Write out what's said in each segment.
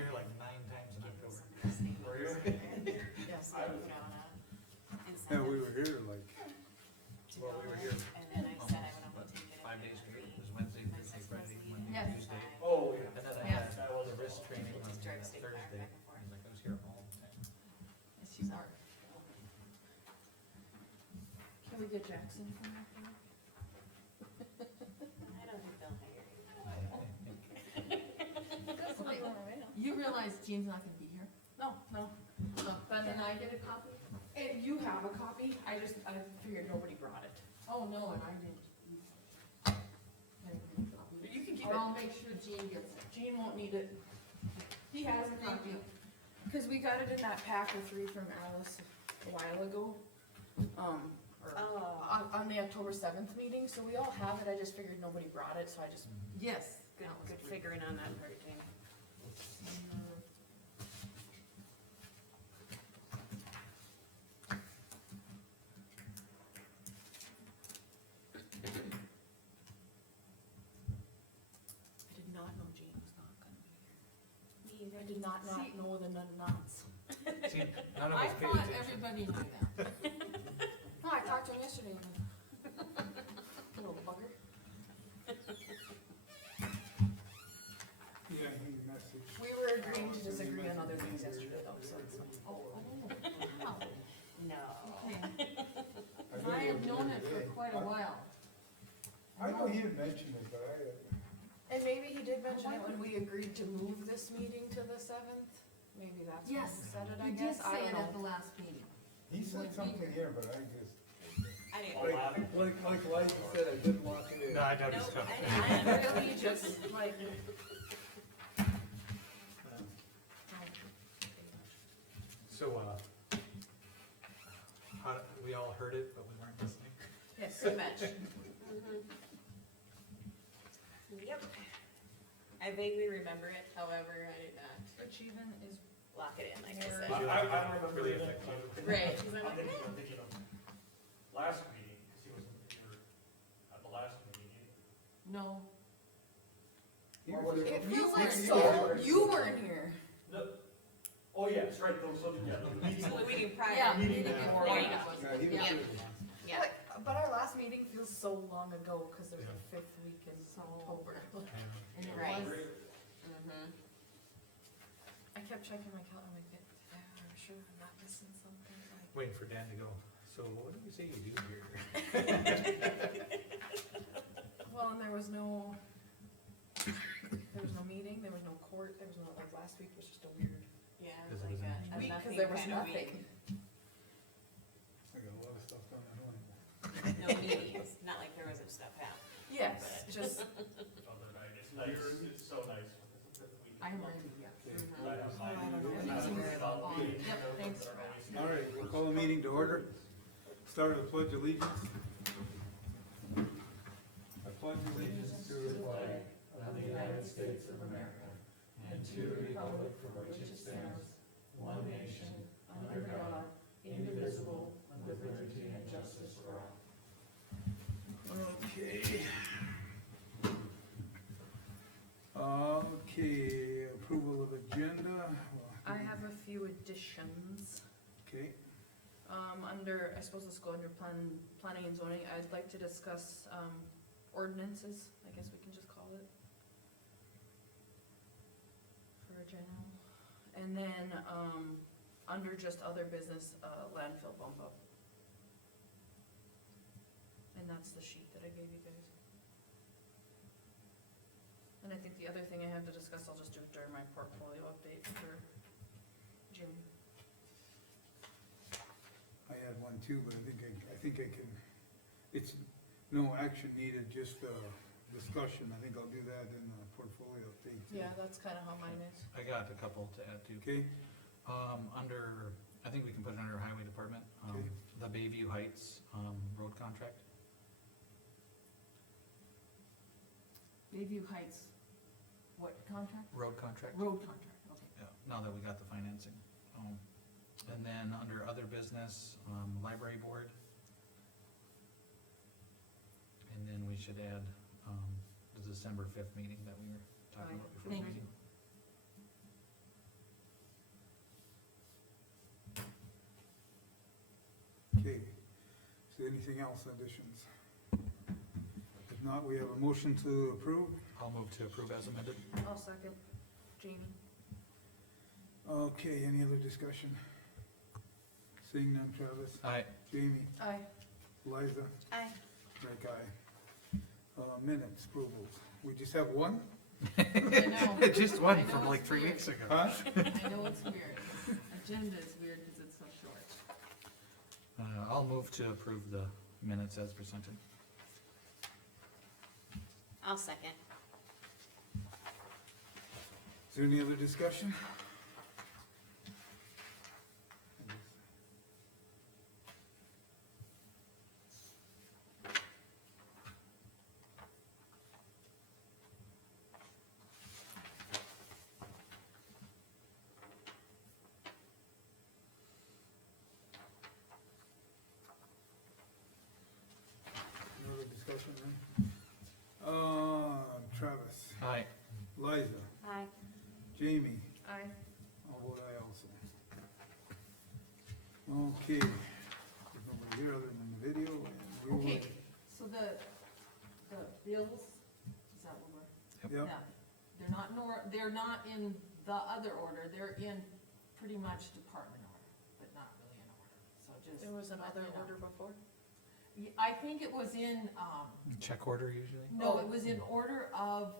here like 9 times in October. Were you? Yes. I was- Yeah, we were here like, Well, we were here And then I said I would only take it. 5 days straight, it was Wednesday, Thursday, Friday, Monday, Yes. Tuesday. Oh, yeah. And then I Yes. had all the wrist training on Just drive that stick back Thursday, and forth. he's like, I was here all the time. She's our. Can we get Jackson from that? I don't think they'll hire you. You realize Jean's not gonna be here? No, no. But then I get a copy? And you have a copy, I figured nobody brought it. Oh, no, and I didn't. I didn't get a copy. But you can keep Or I'll it, make sure Jean gets it. Gene won't need it. He has a Thank copy. you. Cause we got it in that pack of 3 from Alice a while ago. Or Oh, on the October 7th meeting, so we all have it, I just figured nobody brought it, so I just, Yes. good, that was good great. figuring on that part, Jamie. I did not know Gene was not gonna be here. Me I did not See- know the nuts. See, none of I us paid thought attention. everybody knew that. No, I talked to him yesterday. Little bugger. yeah, he messaged. We were agreeing to disagree on other things yesterday though, so it's like. Oh, wow. No. Okay. I have known it for quite a while. I know he had mentioned it, but And maybe he did mention it when we agreed to move this meeting to the 7th, maybe that's when Yes, he said it, I You did guess, I say it don't at the know. last meeting. he said something here, but I just, I didn't. like Liza said, I didn't want to. No, I doubt No, it's tough. I didn't. Really just like, So, we all heard it, but we weren't listening. yes, Pretty much. Yep. I vaguely remember it, however, I did not achievement is, lock it in, like I More- said. Did you I like don't it? remember Really it. effective. Right, 'cause I'm I'm like, thinking of last meeting, cause he wasn't here at the last meeting either. no. He Or was was there. It He feels was like there. so, you weren't here. Oh, yes, right, those, so, yeah, the meeting. so the meeting prior. Yeah, meeting meeting before. before. Yeah. Yeah, he was Yeah. there. Yeah, Like, but our last meeting feels so long ago, cause there's a 5th week in So, October. and it Right. was, mhm. I kept checking my calendar, I'm like, yeah, I'm sure I'm not missing something, like. Waiting for Dan to go, so what do you say you do here? Well, and there was no meeting, there was no court, there was no, like, last week was just a weird Yeah, it Because was it like was a week, nothing cause there was kind of week. nothing. I got a lot of stuff done at home. No meetings, not like there wasn't stuff happening. Yes, just, Other night, it's nice, it's so nice. It's the 5th week of I am the month. ready, yeah. Mhm. Right on my- I don't know. Not worried about Oh, meetings, yep, you know, thanks. but always- All right, we'll call the meeting to order. Start with the pledge of allegiance. I pledge allegiance to the flag of the United States of America, and to the republic for which it stands, one nation, under God, indivisible, with liberty and justice for all. Okay. Okay, approval of agenda. I have a few additions. Okay, Under, I suppose let's go under planning and zoning, I'd like to discuss, ordinances, I guess we can just call it. For a general, and then, under just other business, landfill bump up. And that's the sheet that I gave you guys. And I think the other thing I have to discuss, I'll just do it during my portfolio update for June. I had one too, but I think I can, it's no action needed, just, discussion. I think I'll do that in the portfolio update. too. Yeah, that's kinda how mine is. I got a couple to add to. Okay, Under, I think we can put it under highway department, Okay. the Bayview Heights, road contract. Bayview Heights, what contract? Road contract. Road contract, okay. Yeah, now that we got the financing. And then under other business, library board. And then we should add, the December 5th meeting that we were talking about before the Thank you. meeting. anything else, additions? If not, we have a motion to approve. I'll move to approve as amended. I'll second. Jamie? Okay, any other discussion? Seeing none, Travis, Aye. Jamie, Aye. Liza, Aye. Rick, aye. Minutes approvals, we just have one? I know. Just one from like 3 weeks ago. Huh? I know it's weird. Agenda is weird because it's so short. I'll move to approve the minutes as presented. I'll second. Is there any other discussion? No other discussion, then? Travis, Aye. Liza, Aye. Jamie, Aye. I'll vote aye also. Okay, there's nobody here other than the video, and we will. Okay, so the bills, is that what we're? Yep, Yeah, they're not in the other order, they're in pretty much department order, but not really in order, so just. There was let another you know. order before? I think it was in, Check order usually? no, Oh. it was in order of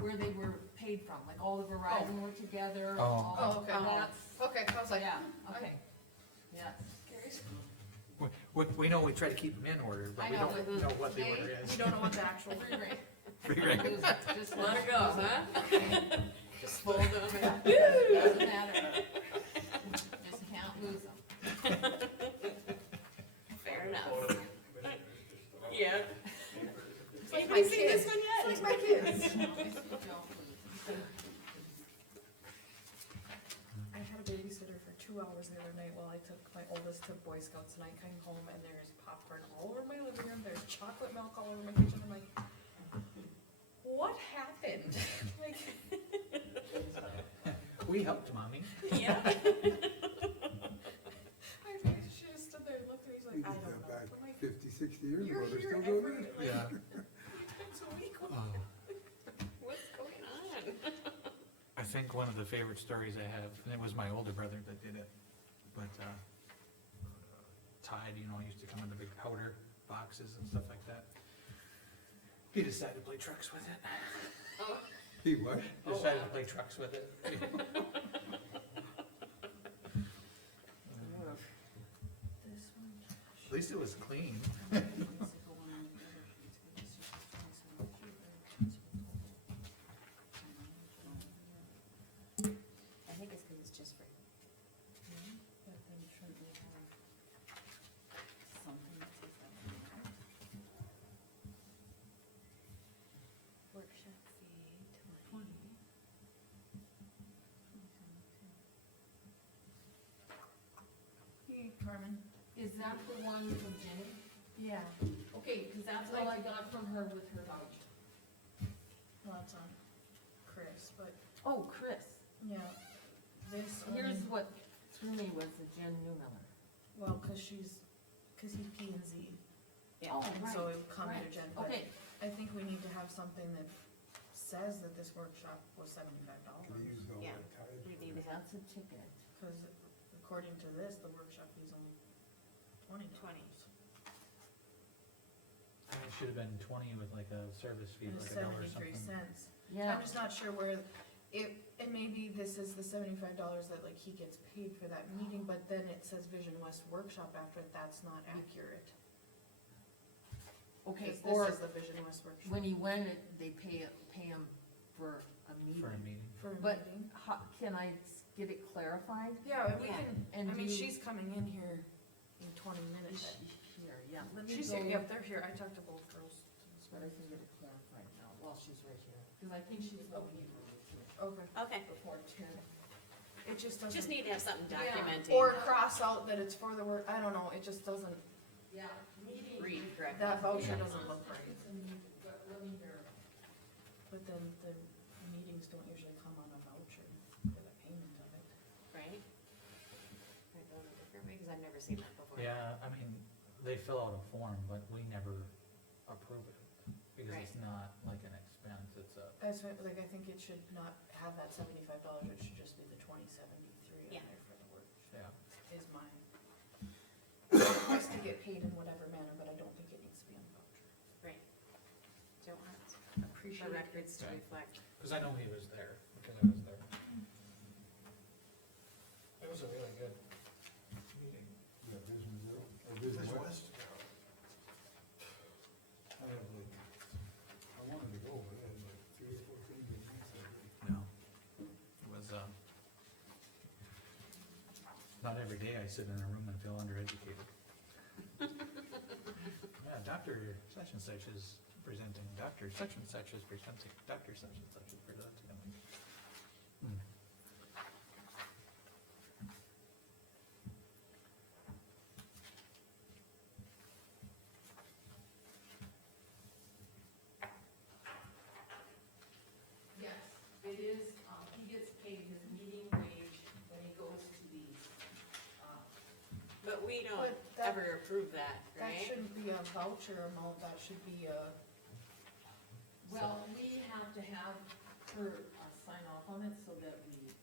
where they were paid from, like all the Verizon were together. Oh. all Oh, okay. that's- Okay, I was like, Yeah, okay, yes. We know we try to keep them in order, but I we know, don't but know what the they- order is. you don't know what the actual. Free rein. Free rein. Just let it go, huh? Just fold them and. Doesn't matter. Just can't lose them. Fair enough. Photo, Yeah. Like Have my you seen kids. this one yet? It's like my kids. Don't lose them. I had a babysitter for 2 hours the other night while I took my oldest to Boy Scouts, and I came home and there's popcorn all over my living room, there's chocolate milk all over my kitchen, I'm like, what happened? Like, We helped mommy. Yeah. I she just stood there and looked at me, she's we like, I did don't that know. back I'm like, 50, 60 years you're ago, they're here still doing every, it. like, Yeah. 3 times a week. Oh. What's going on? I think one of the favorite stories I have, and it was my older brother that did it, but, Tide, used to come in the big powder boxes and stuff like that. He decided to play trucks with it. He what? Decided to play trucks with it. This one. At least it was clean. I think it's because it's just for. But then shouldn't we have something that says that? Workshop fee, 20. Hey, Carmen, is that the one from Jenny? Yeah, Okay, cause that's all I got from her with her voucher. well, that's on Chris, but, Oh, Chris, yeah, this one. here's what threw me was the Jen Newmiller. Well, cause he's P and Z. Yeah. Oh, And right, so it would come to right. Jen, but Okay, I think we need to have something that says that this workshop was $75. Can we use all Yeah. that Tide? We need it. that's a ticket. Cause according to this, the workshop fee's only $20. 20. It should have been 20 with like a service fee, And it's like $1 or 73 something. cents. Yeah, I'm just not sure where, and maybe this is the $75 that like he gets paid for that meeting, but then it says Vision West Workshop after it, that's not accurate. okay, 'Cause or this is the Vision West Workshop. when he went, they pay him for a meeting. For a meeting. For a But meeting. can I get it clarified? Yeah, we Yeah. can, And I mean, do- she's coming in here in 20 Is minutes. she here, yeah, let me She's go, here, yep, they're here, I talked to both girls. but I can get it clarified now, while she's right here, cause I think she's going here Okay, Okay, before 10. it just just doesn't, need to have something Yeah. documenting. or cross out that it's for the work, I don't know, it just doesn't, Yeah, meeting. Read correctly. that voucher doesn't look right. It's a meeting, but let me hear. But then the meetings don't usually come on a voucher for the payment of it. Right? Might go in a different way, because I've never seen that before. Yeah, I mean, they fill out a form, but we never approve it, because Right. it's not like an expense, it's a, That's what, like, I think it should not have that $75, it should just be the 2073 in Yeah. there for the work, yeah. is mine. Has to get paid in whatever manner, but I don't think it needs to be on the voucher. Right. Don't want Appreciate the it. records to Okay. reflect. Cause I know he was there, because I was there. It was a really good meeting. Yeah, Vision Zero, or Vision West. I have like, I wanted to go, but I had like 3 or 4 things in mind, No. It was, not every day I sit in a room and feel undereducated. Yeah, Dr. such and such is presenting, Dr. such and such is presenting, Dr. such and such is presenting. I'm like, hmm. Yes, it is, he gets paid his meeting wage when he goes to these, But we don't But that- ever approve that, That right? shouldn't be a voucher amount, that should be a, well, we have to have her sign off on it so that we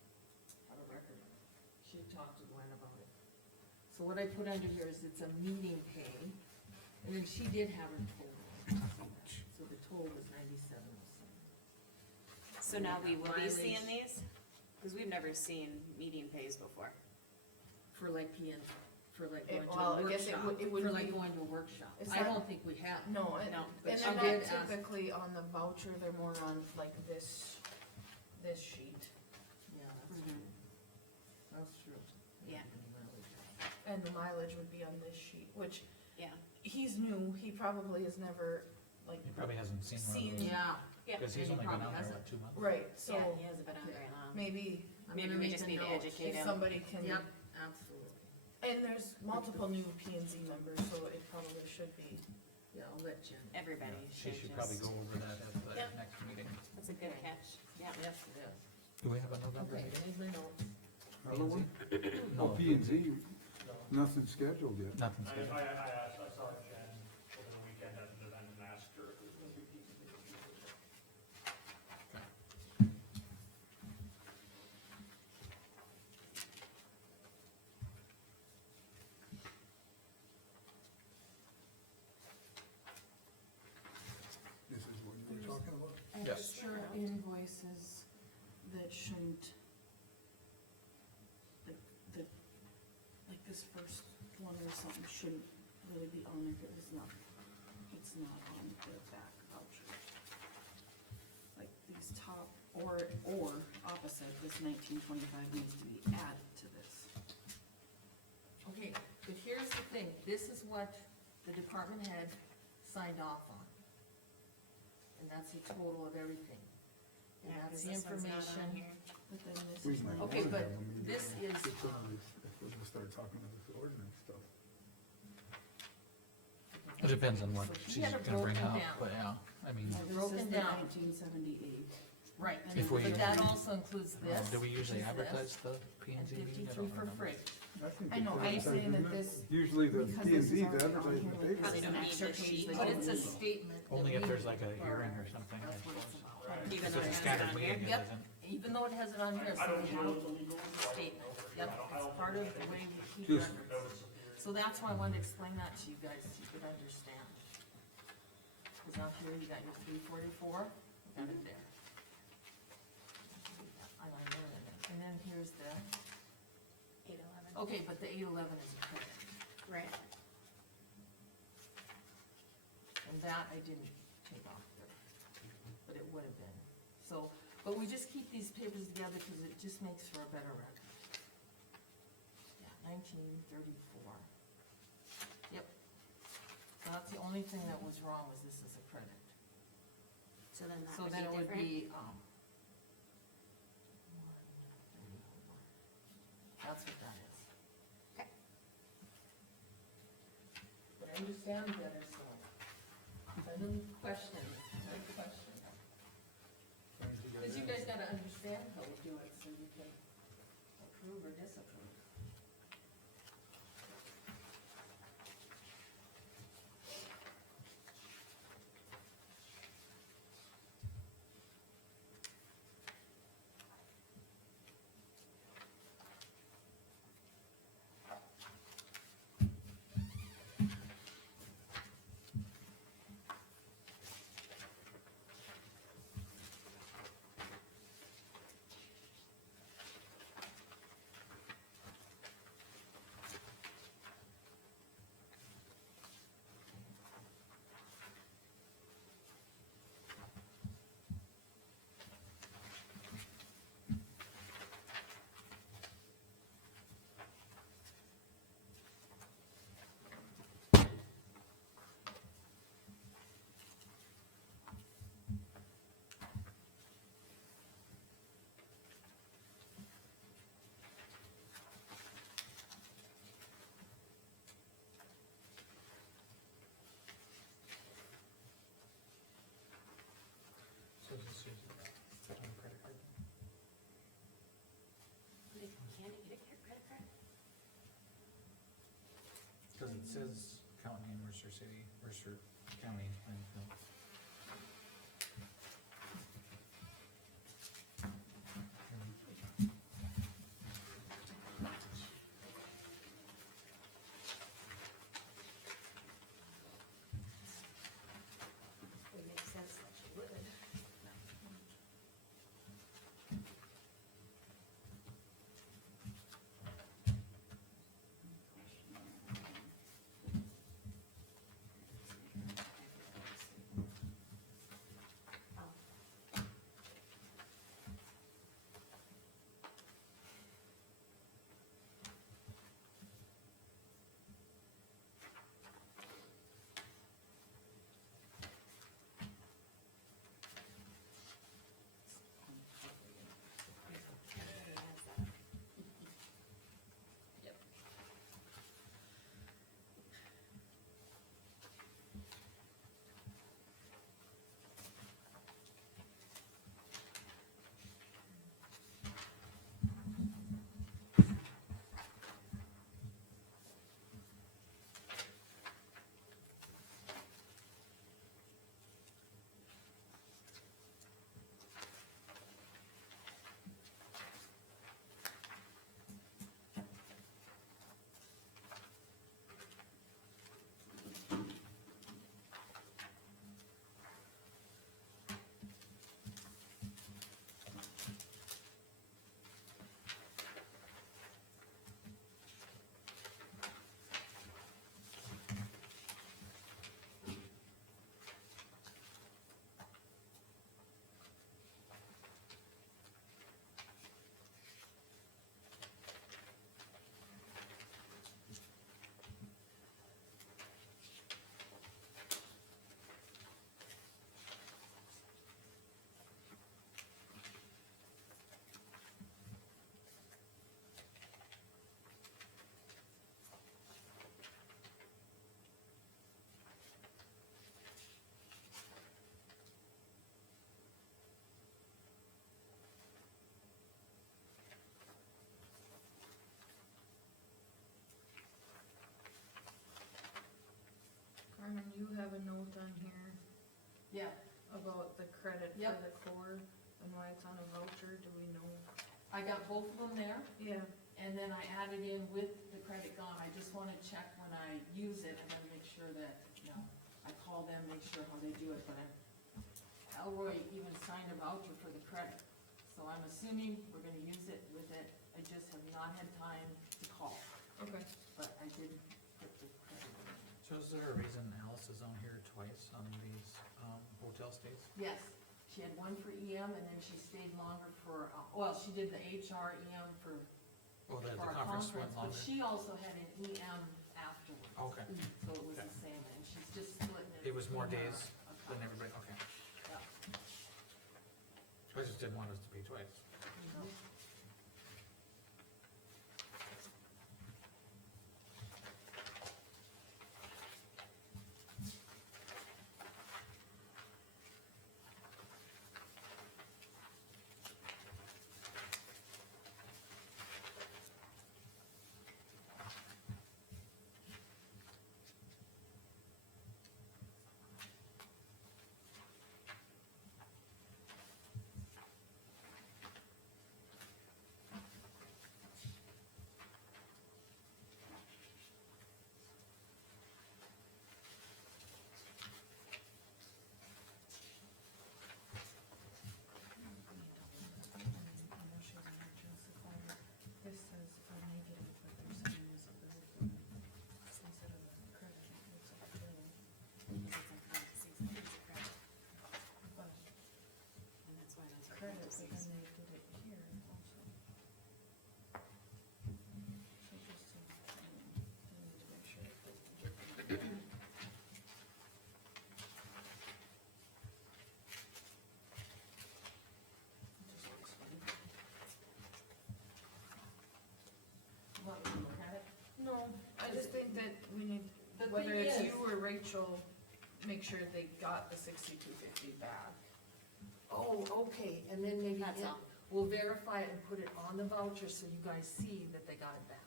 have a record of it. She talked to Gwen about it. So what I put under here is it's a meeting pay, and then she did have her total. So the total was 9707. So now we will be Mileage. seeing these? Cause we've never seen meeting pays before. For like PN, for like It- going to well, a I guess it workshop, would- it would for like be- going to a workshop. Is I that- don't think we have. no, No, but and she they're not did ask- typically on the voucher, they're more on like this sheet. Yeah, that's Mhm. true. That's true. Yeah. And the mileage would be on this sheet, which Yeah. he's new, he probably has never, like, He probably hasn't seen one of those, Yeah. Yeah. cause he's and he only been probably out there, hasn't. what, 2 months? right, Yeah, so he hasn't been on very long. maybe I'm Maybe gonna we make just a need to note. educate if him. somebody can, Yep, absolutely. and there's multiple new P and Z members, so it probably should be. Yeah, I'll let Jen. Everybody Yeah, She should should probably just, go over that at the Yep. next meeting. that's a good catch, yeah. Yes, it is. Do we have a November Okay, meeting? here's my notes. Other one? No, Oh, P and Z, nothing scheduled yet. Nothing I scheduled. asked, I saw Jen over the weekend at an event and asked her if it was gonna be PCD. This is what you were talking about? Yes. Extra invoices that shouldn't, like this first one or something shouldn't really be on if it was not, it's not on the back voucher. Like these top, or opposite, this 1925 needs to be added to this. Okay, but here's the thing, this is what the department head signed off on. And that's the total of everything. And Yeah, that's 'cause the this one's not on information. here. But then this We is might like. Okay, wanna but have a meeting this on is, if we're gonna- If we're gonna start talking about this ordinance stuff. It depends on what So she she's had it gonna bring broken up, down. but yeah, I mean, broken down. 1978. Right, If we- but that also includes this. do we usually which is this, advertise the P and And Z meeting? I 53 don't for remember. freight. I think I know, it's I'm advertised, saying that isn't it? this- Usually the because P and this is Z already on advertise here, the like, paper. Probably don't an need extra this page sheet. that But you it's a need. statement. that Only if we there's like a borrow. hearing or something, I That's what it's suppose. about. Right. Even If though it's a it has it standard on here. meeting, it Yep. isn't. Even though it has it on here, I so don't we know have what the legal. statement. Yep, it's part of the way we keep Just- records. Notice of hearing. So that's why I wanted to explain that to you guys, so you could understand. Cause out here, you got your 344, you got it there. I like that. And then here's the, 811. okay, but the 811 is a credit, Right. and that I didn't take off there, but it would have been. So, but we just keep these papers together, cause it just makes for a better record. Yeah, 1934. Yep. So that's the only thing that was wrong, was this is a credit. So then that So would then it be would different. be, that's what that is. Okay. But I understand better, so, if I have any questions, any questions. Cause you guys gotta understand how we do it, so you can approve or disapprove. candy, get a credit card? Cause it says county in Mercer City, Mercer County, Plainfield. Would make sense that you would. Carmen, you have a note on here Yeah, about the credit for Yep. the core and why it's on a voucher, do we know? I got both of them there, Yeah, and then I added in with the credit gone, I just wanna check when I use it, I gotta make sure that, you know, I call them, make sure how they do it, but Elroy even signed a voucher for the credit. So I'm assuming we're gonna use it with it, I just have not had time to call, okay. but I did put the credit in. So is there a reason Alice is on here twice on these, hotel stays? Yes, she had one for EM and then she stayed longer for, well, she did the HR EM for Oh, the our conference conference, went but longer? she also had an EM afterwards. Okay, So it was the same, and she's just splitting it. it was more between her days than accounts. everybody, okay. Yeah. I just didn't want us to pay twice. Mhm. This says a negative, but they're saying it's a bill for, instead of a credit, it's a bill. But And that's why those are credit, but parentheses. then they did it here also. So just to, they need to make sure that they get them. Just this one. You want me to look at it? No, I just think that we need, The whether thing it's is- you or Rachel, make sure they got the 6250 back. Oh, okay, and then maybe, That's all. we'll verify it and put it on the voucher so you guys see that they got it back.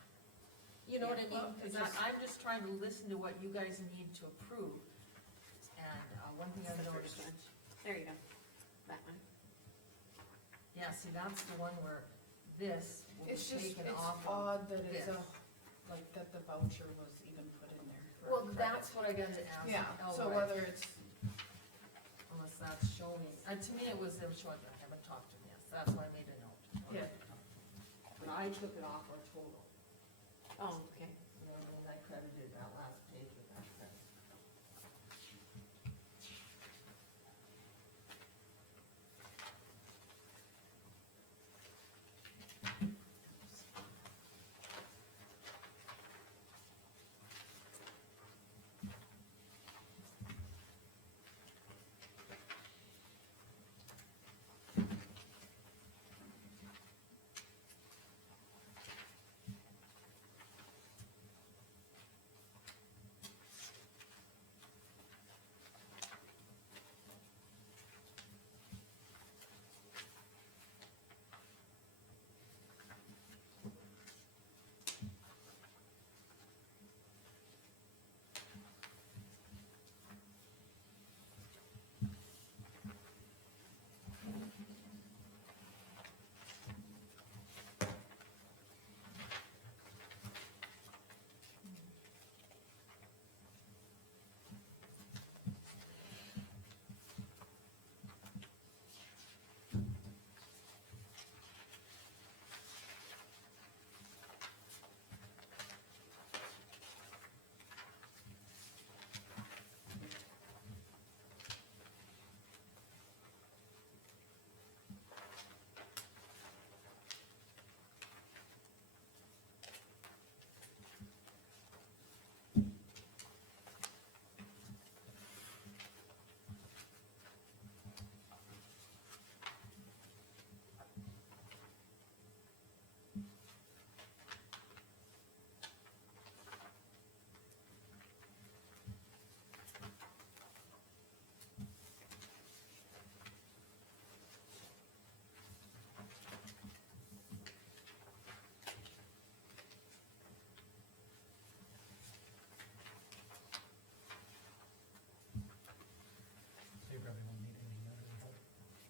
You know what I mean? Well, Cause it just- I'm just trying to listen to what you guys need to approve. And, one thing I've The noticed, first one. There you go. That one. yeah, see, that's the one where this will be It's just, taken it's off of odd that it's this. like that the voucher was even put in there. for Well, credit. that's what I gotta ask. Yeah, so Elroy, whether it's, unless that's showing, to me, it was them showing, I haven't talked to them yet, so that's why I made a note. yeah, But I took it off our total, Oh, okay. you know, and I credited that last page with that credit. So you probably won't need any notary help.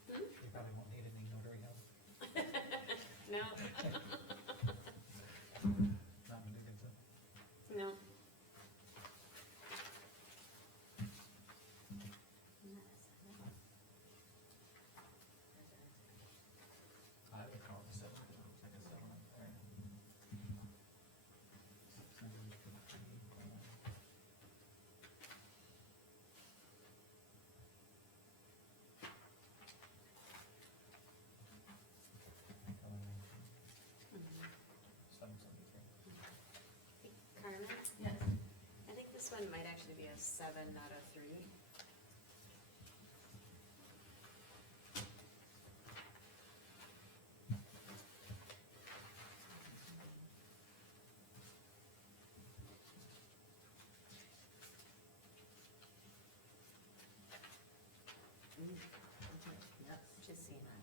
Hmm? You probably won't need any notary help. No, Not needed, so. no. I would call it a settlement, it looks like a settlement there. Carmen, Yes. I think this one might actually be a 7, not a 3. Yes. Just seeing that.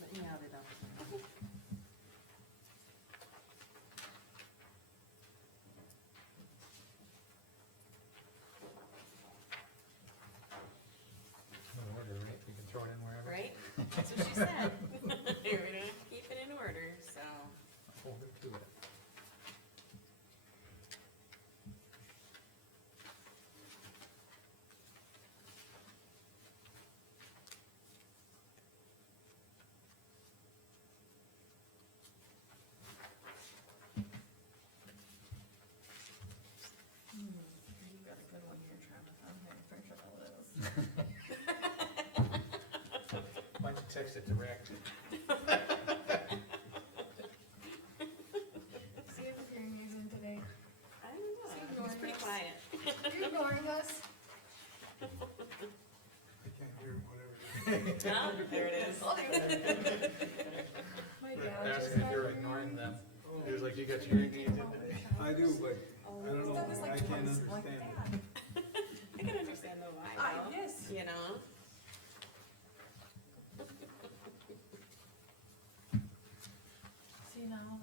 Let me add it up. No order, right? You can throw it in wherever. Right? That's what she said. You're gonna keep it in order, so. Hold it to it. you got a good one here, Travis, I'm having picture all this. Why don't you text it direct? See if the hearing aids in today, I don't know, it's pretty quiet. you ignoring us? I can't hear whatever. Oh, there it is. My dad just Asking if got you're hearing ignoring them. aids. He was like, you got your hearing aids in today? I do, but Oh, I don't know, That was I like can't twice, like understand that. it. I can understand the why, though, Yes. you know? See now,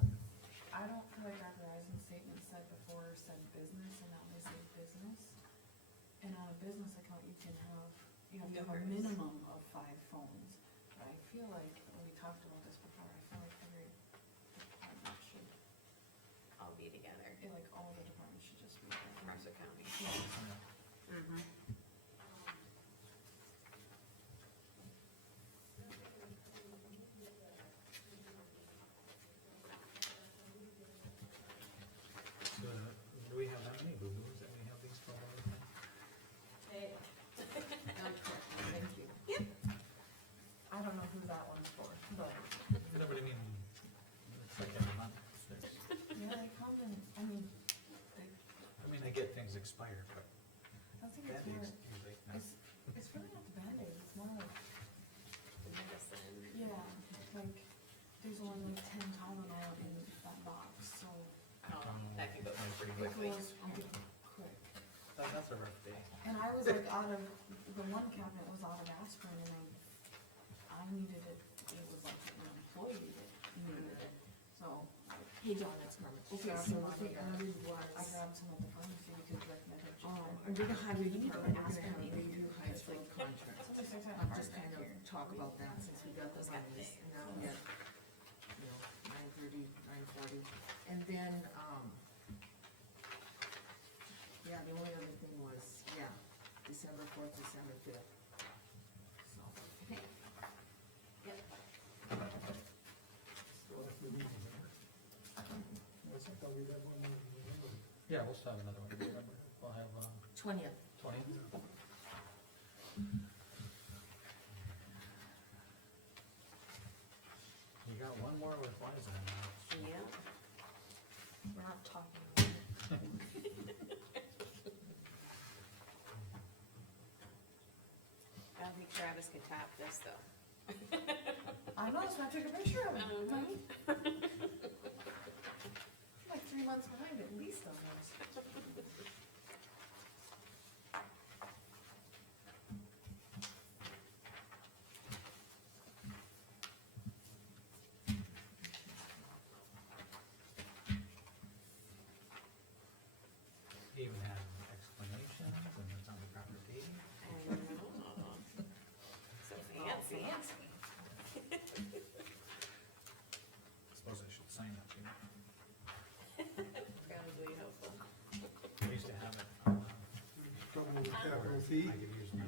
I don't feel like our Verizon statement said before said business and now they say business. And on a business account, you have to have a Numbers. minimum of 5 phones. But I feel like, and we talked about this before, I feel like every department should, All be together, like all the departments should just be there. Mercer County. Yeah. Mm-hmm. So, do we have that many boo-boos that we have these for all the time? Thank you. I don't know who that one's for, but, No, but I mean, it's like every month, there's, yeah, they come and, I mean, I mean, I get things expire, but I think that it's more, is usually, no. it's really not the Band-Aid, it's more like, The medicine. yeah, like, there's only like 10 Tylenol in that box, so Oh, that can go pretty it quickly. goes quick. That's a rough day. And I was like out of, the one cabinet was out of aspirin and I needed it, it was like an employee needed it, so Hey, John, it's Carmen. Okay, Yeah, so so what the added I was, grabbed some at the pharmacy because Rick met her. under the highway You need to department, we're ask gonna have them. review high school contracts. I'm just kind of talk about that since we got the monies, and now we have, 9:30, 9:40. And then, yeah, the only other thing was, December 4th, December 5th. So, Okay. Yep. So that's the meeting, right? I thought we had one in November. Yeah, we'll still have another one, remember, we'll have, 20th. 20. You got one more with Liza now. Yeah. We're not talking about it. I don't think Travis could top this, though. I know, so I took a picture of it. Uh-huh. Like 3 months behind at least on this. He even had explanations and it's on the proper page. I know. So fancy. Suppose I should sign that, too. Probably helpful. I used to have it, Trouble with capital T. I could use my.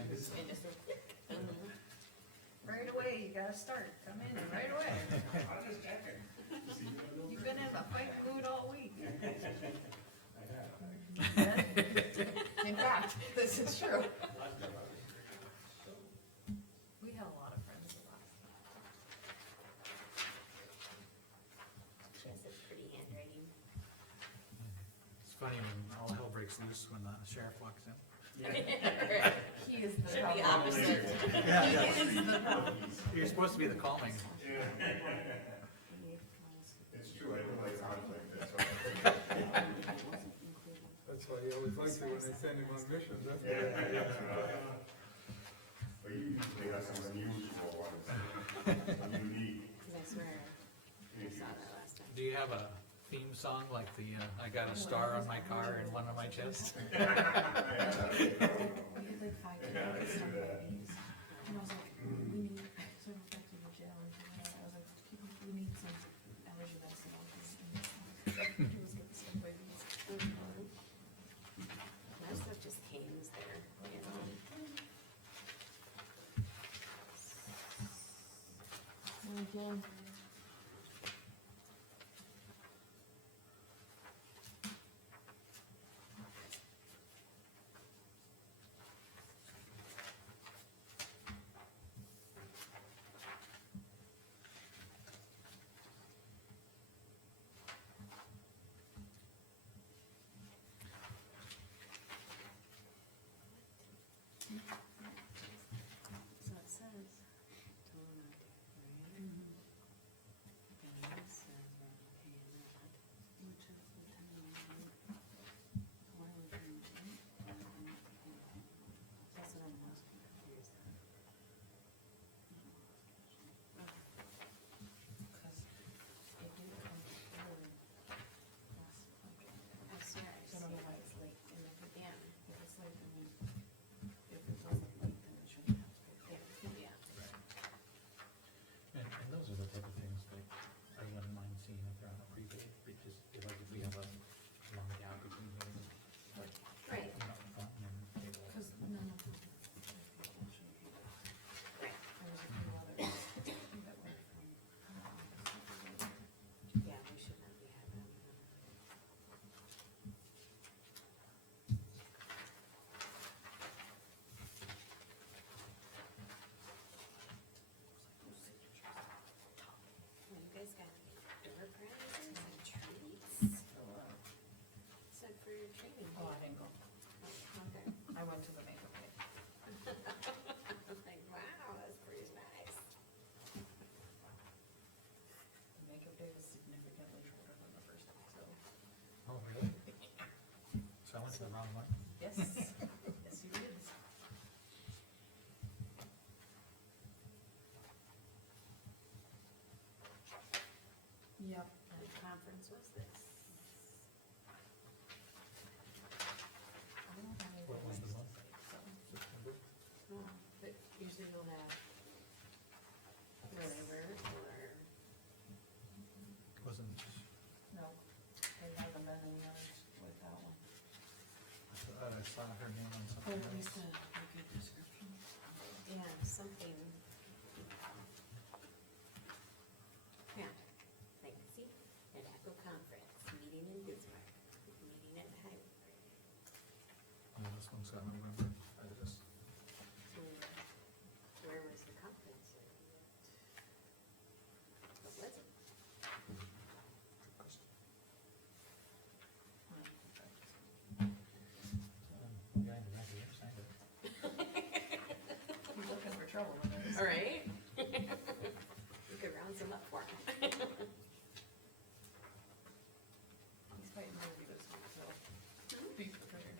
And just, Right away, you gotta start, come in right away. You've been in a fight mood all week. In fact, this is true. We had a lot of friends the last. she has a pretty handwriting. It's funny when all hell breaks loose when the sheriff walks in. He is the Should be problem. opposite. He is the problem. You're supposed to be the calming. It's true, I don't like conflict, that's all. That's why you always like it when they send him on missions, that's why. But you usually have some unusual ones, some unique. I swear, I saw that last time. Do you have a theme song like the, I got a star on my car and one on my chest? We had like 5 kids on the babies. And I was like, we need, so we got to the jail and I was like, we need some allergy medicine on this. He was getting some babies. That stuff just hangs there, you know? Again, So it says. total not to- I went to the makeup day. I was like, wow, that's pretty nice. The makeup day was significantly shorter than the first day, so. Oh, really? So I went to the wrong one. Yes, yes you did. Yep. And the conference was this. I don't have any What was the Wednesday, month? so. September? Oh, but usually you'll have whatever, or, Wasn't, No, there hasn't been any others with that one. I thought I saw her name on something else. a good description. yeah, something. Yeah, like, see, tobacco conference, meeting in Bismarck, meeting at the highway. Oh, this one's got November. I just, So, where was the conference? What was it? behind the record, I signed it. He's looking for trouble with this. All right. You could round some up for him. He's fighting Ruby this week, so. Be prepared.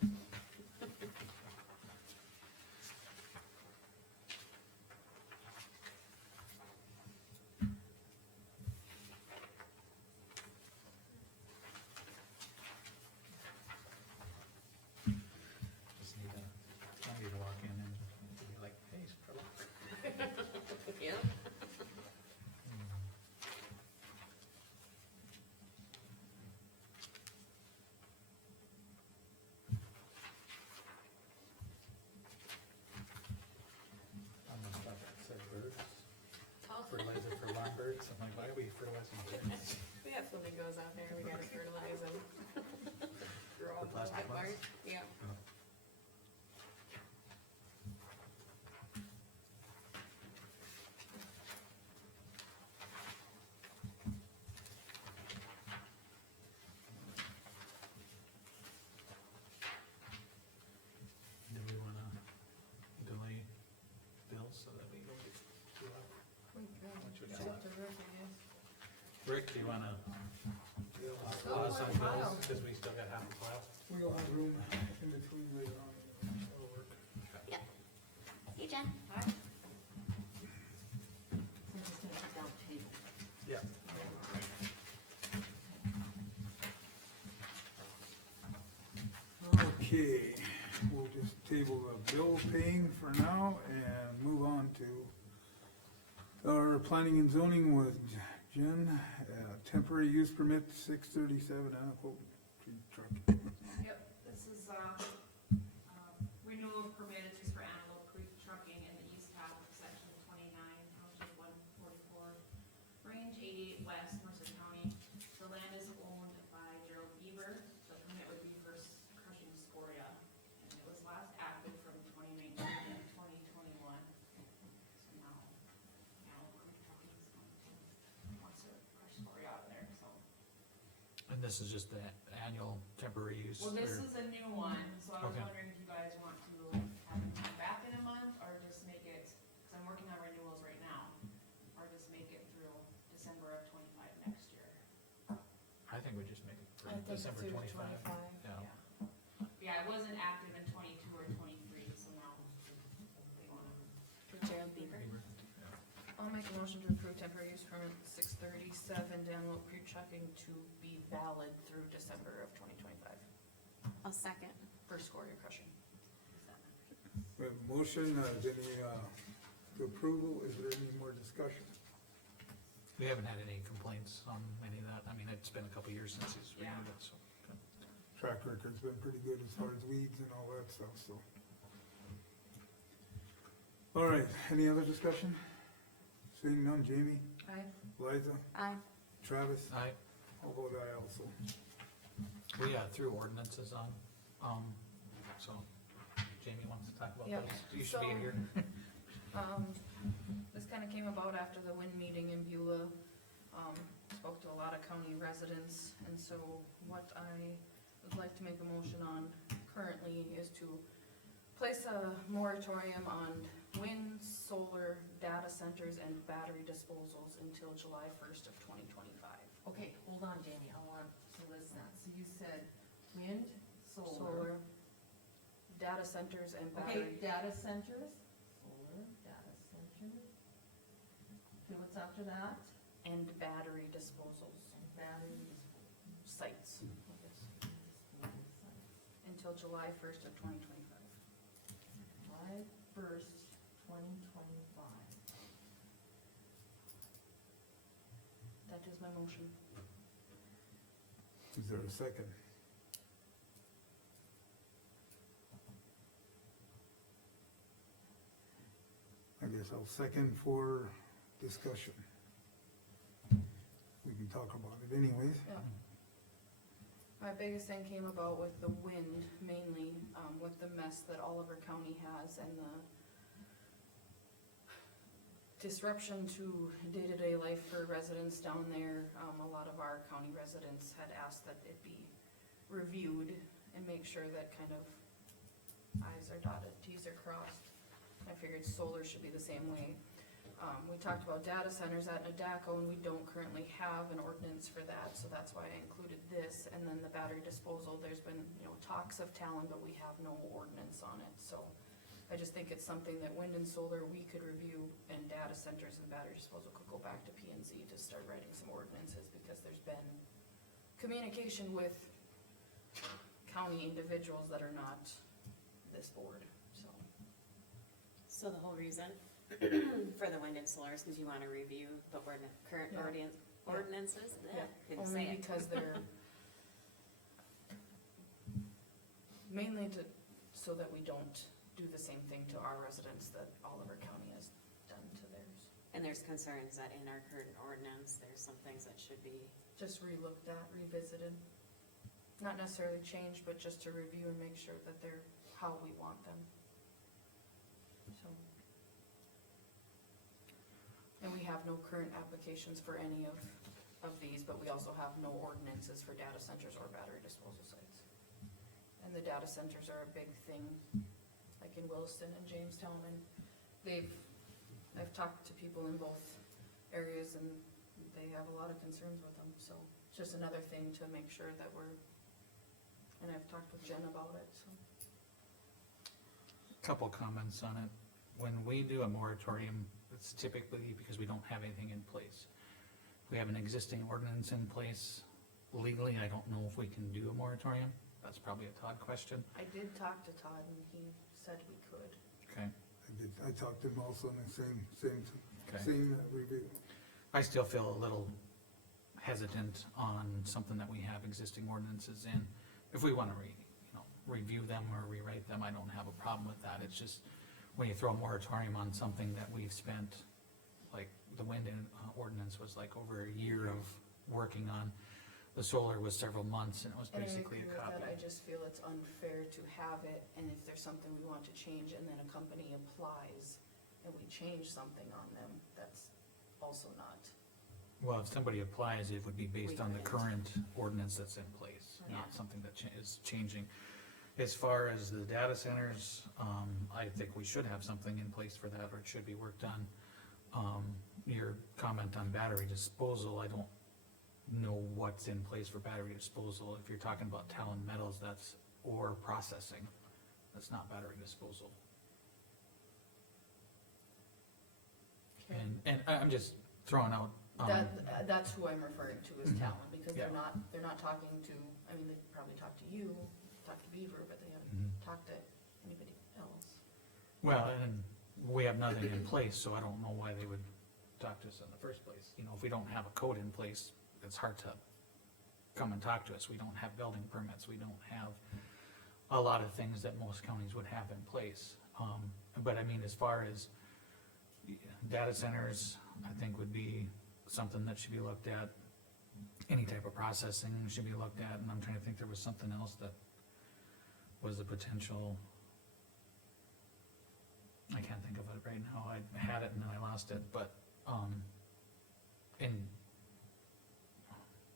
Just need somebody to walk in and be like, hey, Sprout. Yeah. On the stuff that said birds, fertilizer for lawn birds. I'm like, why are we fertilizing birds? We have flamingos out there, we gotta fertilize them. Grow The up plastic that ones? part. Yeah. Do we wanna delay bills so that we go to, We go. What you got It's up left? to Rick, I guess. Rick, do you wanna Still pause on one file. bills, cause we still got half a file? We don't have room in between later on, that'll work. Hey, Jen. Hi. So I'm just gonna put down table. Yeah. Okay, we'll just table the bill paying for now and move on to our planning and zoning with Jen. Temporary use permit 637 Anaquote tree truck. Yep, this is, renewal of permit, it's just for Antelope Creek Trucking in the east half of section 29, township 144, range 88 west, Mercer County. The land is owned by Gerald Bieber, the permit would be for crushing scoria, and it was last active from 2019 to 2021. So now, Antelope Creek Trucking is going to, wants to crush scoria out of there, so. And this is just the annual temporary use? Well, this or- is a new one, so I was Okay. wondering if you guys want to have it come back in a month, or just make it, cause I'm working on renewals right now, or just make it through December of 25 next year. I think we just make it for I think December through 25. 25. Yeah. Yeah, it wasn't active in 22 or 23, so now they wanna, For Gerald Bieber. I'll make a motion to approve temporary use permit 637 Danlow Creek Trucking to be valid through December of 2025 I'll second. for scoria crushing. We have a motion, is any, to approval, is there any more discussion? We haven't had any complaints on any of that. I mean, it's been a couple years since he's Yeah. renewed it, so. okay. Track record's been pretty good as far as weeds and all that stuff, so. All right, any other discussion? Seeing none, Jamie, Aye. Liza, Aye. Travis, I, I'll vote aye also. we threw ordinances on, so Jamie wants to talk about Yep. those. You should be So- here. This kinda came about after the wind meeting in Beulah. Spoke to a lot of county residents, and so what I would like to make a motion on currently is to place a moratorium on wind, solar, data centers, and battery disposals until July first of 2025. Okay, hold on, Danny, I want to list that. So you said wind, solar. Solar, data centers, and Okay, battery. data centers, solar, data centers. Okay, what's after that? And battery disposals And battery sites disposal until July first of 2025. July 1st, 2025. That is my motion. Is there a second? I guess I'll second for discussion. We can talk about it anyways. Yeah. My biggest thing came about with the wind mainly, with the mess that Oliver County has and the disruption to day-to-day life for residents down there. A lot of our county residents had asked that it be reviewed and make sure that kind of i's are dotted, t's are crossed. I figured solar should be the same way. We talked about data centers at Nadaco, and we don't currently have an ordinance for that, so that's why I included this. And then the battery disposal, there's been, talks of Talon, but we have no ordinance on it, so I just think it's something that wind and solar we could review, and data centers and battery disposal could go back to P and Z to start writing some ordinances, because there's been communication with county individuals that are not this board, so. So the whole reason for the wind and solar is because you wanna review the current Yeah. ordinances? Yeah, Couldn't only say it. because they're mainly so that we don't do the same thing to our residents that Oliver County has done to theirs. And there's concerns that in our current ordinance, there's some things that should be, Just re-looked at, revisited, not necessarily changed, but just to review and make sure that they're how we want them. So. And we have no current applications for any of these, but we also have no ordinances for data centers or battery disposal sites. And the data centers are a big thing, like in Williston and Jamestown, and I've talked to people in both areas, and they have a lot of concerns with them, so it's just another thing to make sure that and I've talked with Jen about it, so. Couple comments on it. When we do a moratorium, it's typically because we don't have anything in place. We have an existing ordinance in place. Legally, I don't know if we can do a moratorium. That's probably a Todd question. I did talk to Todd, and he said we could. Okay. I talked to him also in the Okay. same review. I still feel a little hesitant on something that we have existing ordinances in. If we wanna review them or rewrite them, I don't have a problem with that. It's just, when you throw a moratorium on something that we've spent, like, the wind ordinance was like over a year of working on. The solar was several months, and it was And I basically agree a with copy. that, I just feel it's unfair to have it, and if there's something we want to change, and then a company applies, and we change something on them, that's also not. Well, if somebody applies, it would be based We on the couldn't. current ordinance that's in place, Yeah. not something that is changing. As far as the data centers, I think we should have something in place for that, or it should be worked on. Your comment on battery disposal, I don't know what's in place for battery disposal. If you're talking about Talon Metals, that's ore processing, that's not battery disposal. And I'm just throwing out, That's who I'm referring to as Mhm. Talon, because they're Yeah. not talking to, they probably talk to you, talk to Beaver, but they haven't Mhm. talked to anybody else. well, and we have nothing in place, so I don't know why they would talk to us in the first place. If we don't have a code in place, it's hard to come and talk to us. We don't have building permits, we don't have a lot of things that most counties would have in place. But as far as data centers, I think would be something that should be looked at. Any type of processing should be looked at, and I'm trying to think, there was something else that was a potential. I can't think of it right now. I had it and then I lost it, but,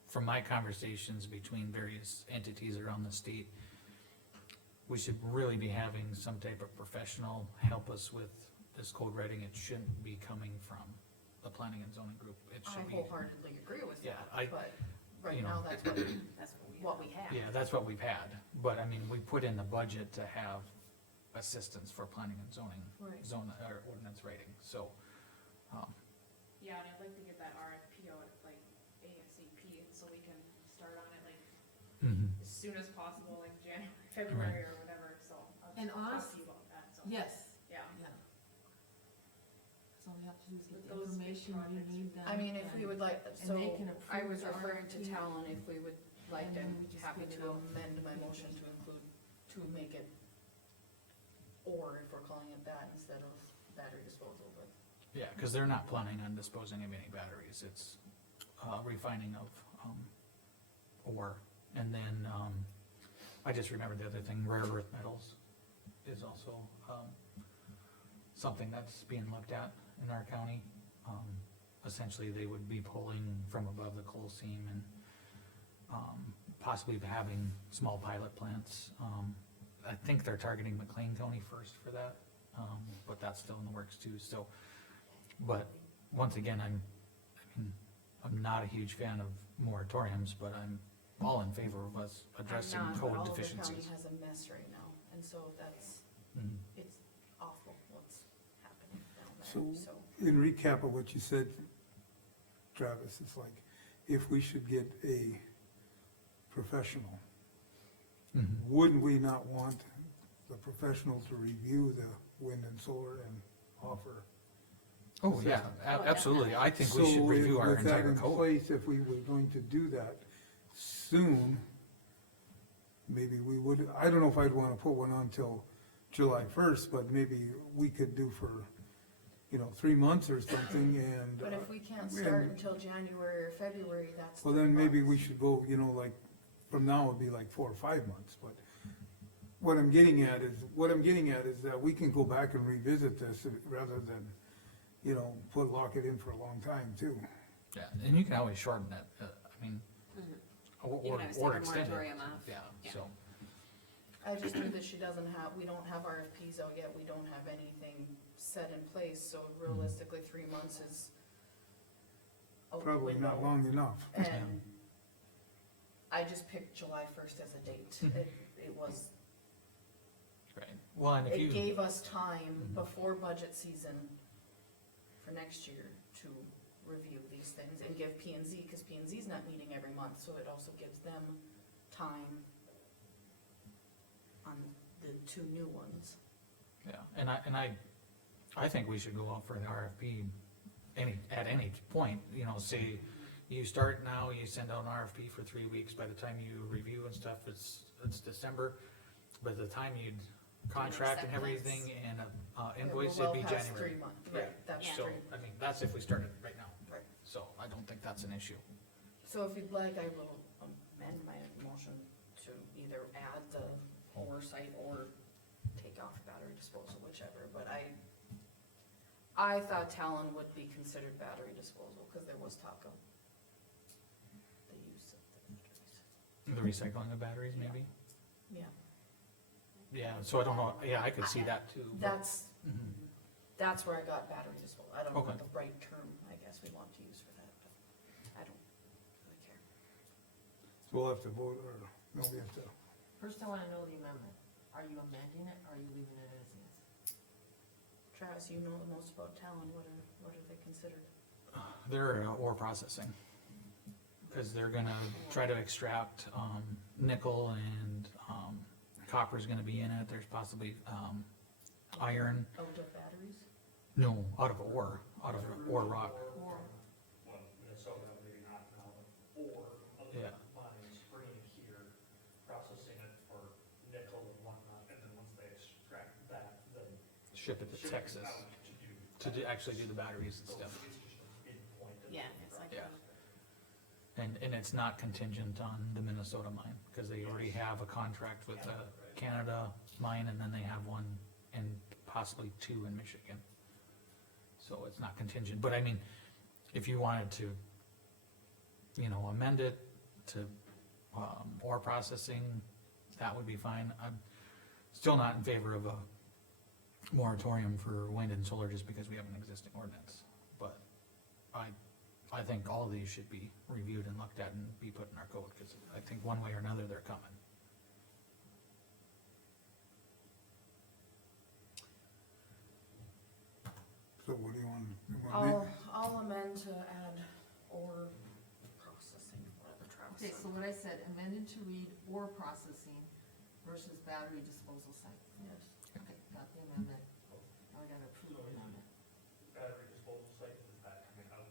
from my conversations between various entities around the state, we should really be having some type of professional help us with this code writing. It shouldn't be coming from the planning and zoning group. It I should be, wholeheartedly agree with Yeah, that, but right you know, now, that's what we have. yeah, that's what we've had. But I mean, we put in the budget to have assistance for planning and zoning, Right. or ordinance writing, so, Yeah, and I'd like to get that RFP out like ASAP, so we can start on it like as soon as possible, like January, February or whatever, so I'll And talk honest- to you about that, so. Yes, Yeah. yeah. So all we have to do is get With the those big information you projects, need done. I mean, if we would like, and so they can I approve was the referring to RFP. Talon, if we would like, And then I'm we just happy get it to out. amend my motion to include, to make it, or if we're calling it that instead of battery disposal, but. yeah, cause they're not planning on disposing of any batteries. It's, refining of, ore. And then, I just remembered the other thing, rare earth metals is also, something that's being looked at in our county. Essentially, they would be pulling from above the coal seam and, possibly having small pilot plants. I think they're targeting McLean County first for that, but that's still in the works too, so. But, once again, I'm not a huge fan of moratoriums, but I'm all in favor of us addressing I'm not, but code Oliver deficiencies. County has a mess right now, and so that's, Mhm. it's awful what's happening down So, there, so. in recap of what you said, Travis, it's like, if we should get a professional, Mhm. wouldn't we not want the professional to review the wind and solar and offer? Oh, yeah, absolutely, I think we So should review our with that entire in code. place, if we were going to do that soon, maybe we would, I don't know if I'd wanna put one on till July first, but maybe we could do for, 3 months or something, and. But if we can't start until January or February, that's. Well, 3 then maybe months. we should go, like, from now it'd be like 4 or 5 months, but what I'm getting at is that we can go back and revisit this rather than, lock it in for a long time too. Yeah, and you can always shorten it, I mean, You or can always take a extend it. moratorium off. Yeah, Yeah. so, I just knew that she doesn't have, we don't have RFPs out yet, we don't have anything set in place, so realistically, 3 months is out the Probably not window. long enough. And I just picked July first as a date, Mhm. it was, right, well, and if it you, gave us time Mhm. before budget season for next year to review these things and give P and Z, cause P and Z's not meeting every month, so it also gives them time on the 2 new ones. yeah, and I think we should go out for the RFP at any point, say, you start now, you send out an RFP for 3 weeks, by the time you review and stuff, it's December, by the time you'd contract and acceptance. everything and Yeah, invoice, we're it'd be well past January. 3 months, Yeah. right, that's Yeah. So, 3. I mean, that's if we started right now, Right. so I don't think that's an issue. So if you'd like, I will amend my motion to either add the oversight or take off battery disposal, whichever, but I thought Talon would be considered battery disposal, cause there was talk of the use of the batteries. The recycling of batteries, maybe? Yeah, Yeah, so I don't know, yeah, I could see that too. but- Mhm. that's where I got battery disposal, I don't know what Okay. the right term, I guess we want to use for that, but I don't really care. So we'll have to vote, or, no, we have to, First, I wanna know the amendment. Are you amending it, or are you leaving it as is? Travis, you know the most about Talon, what are they considered? They're ore processing, cause they're gonna try to extract, nickel and, copper's gonna be in it, there's possibly, iron, Out of batteries? no, out of ore rock, Well, Minnesota, maybe not now, but or other Yeah. mines bringing it here, processing it for nickel and whatnot, and then once they extract that, then. ship it to ship it Texas, out to do. actually do the batteries and So stuff. it's just a big point. of Yeah, the it's like Yeah. And it's not contingent on the Minnesota mine, cause they already have a contract with the Canada mine, and then they have one and possibly 2 in Michigan. So it's not contingent, but I mean, if you wanted to, amend it to, ore processing, that would be fine. still not in favor of a moratorium for wind and solar just because we have an existing ordinance. But I think all of these should be reviewed and looked at and be put in our code, cause I think one way or another they're coming. So what do you want? I'll amend to add or processing, whatever Travis Okay, said. so what I said, amended to read or processing versus battery disposal site. Yes. Okay, got the amendment. Now I gotta approve the amendment. Battery disposal site, is that coming out,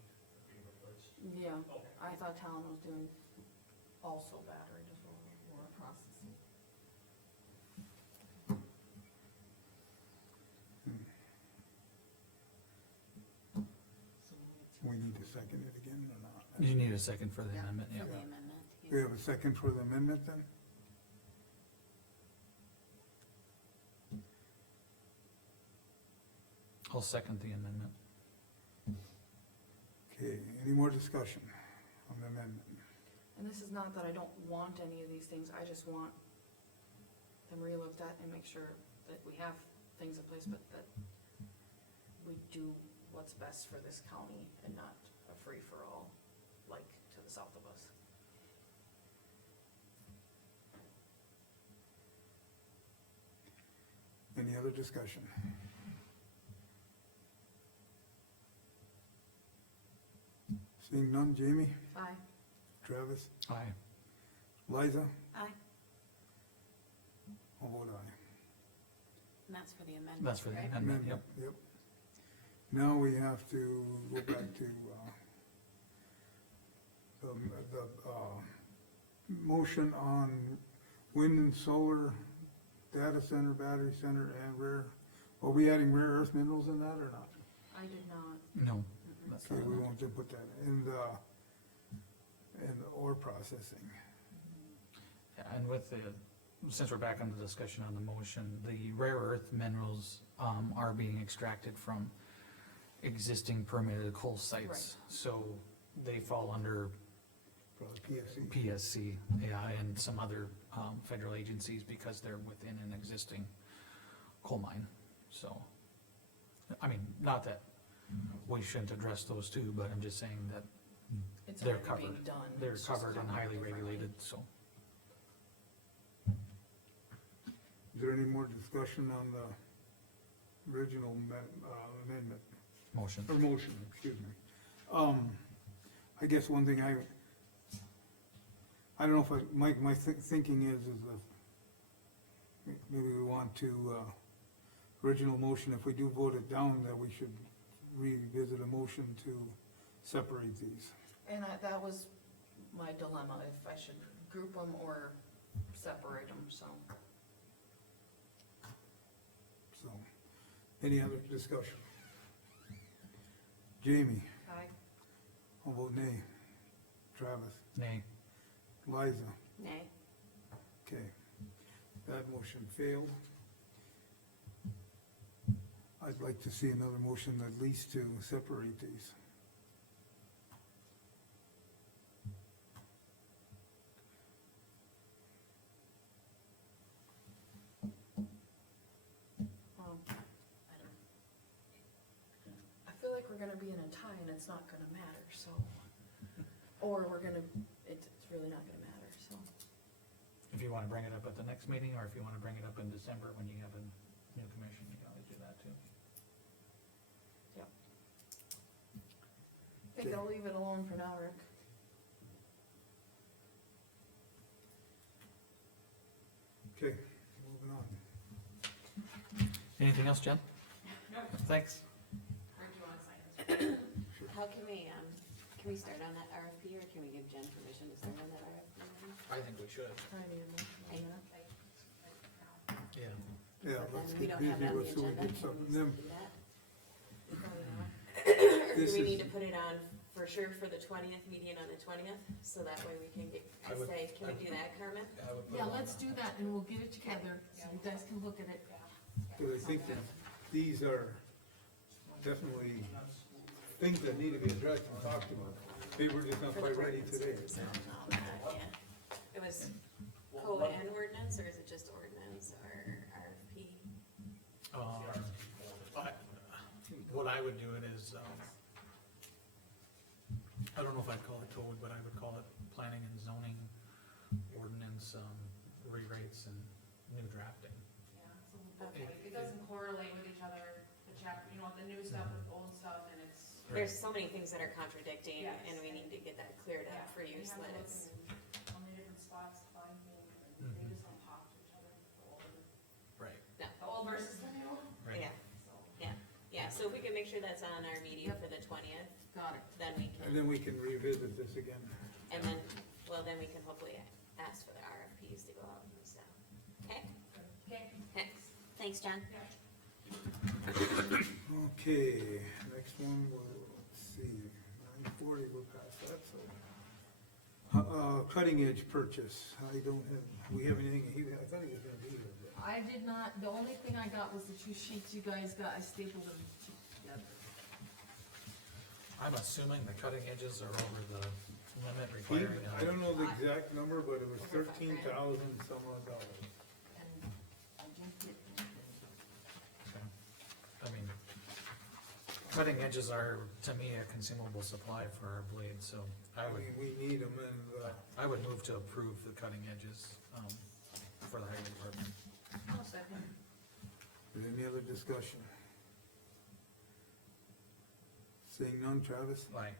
being replaced? Yeah, Okay. I thought Talon was doing also battery disposal. Or processing. So We need to second it again or not? You need a second for the Yeah. amendment, yeah. For the amendment. We have a second for the amendment then? I'll second the amendment. Okay, any more discussion on the amendment? And this is not that I don't want any of these things, I just want them re-looked at and make sure that we have things in place, but that we do what's best for this county and not a free-for-all, like to the south of us. Any other discussion? Seeing none, Jamie, Aye. Travis, Aye. Liza, Aye, I'll vote aye. and that's for the amendment, That's for the right? amendment, yep. Yep. Now we have to go back to, motion on wind and solar, data center, battery center, and are we adding rare earth minerals in that or not? I did not. No, that's Okay, not we enough. won't put that in the ore processing. Yeah, and with the, since we're back on the discussion on the motion, the rare earth minerals, are being extracted from existing permitted coal sites. Right. So they fall under Probably PSC. PSC, AI, and some other, federal agencies because they're within an existing coal mine, so. I mean, not that we shouldn't address those two, but I'm just saying that It's they're already being covered. done. They're It's just covered and covered highly differently. regulated, so. Is there any more discussion on the original amendment, Motion. or motion, excuse me? I guess one thing I don't know if my thinking is maybe we want to, original motion, if we do vote it down, that we should revisit a motion to separate these. And that was my dilemma, if I should group them or separate them, so. So, any other discussion? Jamie, Aye. I'll vote nay. Travis, Nay. Liza, Nay, okay. That motion failed. I'd like to see another motion at least to separate these. I feel like we're gonna be in a tie and it's not gonna matter, so. Or it's really not gonna matter, so. If you wanna bring it up at the next meeting, or if you wanna bring it up in December when you have a new commission, you can always do that too. I think I'll leave it alone for now, Rick. Okay, moving on. Anything else, Jen? No. Thanks. Or do you wanna sign this? how can we start on that RFP, or can we give Jen permission to start on that RFP? I think we should. I need a motion on that. Yeah. Yeah, But let's then we get don't have busy that on the with, so we agenda, get can something, we them, do that? Probably not. Or This do we is- need to put it on for sure for the 20th, meeting on the 20th, so that way we can get, I would- can we do that, Carmen? Yeah, let's do that and we'll get it together, so you guys can look at it. because I think that these are definitely things that need to be addressed and talked about. Maybe we're just not For the quite ready ordinance today. terms and all that, yeah. It was code and ordinance, or is it just ordinance, or RFP? I would do it is, I don't know if I'd call it code, but I would call it planning and zoning ordinance, rewrites and new drafting. Yeah, so it doesn't correlate with each other, the chapter, you know, the new stuff with old stuff, and it's. There's so many things that are contradicting, Yes. and we need to get that cleared Yeah, up for you, we so have that to it's, look in how many different spots to find things, and they just don't talk to each other, Right. the old versus the new, Right. yeah, so. yeah, so if we can make sure that's on our meeting for the 20th, Got it. then we And can, then we can revisit this again. and then, well, then we can hopefully ask for the RFPs to go out and stuff. Okay? Okay. Thanks. Thanks, John. Okay, next one, let's see, 940, we're past that, so. Cutting edge purchase, I don't have, we have anything, I thought he was gonna be here, but. I did not, the only thing I got was the two sheets you guys got, I stapled them together. I'm assuming the cutting edges are over the limit requiring. I don't know the exact number, but it was 13,000 some odd dollars. And I didn't get anything. Okay. I mean, cutting edges are, to me, a consumable supply for our blades, so I mean, we need them, and, I would move to approve the cutting edges, for the highway department. I'll second. is there any other discussion? Seeing none, Travis? Like,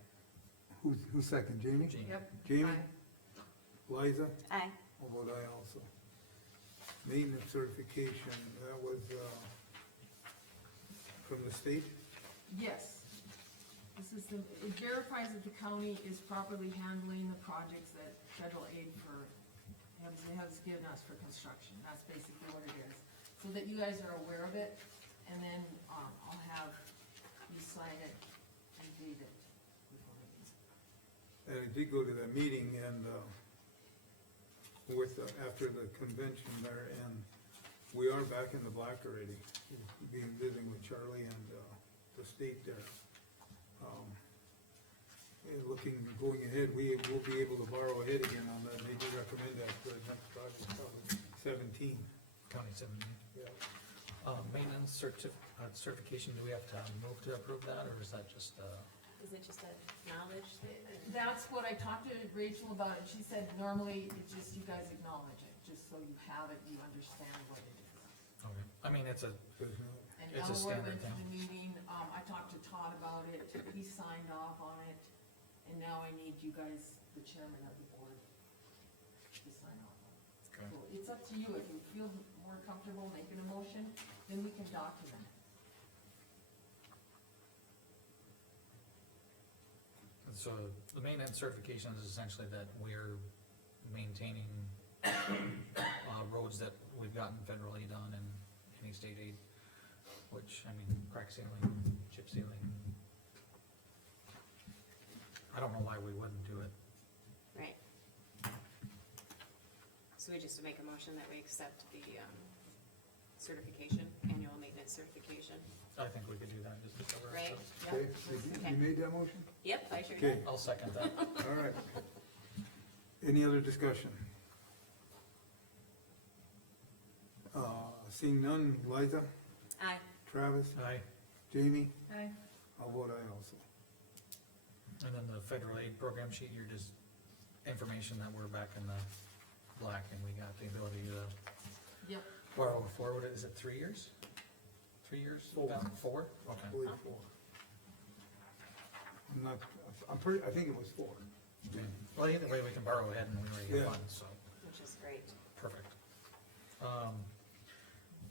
Who's second, Jamie? Gene. Yep. Jamie? Aye. Liza? Aye. How about I also? Maintenance certification, that was, from the state? Yes. This is the, it verifies that the county is properly handling the projects that federal aid has given us for construction, that's basically what it is. So that you guys are aware of it, and then, I'll have you sign it and date it before I leave. And I did go to that meeting and, after the convention there, and we are back in the black already. Visiting with Charlie and, the state there. Going ahead, we will be able to borrow ahead again on that, they do recommend that for the next project, probably 17. County 17. Yeah. Maintenance certification, do we have to move to approve that, or is that just, Is it just a knowledge thing? That's what I talked to Rachel about, and she said normally it's just you guys acknowledge it, just so you have it, you understand what it is. okay, I mean, it's a, There's no- And It's a Elroy standard went to thing. the meeting, I talked to Todd about it, he signed off on it, and now I need you guys, the chairman of the board, to sign off on it. okay. So it's up to you, if you feel more comfortable making a motion, then we can document it. So the maintenance certification is essentially that we're maintaining, roads that we've gotten federal aid on and any state aid, which, I mean, crack sealing, chip sealing. I don't know why we wouldn't do it. Right. So we just make a motion that we accept the, certification, annual maintenance certification, I think we could do that just to cover right? ourselves. Okay, you made that motion? Yep, I sure Okay, did. I'll second that. all right. Any other discussion? Seeing none, Liza, Aye. Travis, Aye. Jamie, Okay. how about I also? And then the federal aid program sheet, you're just information that we're back in the black and we got the ability to Yep, borrow forward, is it 3 years? 3 years? 4. 4? I Okay. believe 4. I'm not, I think it was 4. Okay. Well, either way, we can borrow ahead and we already Yeah. have funds, so, Which is great. perfect.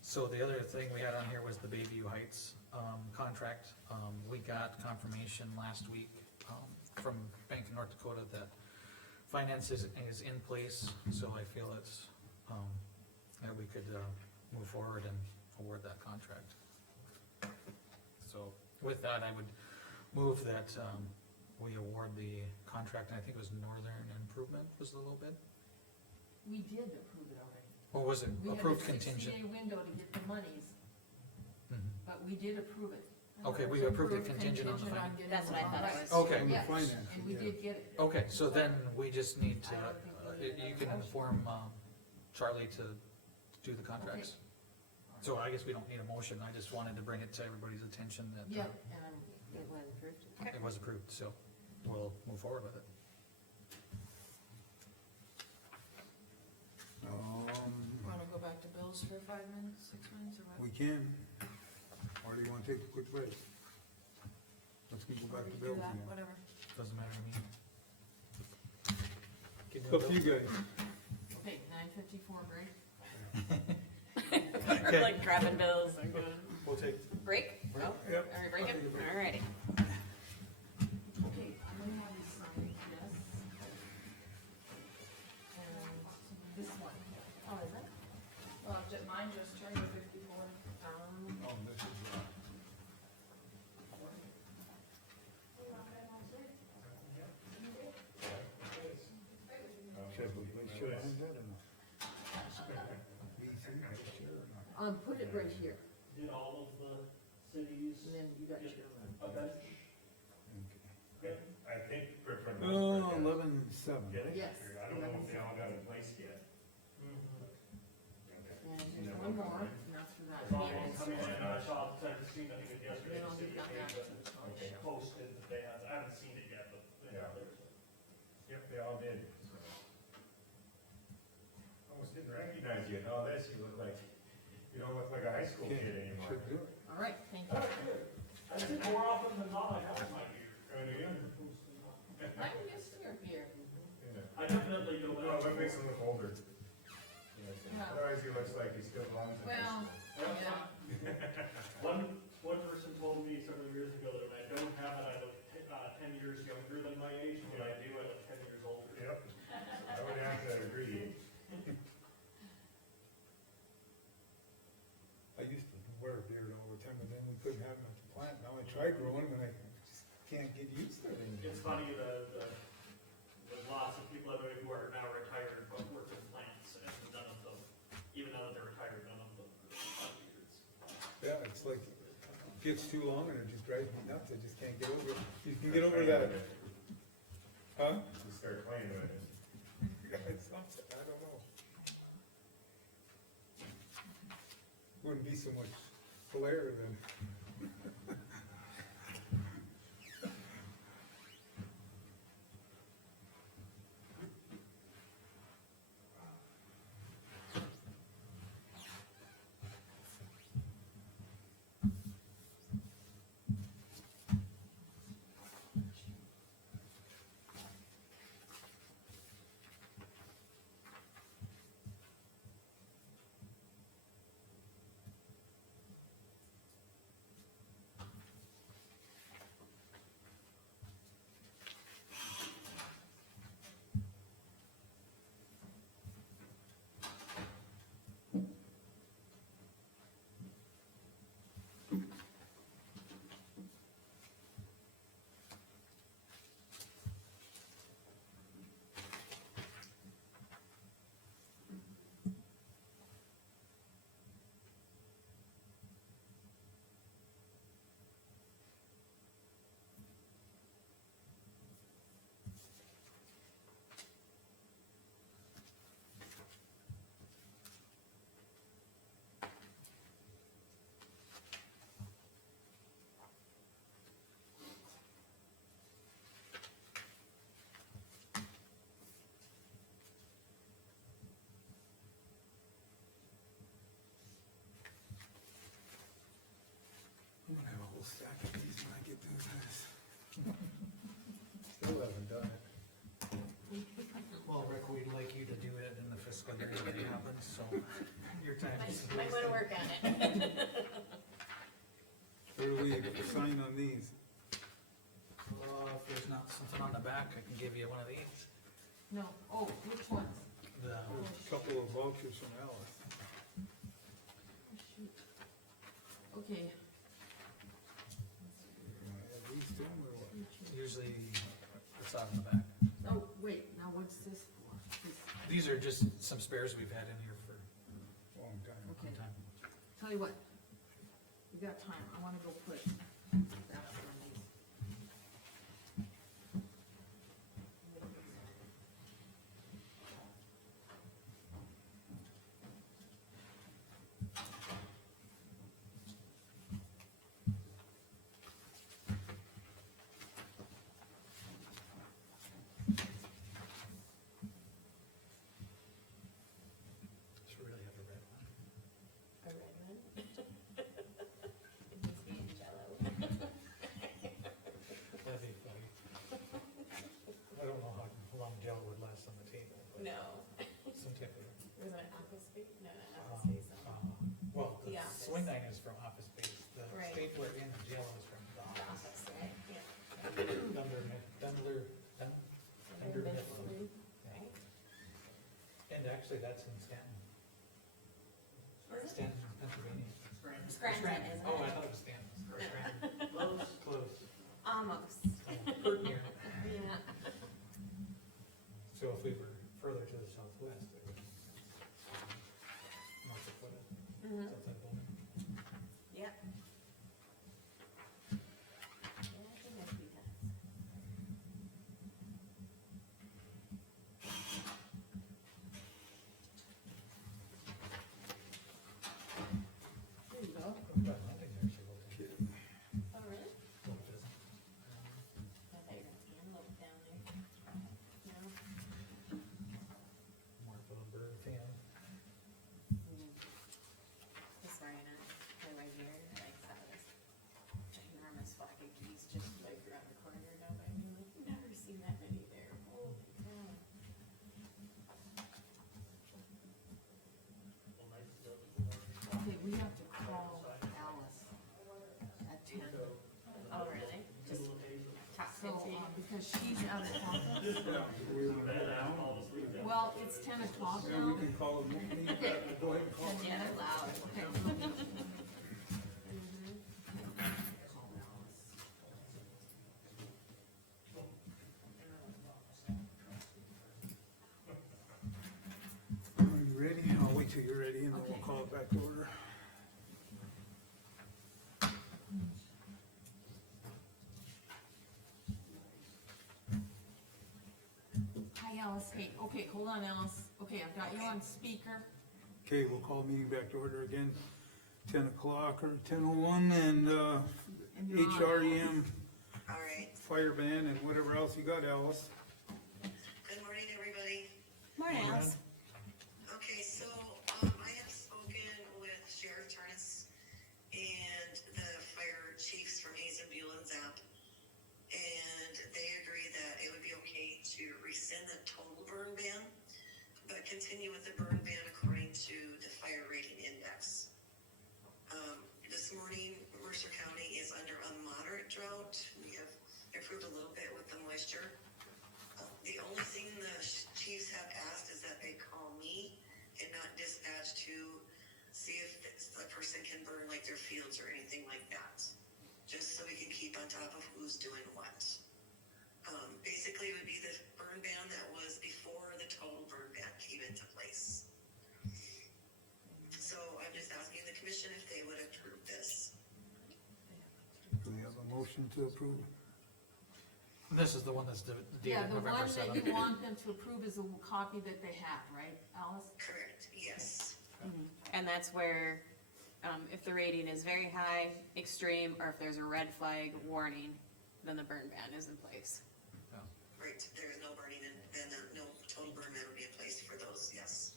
So the other thing we had on here was the Bayview Heights, contract. We got confirmation last week, from Bank of North Dakota that finance is in place, so I feel it's, that we could, move forward and award that contract. So with that, I would move that, we award the contract, and I think it was Northern Improvement was the low bid? we did approve it already. Or was it We had a approved contingent? 60-day window to get the monies, Mhm. but we did approve it. Okay, we approved it contingent on the fin- getting That's the what I thought it funds. was. Okay. And the Yes, financing, and we yeah. did get it. Okay, so then we just need to, I don't think we need you can another motion. inform, Charlie to do the contracts. So I guess we don't need a motion, I just wanted to bring it to everybody's attention that Yep, and It was approved. it was approved, so we'll move forward with it. wanna go back to bills for 5 minutes, 6 minutes, or what? We can, or do you wanna take a quick break? Let's go back to Do bills that, again. whatever. Doesn't matter to me. Give me Up a to you bill. guys. Okay, 9:54 break. Okay. Like grabbing bills and going, We'll take, break? Oh, Yep. are we breaking? Alrighty. Okay, I'm gonna have you sign this. And this one. Oh, is it? Well, mine just turned to 54. Oh, this is, should I hand that or not? BC, sure or not? Put it right here, Did all of the cities and then you got get your, a bench? Okay. I think for the most Oh, part, 11-7. yeah. yes. I don't know if they all got in place yet. And here's one more, and that's for that. As long as I mean, and I saw, I just seen, I think it yesterday, Then the I'll city get that page back to that the show. posted that they had, I haven't seen it yet, but they Yeah. have theirs. Yep, they all did, so. Almost didn't recognize you in all this, you don't look like a high school Okay, kid anymore. should do it. All right, thank you. That's good. I think more often than not, I have my gear. Oh, do you? I'm used to your gear. Yeah. I definitely go Well, back. that makes him look older. Yeah. Otherwise, he looks like he still belongs in high Well, school. yeah, One person told me several years ago that when I don't have it, I look 10 years younger than my age, when I do, I look 10 years older. Yep, I would have to agree. I used to wear a beard all the time, but then we couldn't have them at the plant. Now I try growing them and I just can't get used to it anymore. It's funny, there's lots of people who are now retired, but work in plants, and none of them, even though they're retired, none of them have beards. Yeah, it's like, it gets too long and it just drives me nuts. I just can't get over it. You can get over that. Huh? You start playing with it. Yeah, it's something, I don't know. Wouldn't be so much glare then. I'm gonna have a whole stack of these when I get through this. Still haven't done it. well, Rick, we'd like you to do it in the fiscal year when it happens, so your time is Might wanna wasted. work on it. Where do we sign on these? If there's not something on the back, I can give you one of these. no, oh, which ones? The, There's a couple of vouchers from Alice. Oh, shoot. Okay. Add these to them or what? usually, it's out in the back. Oh, wait, now what's this for? This, These are just some spares we've had in here for Long time. some okay, time. tell you what, we got time, I wanna go put that up on these. Swingline is from office space, the Right. stapler in the jail is from the The office. office, right? Yeah. Dunder Mifflin. Right? And actually, that's in Stanton. Stanton, Pennsylvania. Scranton, isn't Oh, I it? thought it was Stanton. Or Scranton. Close. Almost. Pert near. Yeah. So if we were further to the southwest, it would. North Dakota. Mhm. Southside Bowman. Yep. Yeah, I think that'd be nice. There you go. I've got nothing there, so we'll Okay. Oh, really? go visit. I thought you were gonna antelope down there. No? More of a bird fan. This morning, I right here, I saw this ginormous flock of geese just like around the corner now, but I'm like, never seen that many there. Holy cow. Okay, we have to call Alice at 10. Oh, really? Just talk So, to me. because she's out of office, Yeah, we will go down. well, it's 10 o'clock Yeah, now. we can call them, go ahead and call them. Yeah, they're loud. Okay. Mhm. Call Alice. Are you ready? I'll wait till you're ready and then we'll Okay. call it back to order. Hi Alice, hey, okay, hold on Alice, okay, I've got you on speaker. Okay, we'll call meeting back to order again, 10 o'clock or 10:01 and, And you're on. HREM, All right. fire ban and whatever else you got, Alice. Good morning, everybody. Morning, Alice. Okay, so, I have spoken with Sheriff Tarnas and the fire chiefs from Hayes and Buell and Zap. And they agree that it would be okay to rescind the total burn ban, but continue with the burn ban according to the fire rating index. This morning, Mercer County is under a moderate drought. We have improved a little bit with the moisture. The only thing the chiefs have asked is that they call me and not dispatch to see if a person can burn like their fields or anything like that. Just so we can keep on top of who's doing what. Basically it would be the burn ban that was before the total burn ban came into place. So I'm just asking the commission if they would approve this. Do we have a motion to approve? This is the one that's Yeah, dated the one November that seventh. you want them to approve is the copy that they have, right, Alice? Correct, yes. And that's where, if the rating is very high, extreme, or if there's a red flag warning, then the burn ban is in place. Right, there is no burning and then no total burn ban would be in place for those, yes.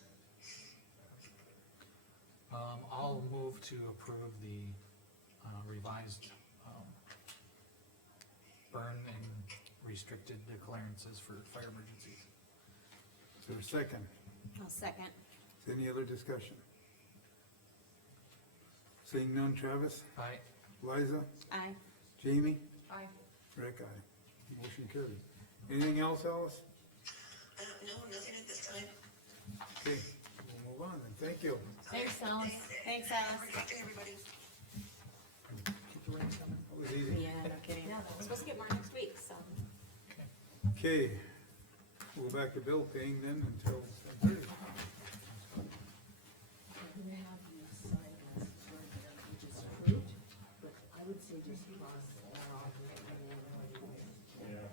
I'll move to approve the revised, burn and restricted declarances for fire emergencies. Is there a second? I'll second. Is there any other discussion? Seeing none, Travis, Aye. Liza, Aye. Jamie, Aye. Rick, aye. Motion carried. Anything else, Alice? No, nothing at this time. Okay, we'll move on then, thank you. Thanks, Alice. Thanks, Have a Alice. great day, everybody. Keep the rains coming. That was easy. Yeah, no kidding. Yeah, We're supposed to get more next week, so. Okay, we'll go back to bill paying then until 10:30. We have the side list for them, which is approved, but I would say just cross that off. Yeah.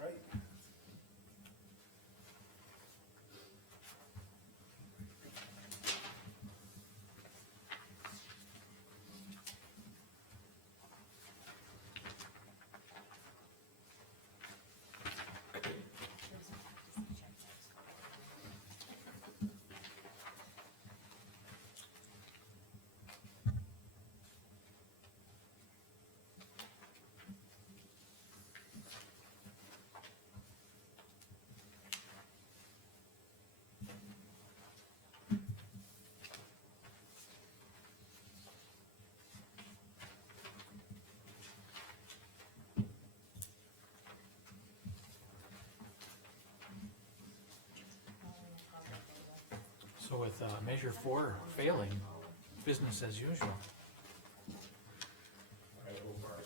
Right. with, measure 4 failing, business as usual. I hope our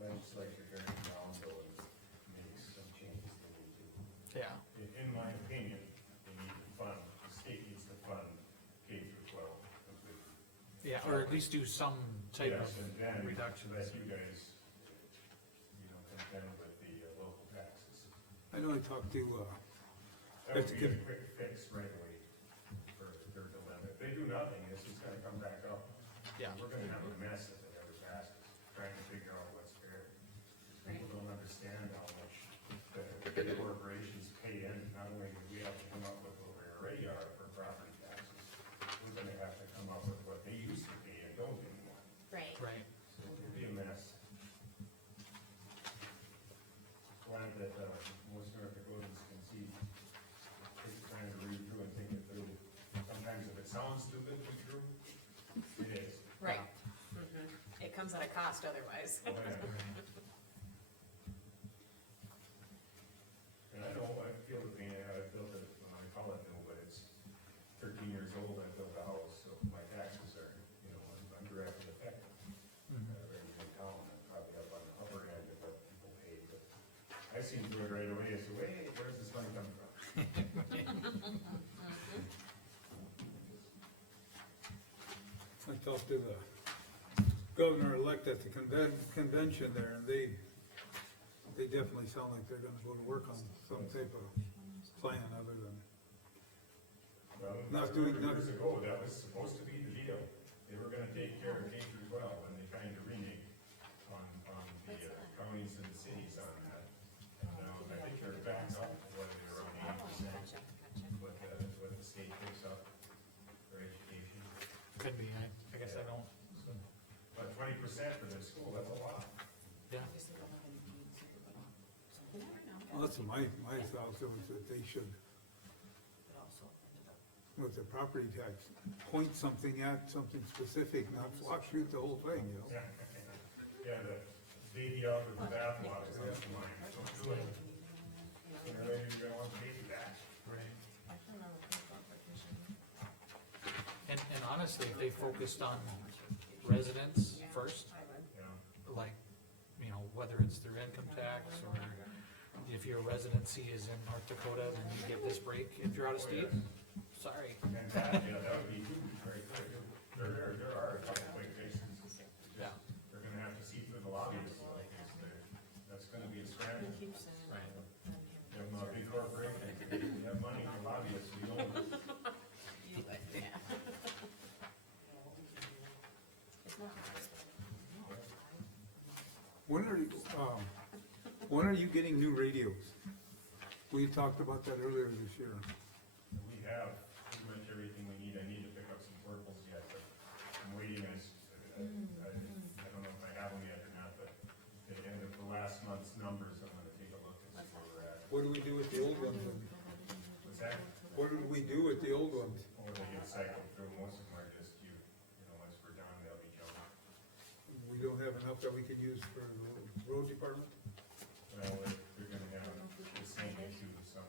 legislature during down though and makes some changes they need to. Yeah. In my opinion, they need to fund, the state needs to fund K through 12 completely. Yeah, or at least do some type of Yes, and then reduction. let you guys, contend with the local taxes. I know I talked to, That would be a quick fix right away for their dilemma. If they do nothing, it's just gonna come back up. Yeah. We're gonna have a mess if it ever passes, trying to figure out what's fair. People don't understand how much the corporations pay in. Not only do we have to come up with what we already are for property taxes, we're gonna have to come up with what they used to pay and don't anymore. Right. Right. So it'll be a mess. Glad that, most North Dakotans can see, take the time to read through and think it through. Sometimes if it sounds too good to be true, it is. Right. Mhm. It comes at a cost otherwise. Oh, yeah. And I know, I feel the pain, I built it, I call it new, but it's 13 years old, I built a house, so my taxes are, I'm directly affected. Everything in town, I'm probably up on the upper end of what people pay, but I seen through it right away, I said, wait, where's this money coming from? I talked to the governor-elect at the convention there, and they definitely sound like they're gonna go to work on some type of plan other than, Well, Not doing years ago, that was supposed to be the deal. They were gonna take care of K through 12, and they kind of reneged on the counties and the cities on that. And I think they're back up to what they're around 8%, what the state picks up for education. Could be, I guess I don't, But 20% for their school, that's a lot. yeah. well, that's my thoughts, was that they should, with the property tax, point something at something specific, not shoot the whole thing, Yeah, the baby out with the bathwater comes to mind, don't do it. Sooner or later, you're gonna want the baby back. Right. And honestly, if they focused on residents first, Yeah. like, whether it's through income tax or if your residency is in North Dakota, then you get this break. If you're out of state, sorry. And that would be huge, very quick. There are a couple quick fixes. Yeah. They're gonna have to see through the lobbyists, that's gonna be a scramble. Right. You have a big corporation, you have money for lobbyists, you don't. When are you getting new radios? We talked about that earlier this year. We have pretty much everything we need. I need to pick up some portables yet, but I'm waiting. I don't know if I have them yet or not, but at the end of the last month's numbers, I'm gonna take a look and see where we're at. What do we do with the old ones? What's that? What did we do with the old ones? Or they get cycled through. Most of them are just once we're done, they'll be jumped. We don't have enough that we can use for the road department? Well, they're gonna have the same issue with some.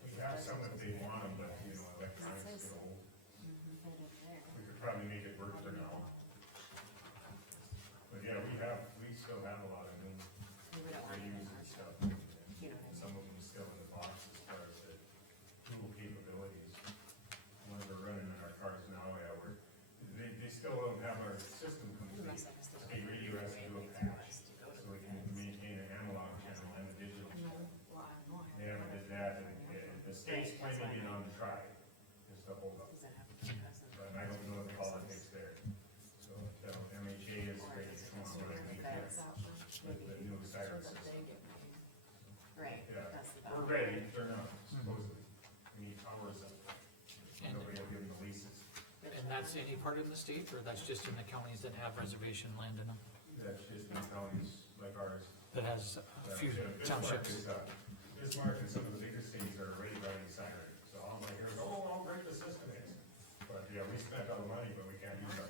We have some if they want them, but electronics get old. We could probably make it work for now. But yeah, we still have a lot of new radios and stuff. Some of them still in the box as far as the dual capabilities. When we're running in our cars now, they still don't have our system complete. State radio has to do a patch, so we can maintain an analog channel and a digital channel. They haven't did that, and the state's claiming it on the try, is the holdup. But I don't know the politics there. So, MHA is ready to come on right here with the new siren system. Right, Yeah, that's the we're ballot. ready to turn on, supposedly. We need powers up. And, Nobody will give them the leases. and that's any part of the state, or that's just in the counties that have reservation land in them, That's just in counties like ours. that has a few townships? Bismarck and some of the bigger cities are already running siren, so all my heroes, how great the system is. But yeah, we spent all the money, but we can't use our.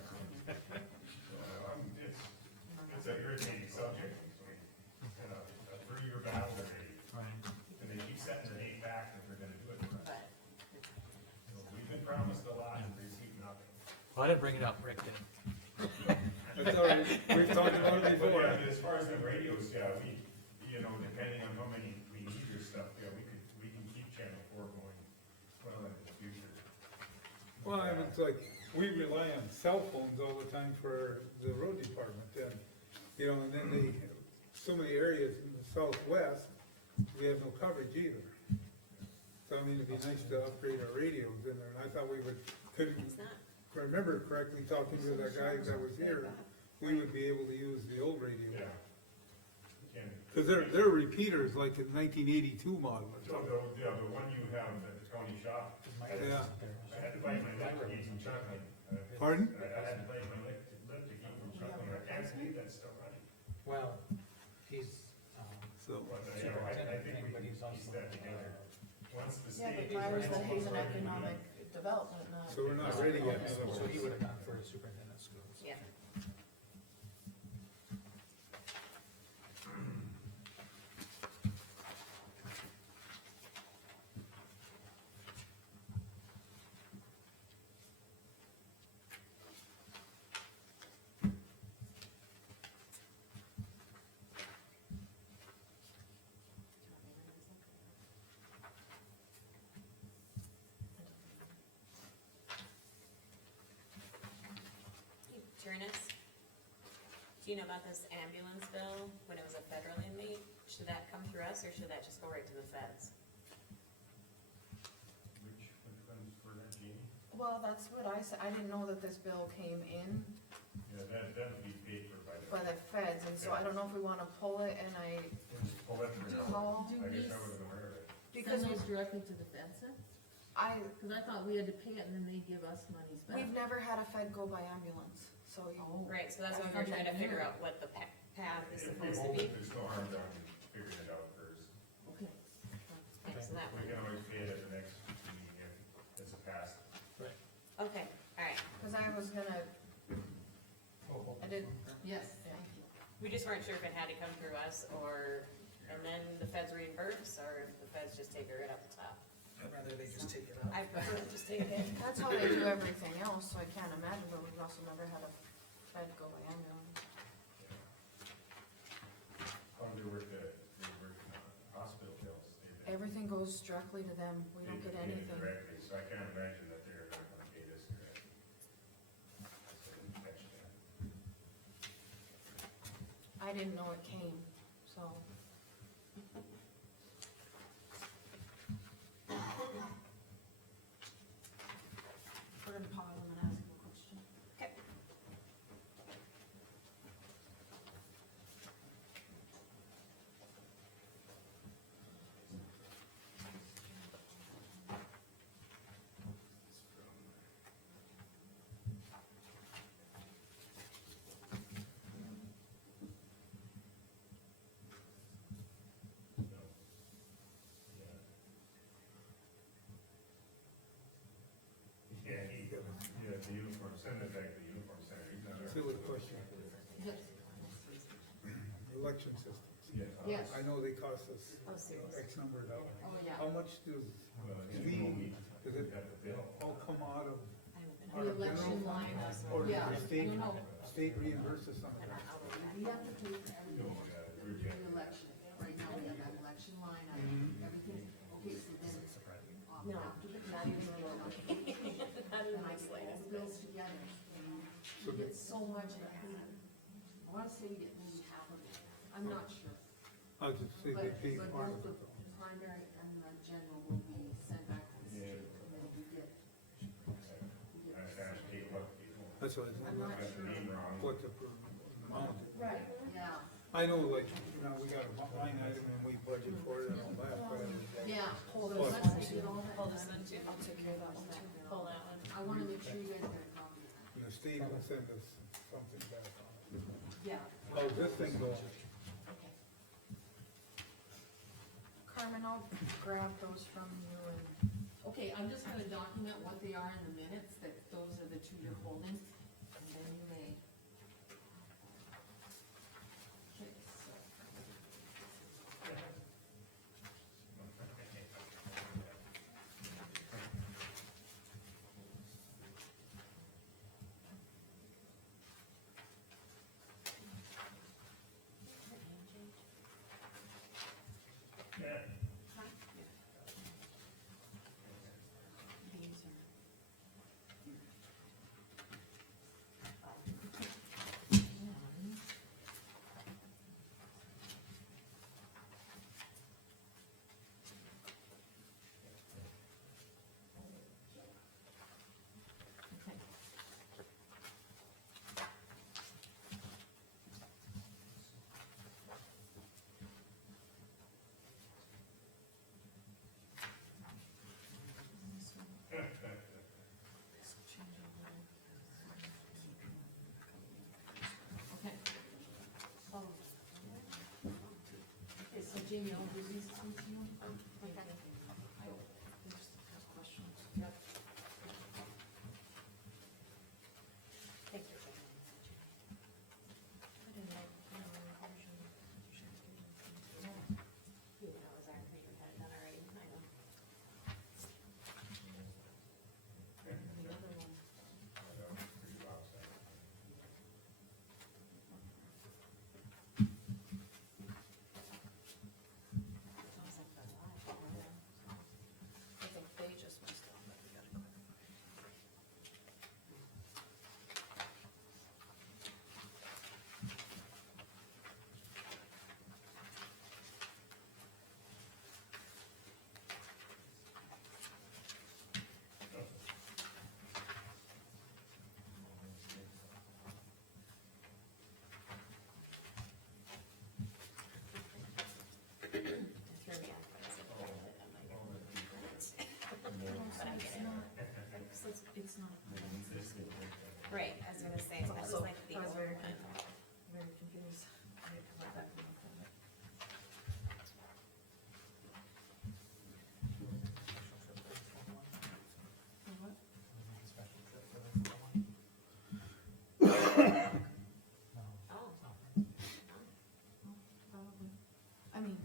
It's a irritating subject, a 3-year battle already, Right. and they keep setting the date back if they're gonna do it. But Well, I didn't bring it up, Rick did. That's all right, we've talked about it But before. yeah, I mean, as far as the radios, yeah, we, you know, depending on how many we need or stuff, yeah, we can keep channel 4 going well into the future. Well, and it's like, we rely on cell phones all the time for the road department, and, you know, and then so many areas in the southwest, we have no coverage either. So I mean, it'd be nice to upgrade our radios in there, and I thought we could, It's not. if I remember correctly, talking to that guy that was here, we would be able to use the old radio. Yeah. Can, Cause they're repeaters, like a 1982 model or so something. the one you have at the county shop, Yeah. I had to buy my lift to keep from chuckling. Pardon? I had to buy my lift to keep from chuckling, I can't believe that's still running. Well, he's, So, But, you know, I think we but can he's also. piece that together. Once the Yeah, state. but I was the once Haven we're ready to Economic Development, not. so we're not ready yet. So he would have gone for a superintendent school. So. Yeah. Turnus, do you know about this ambulance bill when it was a federal inmate? Should that come through us or should that just go right to the feds? Which one's for that, Jeannie? Well, that's what I said, I didn't know that this bill came in Yeah, that'd be paid for by the. by the feds, and so I don't know if we wanna pull it, and We'll just pull that for now. How? I guess I wasn't aware of it. because Send those directly to the feds then? Cause I thought we had to pay it and then they give us monies back. we've never had a fed go by ambulance, so you. Oh. Right, so that's why we're trying to figure out what the path is If we supposed to hold be. it, there's no harm done figuring it out first. Okay. Okay, so that We one, can always pay it at the next meeting if it's a pass. okay, alright, Cause I was gonna, I did, Yes, thank you. we just weren't sure if it had to come through us or, and then the feds reimburse, or if the feds just take it right off the top. I'd rather they just take it out. I prefer to just take it. that's how they do everything else, so I can't imagine, but we've also never had a fed go by ambulance. How do they work the hospital bills? Everything goes directly to them, we don't get anything. Directly, so I can't imagine that they're not gonna pay this directly. So I didn't catch that. I didn't know it came, so. We're gonna pause, I'm gonna ask him a question. Okay. Yeah, the uniform, send it back to the uniform center. He's not our- silly question. Yes. Election systems. Yeah. Yes. I know they cost us Oh, seriously. X number of dollars. Oh, yeah. How much does does it Got the bill. all come out of, I haven't been. out The of election general line, fund? Or yeah, does the state, no, no. state reimburse us on I'm that? not out of that. We have to pay for everything, No, yeah, we're the getting. election, right now we have that election line, everything, okay, so then, No, after the. not even a little. Not even And I my put all slightest. the bills together, and you get so much, I wanna say you get maybe half of it, I'm not sure. I'll just say they But, pay but part both of the it. primary and the general will be sent back to the state, and then you get. I asked Kate what people, That's what I'm I not got the sure. name wrong. what the amount is. Right, yeah, I know, like, you know, we got a line item and we budget for it and all that, but yeah, hold Well, on, let's let's get all that. Pull this one too. I'll take care of that one too. Pull that one. I wanna make sure you guys get a copy of that. and the state will send us something back on it. Yeah. How's this thing going? Okay. Carmen, I'll grab those from you and, Okay, I'm just gonna document what they are in the minutes, that those are the two you're holding, and then you may. Okay, so. Jamie, I'll do these two to you. Oh, okay. I just have questions. Yep. Thank you. I didn't know, version. You know, is our thing had done already, I know. The other one. Sounds like a lot. I think they just messed up, but we gotta clarify. It threw me off when I said that, I'm like, what? But I get it. So it's not. Right, I was gonna say, this is Also, like the I was old very one. Very confused. I didn't come up with that from it. For what? Special trip for the one? No. Oh, Probably. I mean,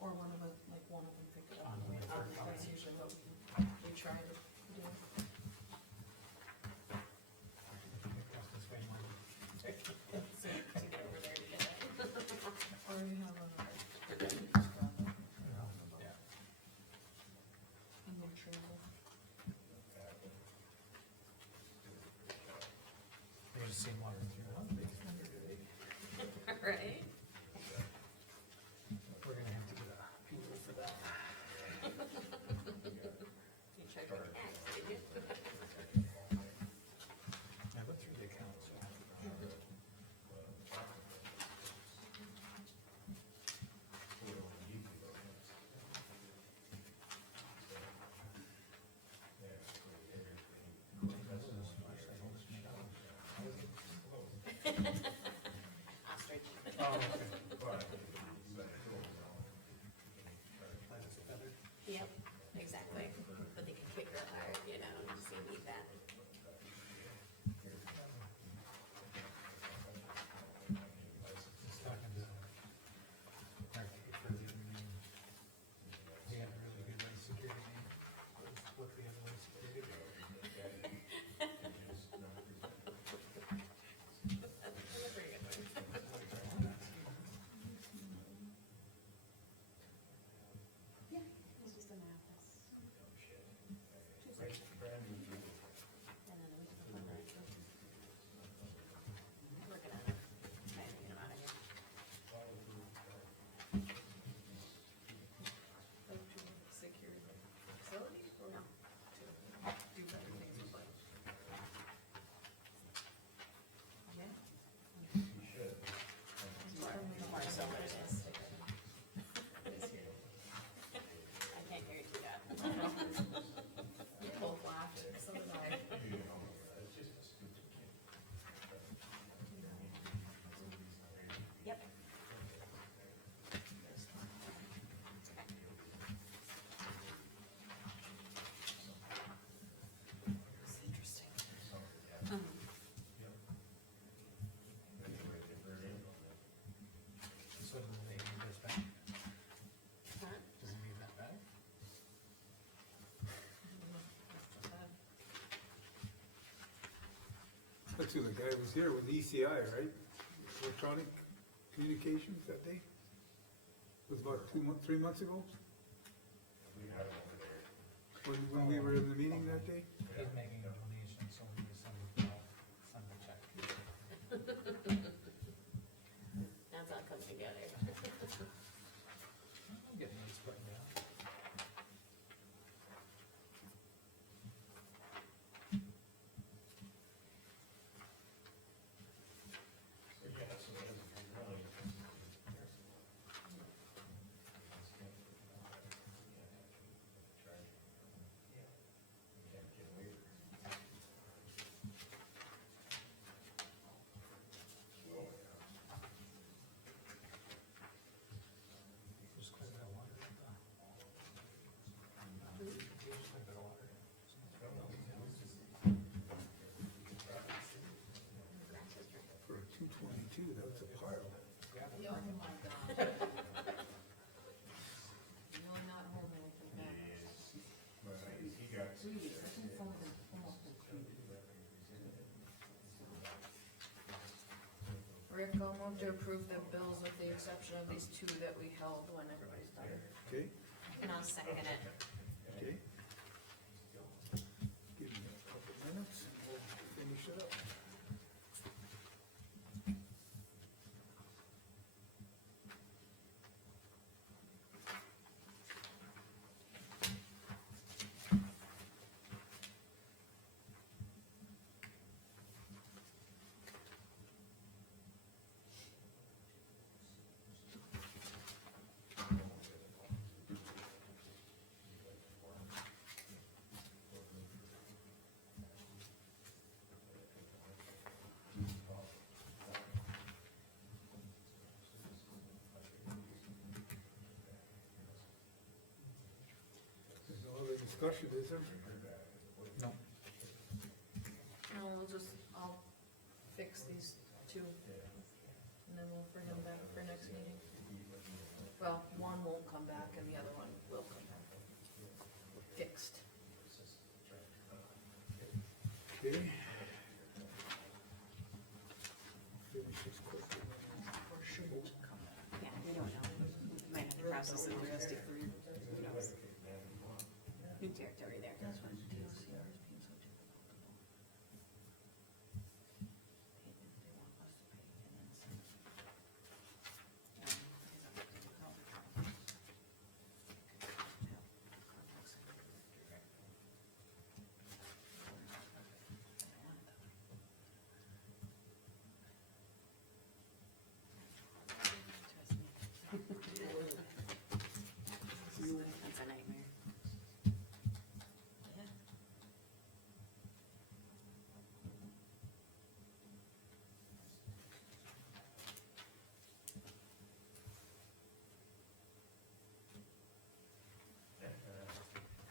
or one of us, like one of them picked it up. On the way through. That's usually what we try to do. That's the same one. so to get over there to get it. Or we have another. Yeah. And then travel. There's the same water through. Right? We're gonna have to get a people for that. You tried to act, did you? I went through the accounts. Ostrich. Oh, okay. Yep, exactly. But they can kick her hard, you know, just you need that. Just talking to our kid for the other name. He had a really good way security name. What the other way security? That's a pretty good one. Yeah, it's just an office. And then we can put that. Working on it. Trying to get him out of here. Like to secure the facility or No. to do better things with life? Yeah. More so what it is. I can't guarantee that. You both laughed, so did I. Yep. It's interesting. So do they give this back? Huh? Does he need that back? That's who the guy was here with ECI, right? Electronic Communications that day? Was about 3 months ago? When we were in the meeting that day? He's making a donation, so we just send a check. That's all coming together. I'm getting these put down. I'll move to approve the bills with the exception of these two that we held when everybody's done. Okay, And I'll second it. okay. Give me a couple minutes and we'll finish it up. There's no other discussion, is there? No. No, I'll fix these two, and then we'll bring them back for next meeting. Well, one won't come back and the other one will come back. Fixed. Okay. Finish this quick. Or shouldn't come back. Yeah, we don't know. Might have to process it the rest of who knows. New territory there. That's what DOCR is being so difficult about. They want us to pay and then send. That's a nightmare.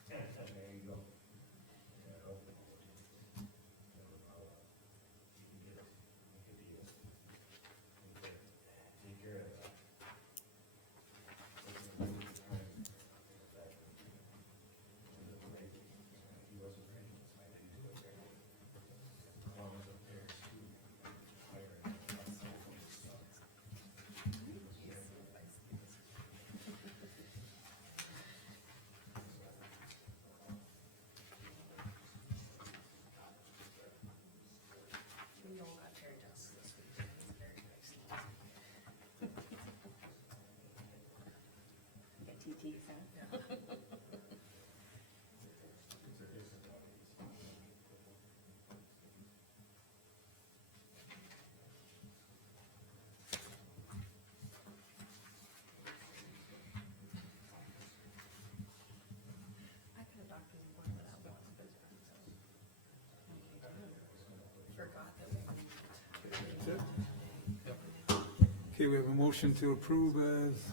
There you go. Take care of that. He wasn't ready, that's why I didn't do it right. While I was up there, too, hiring. We all got Terry desks this week. It's very nice. Get TTs, huh? I could have doctor's appointment at once, but forgot that we moved. That's it? Okay, we have a motion to approve as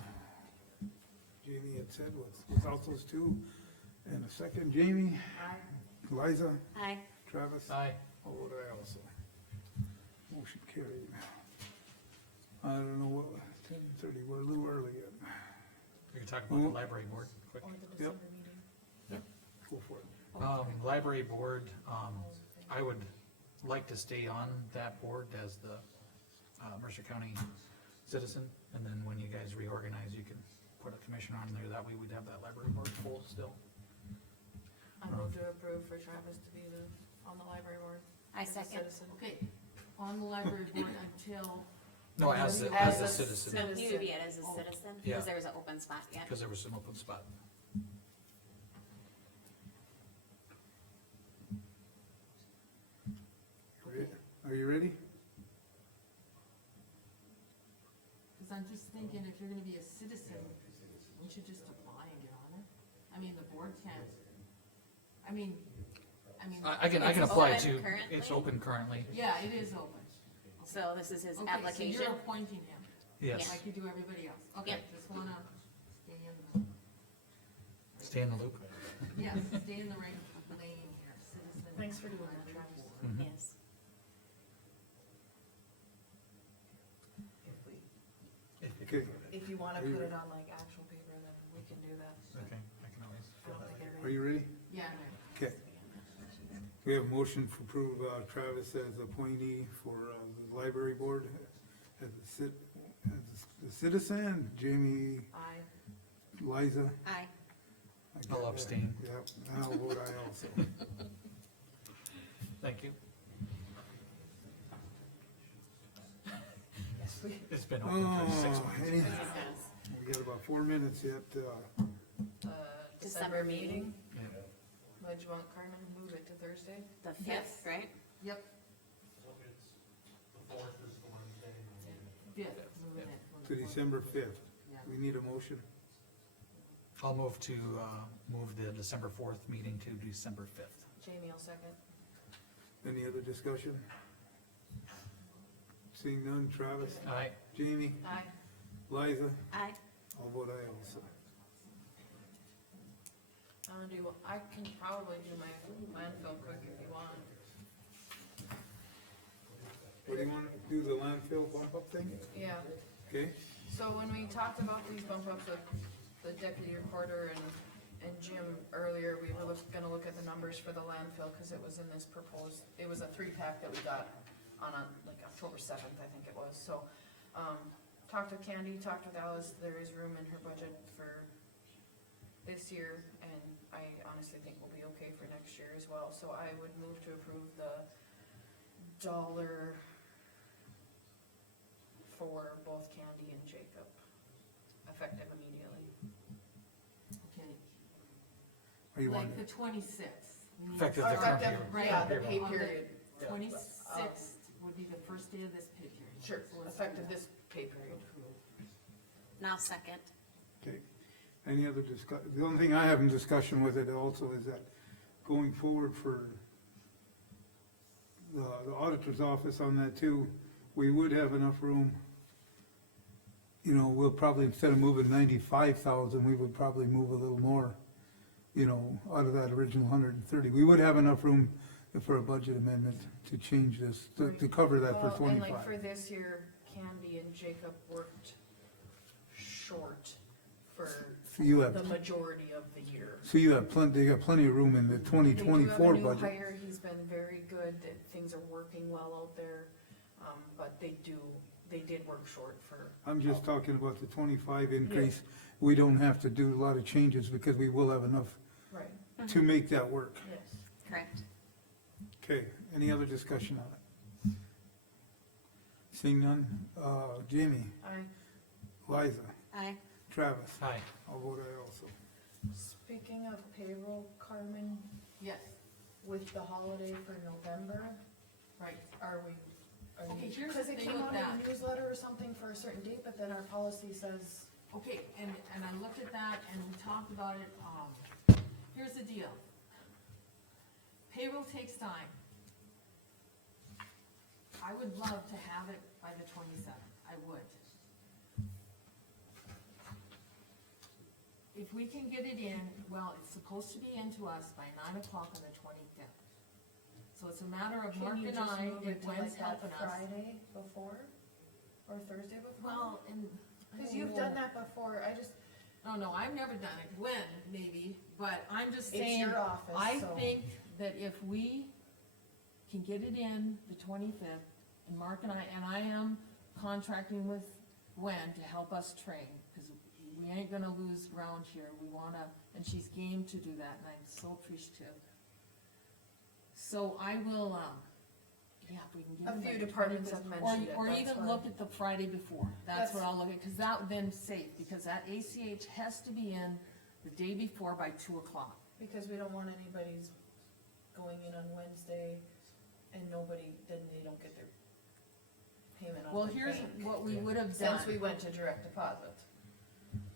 Jamie had said, without those two. And a second, Jamie, Liza, Hi. Travis. Aye. I'll vote aye also. Motion carried. I don't know what, 10:30, we're a little early yet. We can talk about the library board quick. Or the December meeting. Go for it. Library board, I would like to stay on that board as the, Mercer County citizen, and then when you guys reorganize, you can put a commissioner on there, that way we'd have that library board full still. I move to approve for Travis to be on the library board. I as a second. citizen. Okay, on the library board until, No, as a As a citizen, No, he would be it as a citizen, Yeah. because there was an open spot, yeah. cause there was some open spot. Are you ready? cause I'm just thinking, if you're gonna be a citizen, wouldn't you just apply and get on it? I mean, the board can't, I mean, I can It's apply open to, currently? it's open currently, yeah, it is open. So this is his Okay, application. so you're appointing him, yes, like you do everybody else. Okay, Yep. just wanna stay in stay in the loop. the, yeah, stay in the right lane here, citizen. Thanks for doing that, Travis. Mhm. Yes. Okay, If you wanna Are you put it ready? on like actual paper, then we can do that. Okay, I can always. I don't think are everybody. you ready? Yeah, I'm ready. Okay. We have a motion to approve Travis as appointee for the library board as the citizen, Jamie, I, Liza. Aye. I I'll get that. abstain. Yep, and I'll vote aye also. Thank you. yes, we, It's been open for 6 Oh, months. any, Yes. we got about 4 minutes yet, December meeting. Yeah. Would you want Carmen to move it to Thursday? The Yes. fifth, right? yep, So it's, the fourth is the Wednesday. fifth, moving it. to December fifth. Yeah. We need a motion. I'll move to, move the December fourth meeting to December fifth. Jamie, I'll second. Any other discussion? Seeing none, Travis, Aye. Jamie, Aye. Liza, Aye. I'll vote aye also. I can probably do my landfill quick if you want. What do you wanna do, the landfill bump up thing? Yeah, Okay, so when we talked about these bump ups with the deputy recorder and Jim earlier, we were gonna look at the numbers for the landfill, cause it was in this proposed, it was a 3-pack that we got on like October 7th, I think it was, so, talked with Candy, talked with Alice, there is room in her budget for this year, and I honestly think we'll be okay for next year as well, so I would move to approve the dollar for both Candy and Jacob, effective immediately. Okay, are you on? like the 26th. we need- Effective the current year. Right, Yeah, the Payroll. pay On the period, 26th would be the first day of this pay period. sure, So it's effective this pay period. approved. Now second. Okay, any other the only thing I have in discussion with it also is that going forward for the auditor's office on that too, we would have enough room. You know, we'll probably, instead of moving 95,000, we would probably move a little more, you know, out of that original 130. We would have enough room for a budget amendment to change this, to cover that for Well, and like for 25. this year, Candy and Jacob worked short for So you the have, majority of the year. so you have they got plenty of room in the They 2024 do have a budget. new hire, he's been very good, that things are working well out there, but they did work short for. I'm just talking about the 25 increase. We don't have to do a lot of changes because we will have enough Right, to make that work. yes. Correct. Okay, any other discussion on it? Seeing none, Jamie, Liza, Aye. Travis, Aye. I'll vote aye also. Speaking of payroll, Carmen, Yes, with the holiday for November, right. are we? Okay, here's the Cause it thing came with out in that. a newsletter or something for a certain date, but then our policy says, Okay, and I looked at that and we talked about it, here's the deal. Payroll takes time. I would love to have it by the 27th, I would. If we can get it in, well, it's supposed to be into us by 9 o'clock on the 25th. So it's a matter of Mark can you and just I, move it if to Gwen's like that helping us. Friday before? Or Thursday before? Well, and. I Cause don't you've know. done that before, I just, No, I've never done it, Gwen, maybe, but I'm just it's saying, your office, I so. think that if we can get it in the 25th, and Mark and I am contracting with Gwen to help us train, cause we ain't gonna lose ground here, we wanna, and she's game to do that, and I'm so appreciative. So I will, yeah, if we can get A it by few the departments 25th, have mentioned it, Or that's even why. look at the Friday before, that's what That's- I'll look at, cause that then safe, because that ACH has to be in the day before by 2 o'clock. Because we don't want anybody's going in on Wednesday and then they don't get their payment on Well, the here's bank. what we would have done. Since we went to direct deposit.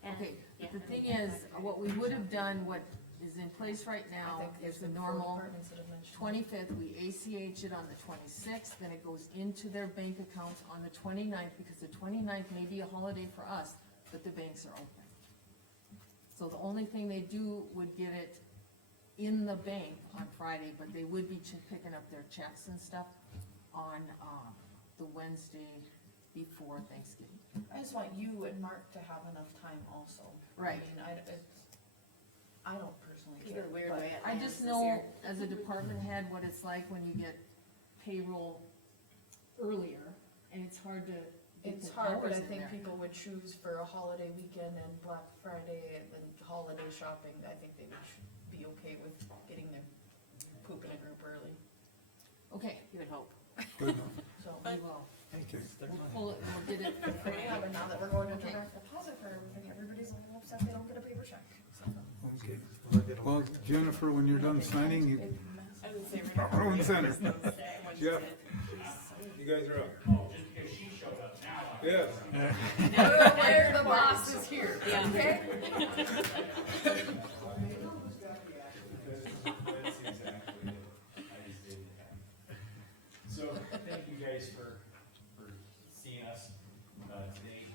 And- Okay, yeah, but the and thing then is, what we would have done, what is in place right I now think is there's the been 4 normal departments that have mentioned it. 25th, we ACH it on the 26th, then it goes into their bank accounts on the 29th, because the 29th may be a holiday for us, but the banks are open. So the only thing they do would get it in the bank on Friday, but they would be picking up their checks and stuff on, the Wednesday before Thanksgiving. I just want you and Mark to have enough time also. Right. I mean, I don't personally care. Either weird but- way it I lands just this know, year. as a department head, what it's like when you get payroll earlier, and it's hard to It's the hard, but I hours in think there. people would choose for a holiday weekend and Black Friday and then holiday shopping, I think they would be okay with getting their poop in a group early, Okay, You would hope. Good enough. so. we will, Okay. we'll pull it, we'll get it for Friday. Yeah, but now that we're going to Okay. direct deposit for everything, everybody's a little upset they don't get a paper check, so. Okay. Well, Jennifer, when you're done signing, you, I would say front and center. Jeff, you guys are up. Oh, just because she showed up now. Yes. Where the boss is here, Yeah. okay? That's exactly it. I just didn't have. So, thank you guys for seeing us, today.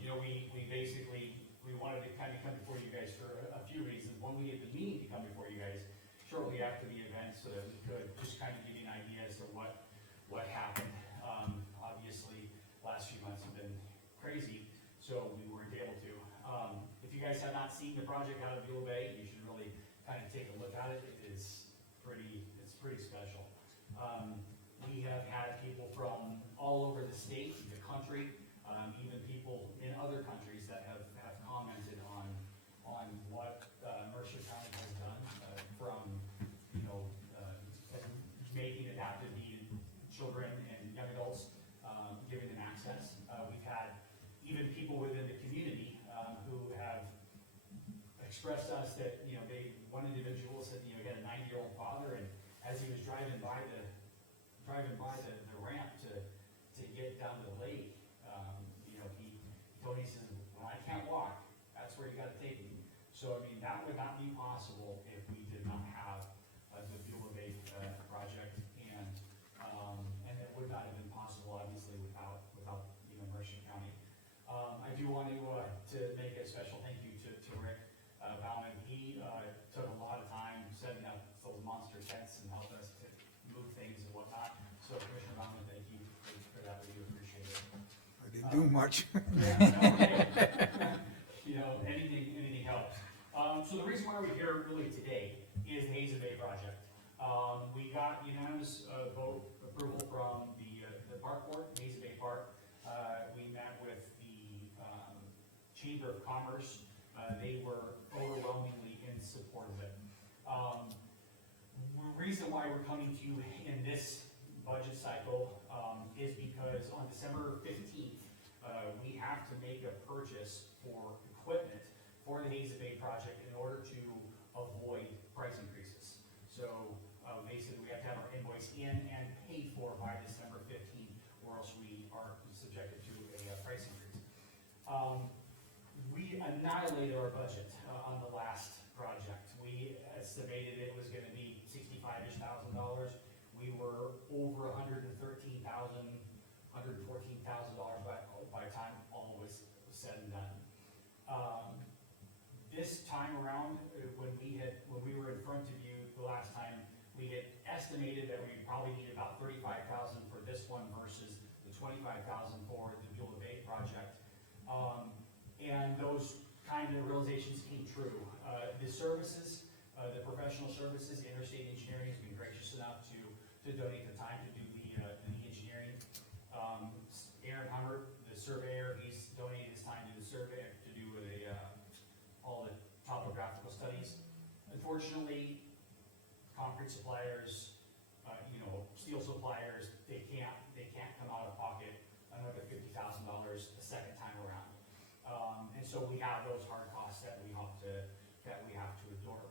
You know, we basically, we wanted to kind of come before you guys for a few reasons. One, we had the meeting to come before you guys shortly after the event so that we could just kind of give you an idea as to what happened. Obviously, last few months have been crazy, so we weren't able to. If you guys have not seen the project out of Beulah Bay, you should really kind of take a look at it. It's pretty special. We have had people from all over the state, the country, even people in other countries that have commented on what Mercer County has done, from, you know, making adaptive needed children and young adults, giving them access. We've had even people within the community, who have expressed us that, you know, one individual said, you know, he had a 90-year-old father, and as he was driving by the ramp to get down to the lake, you know, he told me, he says, well, I can't walk, that's where you gotta take me. So, I mean, that would not be possible if we did not have the Beulah Bay project, and it would not have been possible, obviously, without you know, Mercer County. I do want to make a special thank you to Rick Bauman. He took a lot of time setting up those monster tents and helped us to move things and whatnot. So Commissioner Bauman, thank you for that, we do appreciate it. I didn't do much. You know, anything helps. So the reason why we're here really today is the Hazen Bay project. We got unanimous vote approval from the park board, Hazen Bay Park. We met with the Chamber of Commerce. They were overwhelmingly in support of it. The reason why we're coming to you in this budget cycle is because on December 15th, we have to make a purchase for equipment for the Hazen Bay project in order to avoid price increases. So basically, we have to have our invoice in and paid for by December 15th, or else we are subjected to a price increase. We annihilated our budget on the last project. We estimated it was gonna be $65,000. We were over $113,000, $114,000 by the time all was said and done. This time around, when we were in front of you the last time, we had estimated that we probably need about $35,000 for this one versus the $25,000 for the Beulah Bay project. And those kind of realizations came true. The services, the professional services, Interstate Engineering has been gracious enough to donate the time to do the engineering. Aaron Hummer, the surveyor, he's donated his time to the survey to do all the topographical studies. Unfortunately, concrete suppliers, you know, steel suppliers, they can't come out of pocket another $50,000 a second time around. And so we have those hard costs that we have to absorb.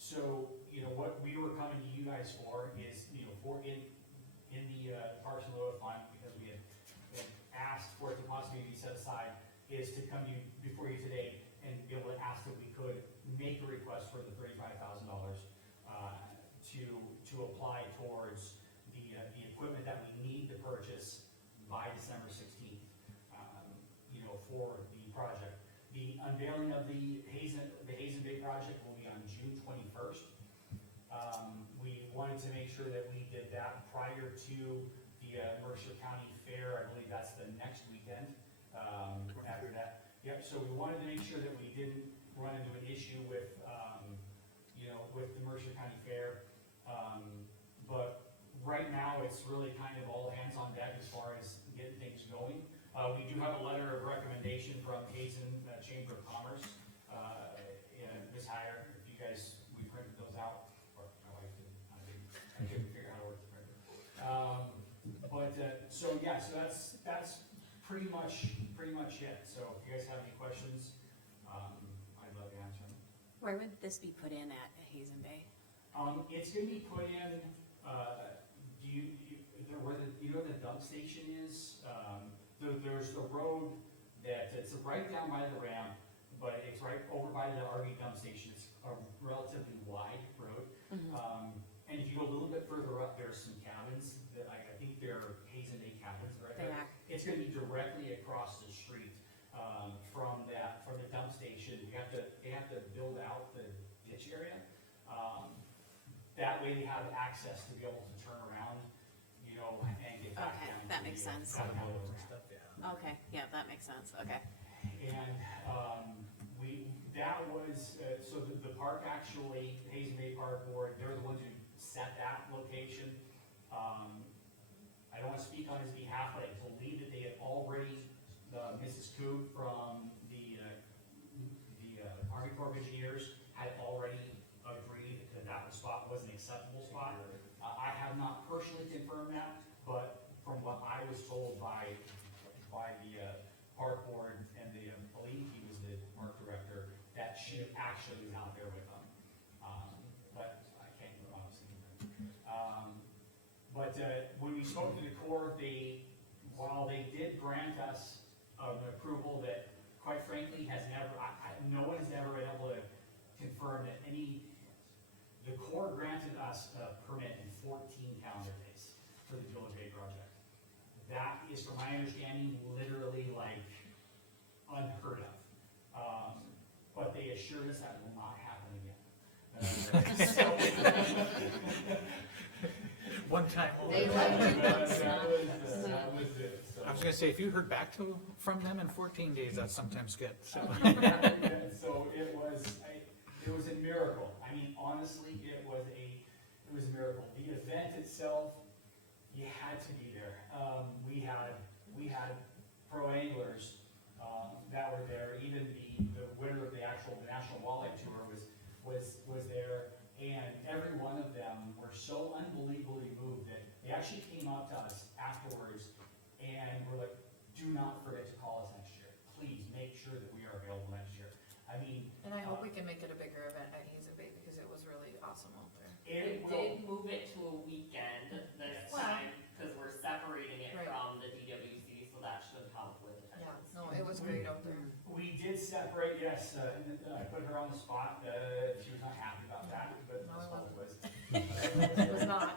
So, you know, what we were coming to you guys for is, you know, in the Parks and Road Fund, because we had asked for it to possibly be set aside, is to come before you today and be able to ask that we could make a request for the $35,000 to apply towards the equipment that we need to purchase by December 16th, you know, for the project. The unveiling of the Hazen Bay project will be on June 21st. We wanted to make sure that we did that prior to the Mercer County Fair. I believe that's the next weekend. After that, yep. So we wanted to make sure that we didn't run into an issue with, you know, with the Mercer County Fair. But right now, it's really kind of all hands on deck as far as getting things We do have a letter of recommendation from Hazen Chamber of Commerce, and Ms. Heyer, if you guys, we printed those out, or my wife did, I couldn't figure out how to work the printer. So yeah, so that's pretty much it, so if you guys have any questions, I'd love to answer them. Where would this be put in at Hazen Bay? It's gonna be put in, you know where the dump station is? There's the road it's right down by the ramp, but it's right over by the RV dump station. It's a relatively wide road. And if you go a little bit further up, there's some cabins that I think they're Hazen Bay cabins right there. They are. It's gonna be directly across the street, from the dump station. They have to build out the ditch area. That way they have access to be able to turn around, you know, and get back Okay, down. that to makes the, sense. down the road. Okay, yeah, that makes sense, okay. And, that was, so the park actually, Hazen Bay Park Board, they're the ones who set that location. I don't wanna speak on his behalf, but I believe that they had already, Mrs. Coog from the Army Corps of Engineers had already agreed that that spot was an acceptable spot. I have not personally confirmed that, but from what I was told by the park board and I believe he was the park director, that she actually was out there with them. But I can't obviously confirm. When we spoke to the Corps, while they did grant us an approval that, quite frankly, has never, no one has ever been able to confirm that the Corps granted us a permit in 14 calendar days for the Village Bay project. That is, from my understanding, literally like unheard of. But they assured us that will not happen again. One time. They like you, That was it, so. I was gonna say, if you heard back from them in 14 days, that's sometimes good, so. So it was a miracle. I mean, honestly, it was a miracle. The event itself, you had to be there. We had pro anglers, that were there. Even the winner of the National Walleye Tour was there. And every one of them were so unbelievably moved that they actually came up to us afterwards and were like, do not forget to call us next year. Please make sure that we are available next year. I mean. And I hope we can make it a bigger event at Hazen Bay because it was really awesome out there. We did move it to a weekend this Well- time, cause we're separating it Right. from the DWC, so that should help with Yeah, attendance. no, it was great out there. We did separate, yes, I put her on the spot, she was not happy about that, but No, that's it all it was. It was not.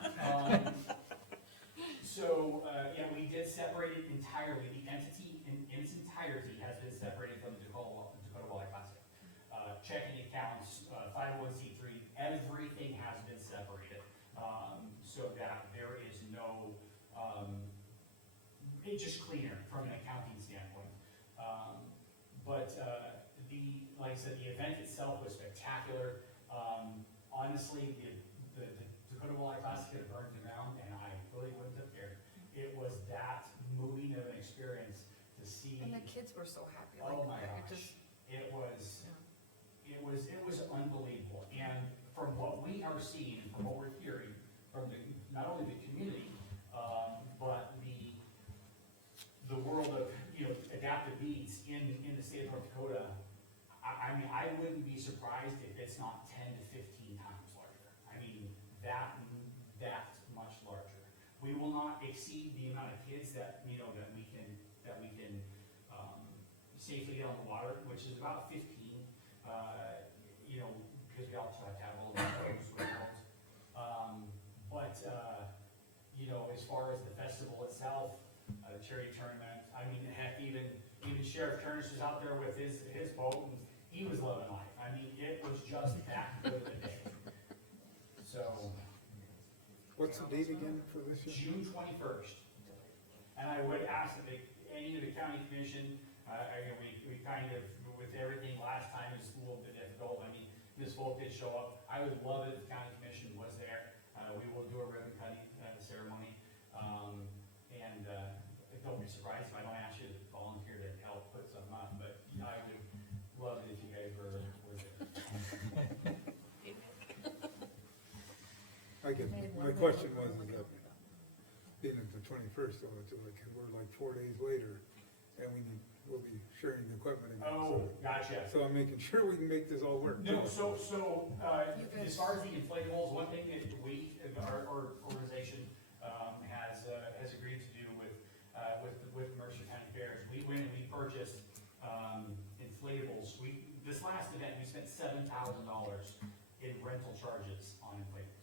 Yeah, we did separate it entirely, the entity in its entirety has been separated from the Dakota Walleye Classic. Checking accounts, 501c3, everything has been separated, so that there is no, it's just cleaner from an accounting standpoint. Like I said, the event itself was spectacular. Honestly, the Dakota Walleye Classic had burned down, and I really wouldn't have cared. It was that moving of an experience to see. And the kids were so happy. Oh like, my it gosh, just- it was, Yeah. it was unbelievable. And from what we are seeing, from what we're hearing from not only the community, but the world of, adaptive beads in the state of North Dakota, I mean, I wouldn't be surprised if it's not 10 to 15 times larger. I mean, that much larger. We will not exceed the amount of kids that we can safely get on the water, which is about 15, because we also have to have all the roads with boats. As far as the festival itself, the charity tournament, I mean, heck, even Sheriff Turnus was out there with his boat, and he was loving life. I mean, it was just that good of a day. So, What's the date again for this year? June 21st. And I would ask that any of the county commission, we kind of, with everything last time, it was a little bit difficult. I mean, Ms. Folk did show up. I would love it if the county commission was there. We will do a ribbon cutting ceremony. And don't be surprised if I don't ask you to I get, my question was, is that being at the 21st, so it's like, we're like 4 days later, and we'll be sharing the equipment again. Oh, gotcha. So I'm making sure we can make this all work. No, as far as the inflatables, one thing that our organization, has agreed to do with Mercer County Fairs, we went and we purchased, inflatables. This last event, we spent $7,000 in rental charges on inflatables.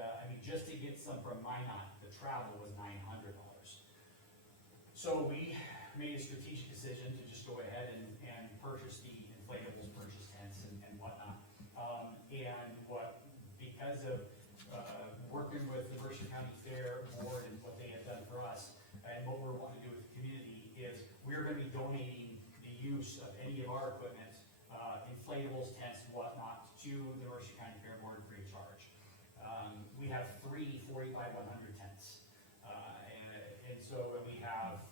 I mean, just to get some from Minot, the travel was $900. So we made a strategic decision to just go ahead and purchase the inflatables, purchase tents and whatnot. Because of, working with the Mercer County Fair Board and what they had done for us, and what we're wanting to do with the community is, we're gonna be donating the use of any of our equipment, inflatables, tents, and whatnot, to the Mercer County Fair Board free of charge. We have 3 40 by 100 tents. And so we have,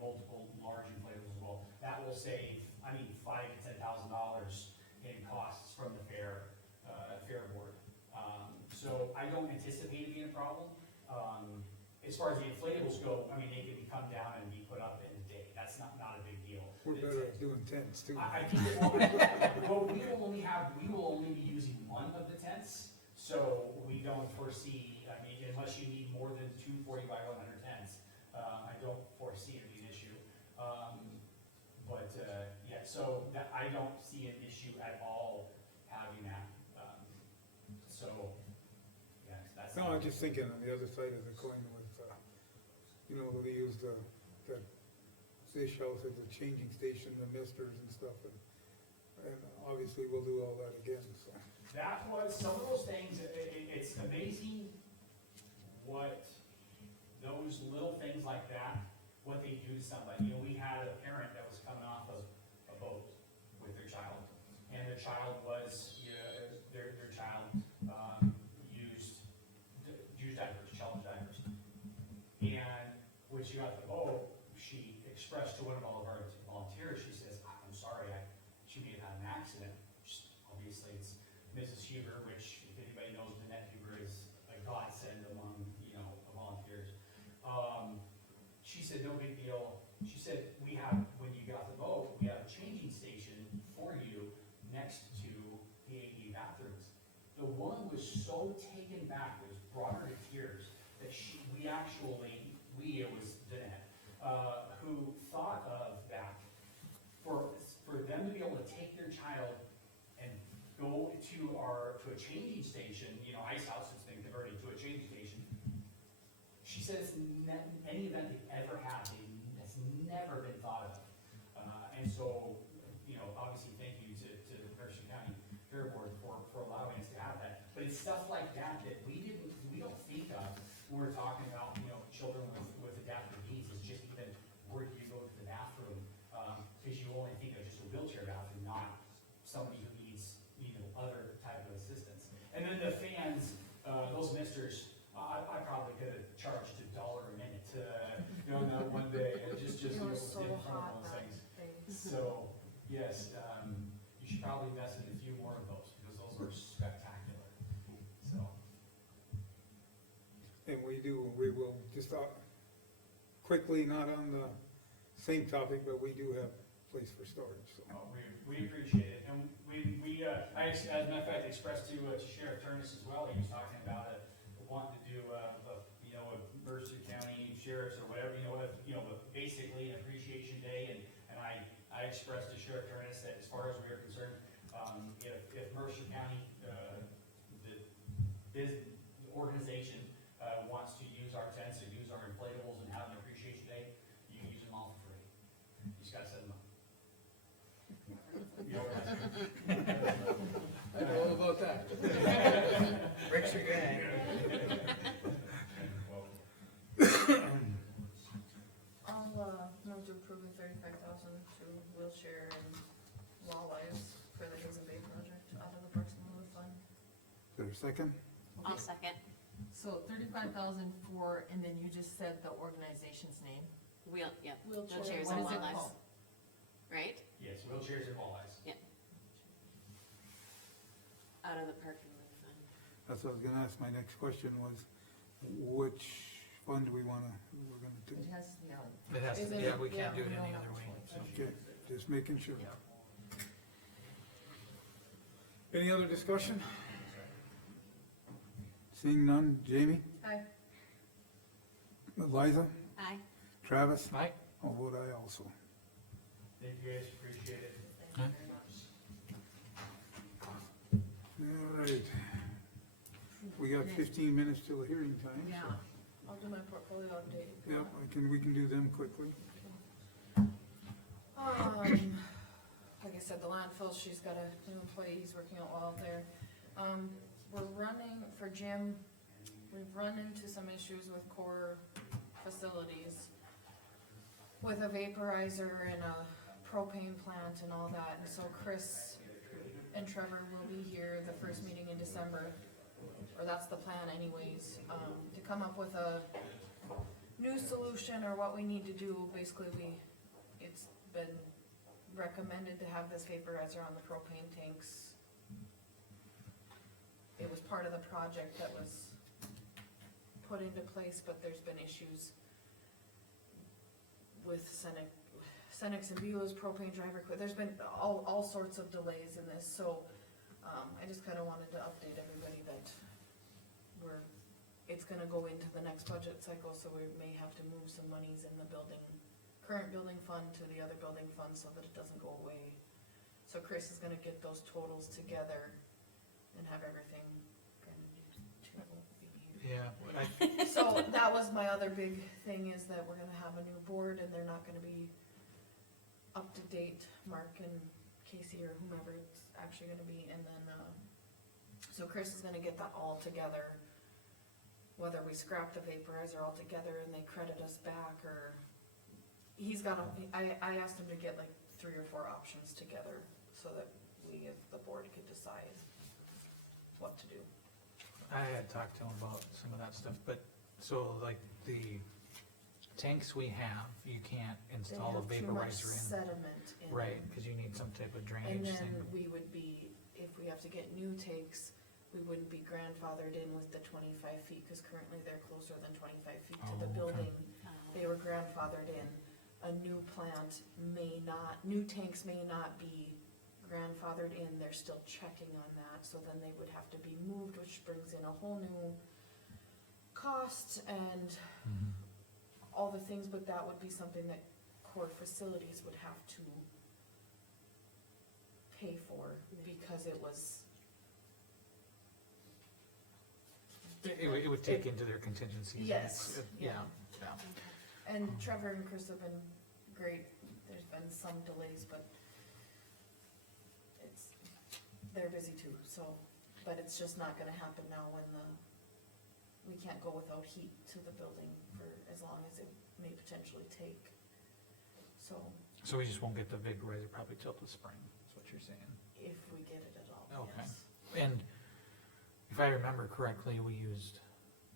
multiple large inflatables as well. That will save, $5,000 to $10,000 in costs from the fair board. So I don't anticipate it being a problem. As far as the inflatables go, they can come down and be put up in a day. That's not a big deal. We're better at doing tents too. I think well, we will only be using one of the tents, so we don't foresee, unless you need more than 2 40 by 100 tents, I don't foresee it being an issue. So that, I don't see an issue at all having that, that's. No, I'm just thinking on the other side of the coin with, they use that fish house as a changing station, the misters and stuff, and obviously we'll do all that again, so. That was, some of those things, it's amazing what those little things like that, what they do to somebody. We had a parent that was coming off of a boat with their child, and their child was, their child, used diapers, child's diapers. And when she got the boat, she expressed to one of all of our volunteers, she says, I'm sorry, she may have had an accident. Obviously, it's Mrs. Huber, which, if anybody knows, Jeanette Huber is a godsend among, volunteers. She said, no big deal. She said, when you got the boat, we have a changing station for you next to the AD bathrooms. The woman was so taken back, it was brought her to tears, that it was Jeanette, who thought of that, for them to be able to take their child and go to a changing station, Ice House has been converted to a changing station. She said it's any event they've ever had, that's never been thought of. And so, obviously, thank you to Mercer County Fair Board for allowing us to have that. But it's stuff like that we don't think of when we're talking about, children with adaptive needs. It's just even where do you go to the bathroom? Because you only think of just a wheelchair bathroom, not somebody who needs, other type of assistance. And then the fans, those misters, I probably could have charged $1 a minute, that one day, just It to was get so in front hot of those that things. day. So, yes, you should probably invest in a few more of those, because those are spectacular, so. And we will just, quickly, not on the same topic, but we do have place for storage, so. We appreciate it, and as a matter of fact, expressed to Sheriff Turnus as well. He was talking about wanting to do a Mercer County Sheriff's or whatever, basically an appreciation day, and I expressed to Sheriff Turnus that as far as we are concerned, if Mercer County, the organization, wants to use our tents or use our inflatables and have an appreciation day, you can use them all for free. You just gotta set them up. I know all about that. Bricks are good. I'll move to approve the $35,000 to wheelchair and walleyes for the Hazen Bay project out of the Parks and Wildlife Fund. Is there a second? I'll second. So 35,000 for, and then you just said the organization's name? Wheelchairs What and is it walleyes, called? right? Yes, wheelchairs and walleyes. Out of the park and rec fund. That's what I was gonna ask, my next question was, which fund do we're gonna do? It has to be out. It has to, Is it- yeah, we can't do yeah, it we any don't other have a way, choice. so. Okay, just making sure. Yeah. Any other discussion? Seeing none, Jamie? Aye. Liza? Aye. Travis? Right? I'll vote aye also. Thank you guys, appreciate it. Thank you very much. Alright. We got 15 minutes till the hearing time. Yeah, I'll do my portfolio update. if you Yep, want. we can do them quickly. Like I said, the landfill, she's got a new employee, he's working out well there. We're running, for Jim, we've run into some issues with core facilities with a vaporizer and a propane plant and all that, and so Chris and Trevor will be here the first meeting in December, or that's the plan anyways, to come up with a new solution or what we need to do. Basically, it's been recommended to have this vaporizer on the propane tanks. It was part of the project that was put into place, but there's been issues with Cenex and Beulah's propane driver quit. There's been all sorts of delays in this, so, I just kinda wanted to update everybody that it's gonna go into the next budget cycle, so we may have to move some monies in the current building fund to the other building fund so that it doesn't go away. So Chris is gonna get those totals together and have everything Yeah, So that was my other big thing, is that we're gonna have a new board and they're not gonna be up to date, Mark and Casey or whomever it's actually gonna be, and then, so Chris is gonna get that all together. Whether we scrap the vaporizer altogether and they credit us back, or I asked him to get like 3 or 4 options together so that we, as the board, could decide what to do. I had talked to him about some of that stuff, but, so like the tanks we have, you can't install a They have too much vaporizer in. sediment in them. Right, cause you need some type of And drainage then thing. we would be, if we have to get new tanks, we wouldn't be grandfathered in with the 25 feet, cause currently they're closer than 25 feet to the Oh, okay. building. They were grandfathered in. A new plant new tanks may not be grandfathered in, they're still checking on that, so then they would have to be moved, which brings in a whole new cost and Mhm. all the things, but that would be something that core facilities would have to pay for, because it was, It would take into their contingencies. Yes, Yeah, yeah. and Trevor and Chris have been great. There's been some delays, but they're busy too, so, but it's just not gonna happen now when we can't go without heat to the building for as long as it may potentially take. So, So we just won't get the vaporizer probably till the spring, is what you're saying. if we get it at all, Okay. yes. And if I remember correctly, we used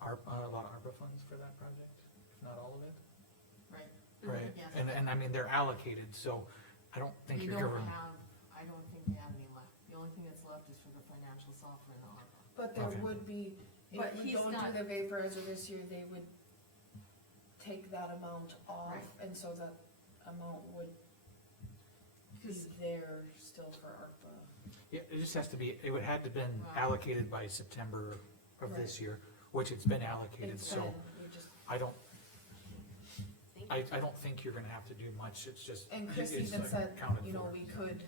a lot of ARPA funds for that project, if not all of it. Right. Right, Yes. and I mean, they're allocated, so I don't think We you're don't giving. have, I don't think we have any left. The only thing that's left is for the financial software and the ARPA. But there Okay. would be, But if we he's don't do not- the vaporizer this year, they would take that amount off, Right. and so that amount would be Because there still for ARPA. Yeah, it just has to be, it would had to been Wow. allocated by September of this year, which it's been allocated, It's so been, we just, I don't, I don't think you're gonna have to do much, it's just. and Chris it's even like said, accounted you know, for. we could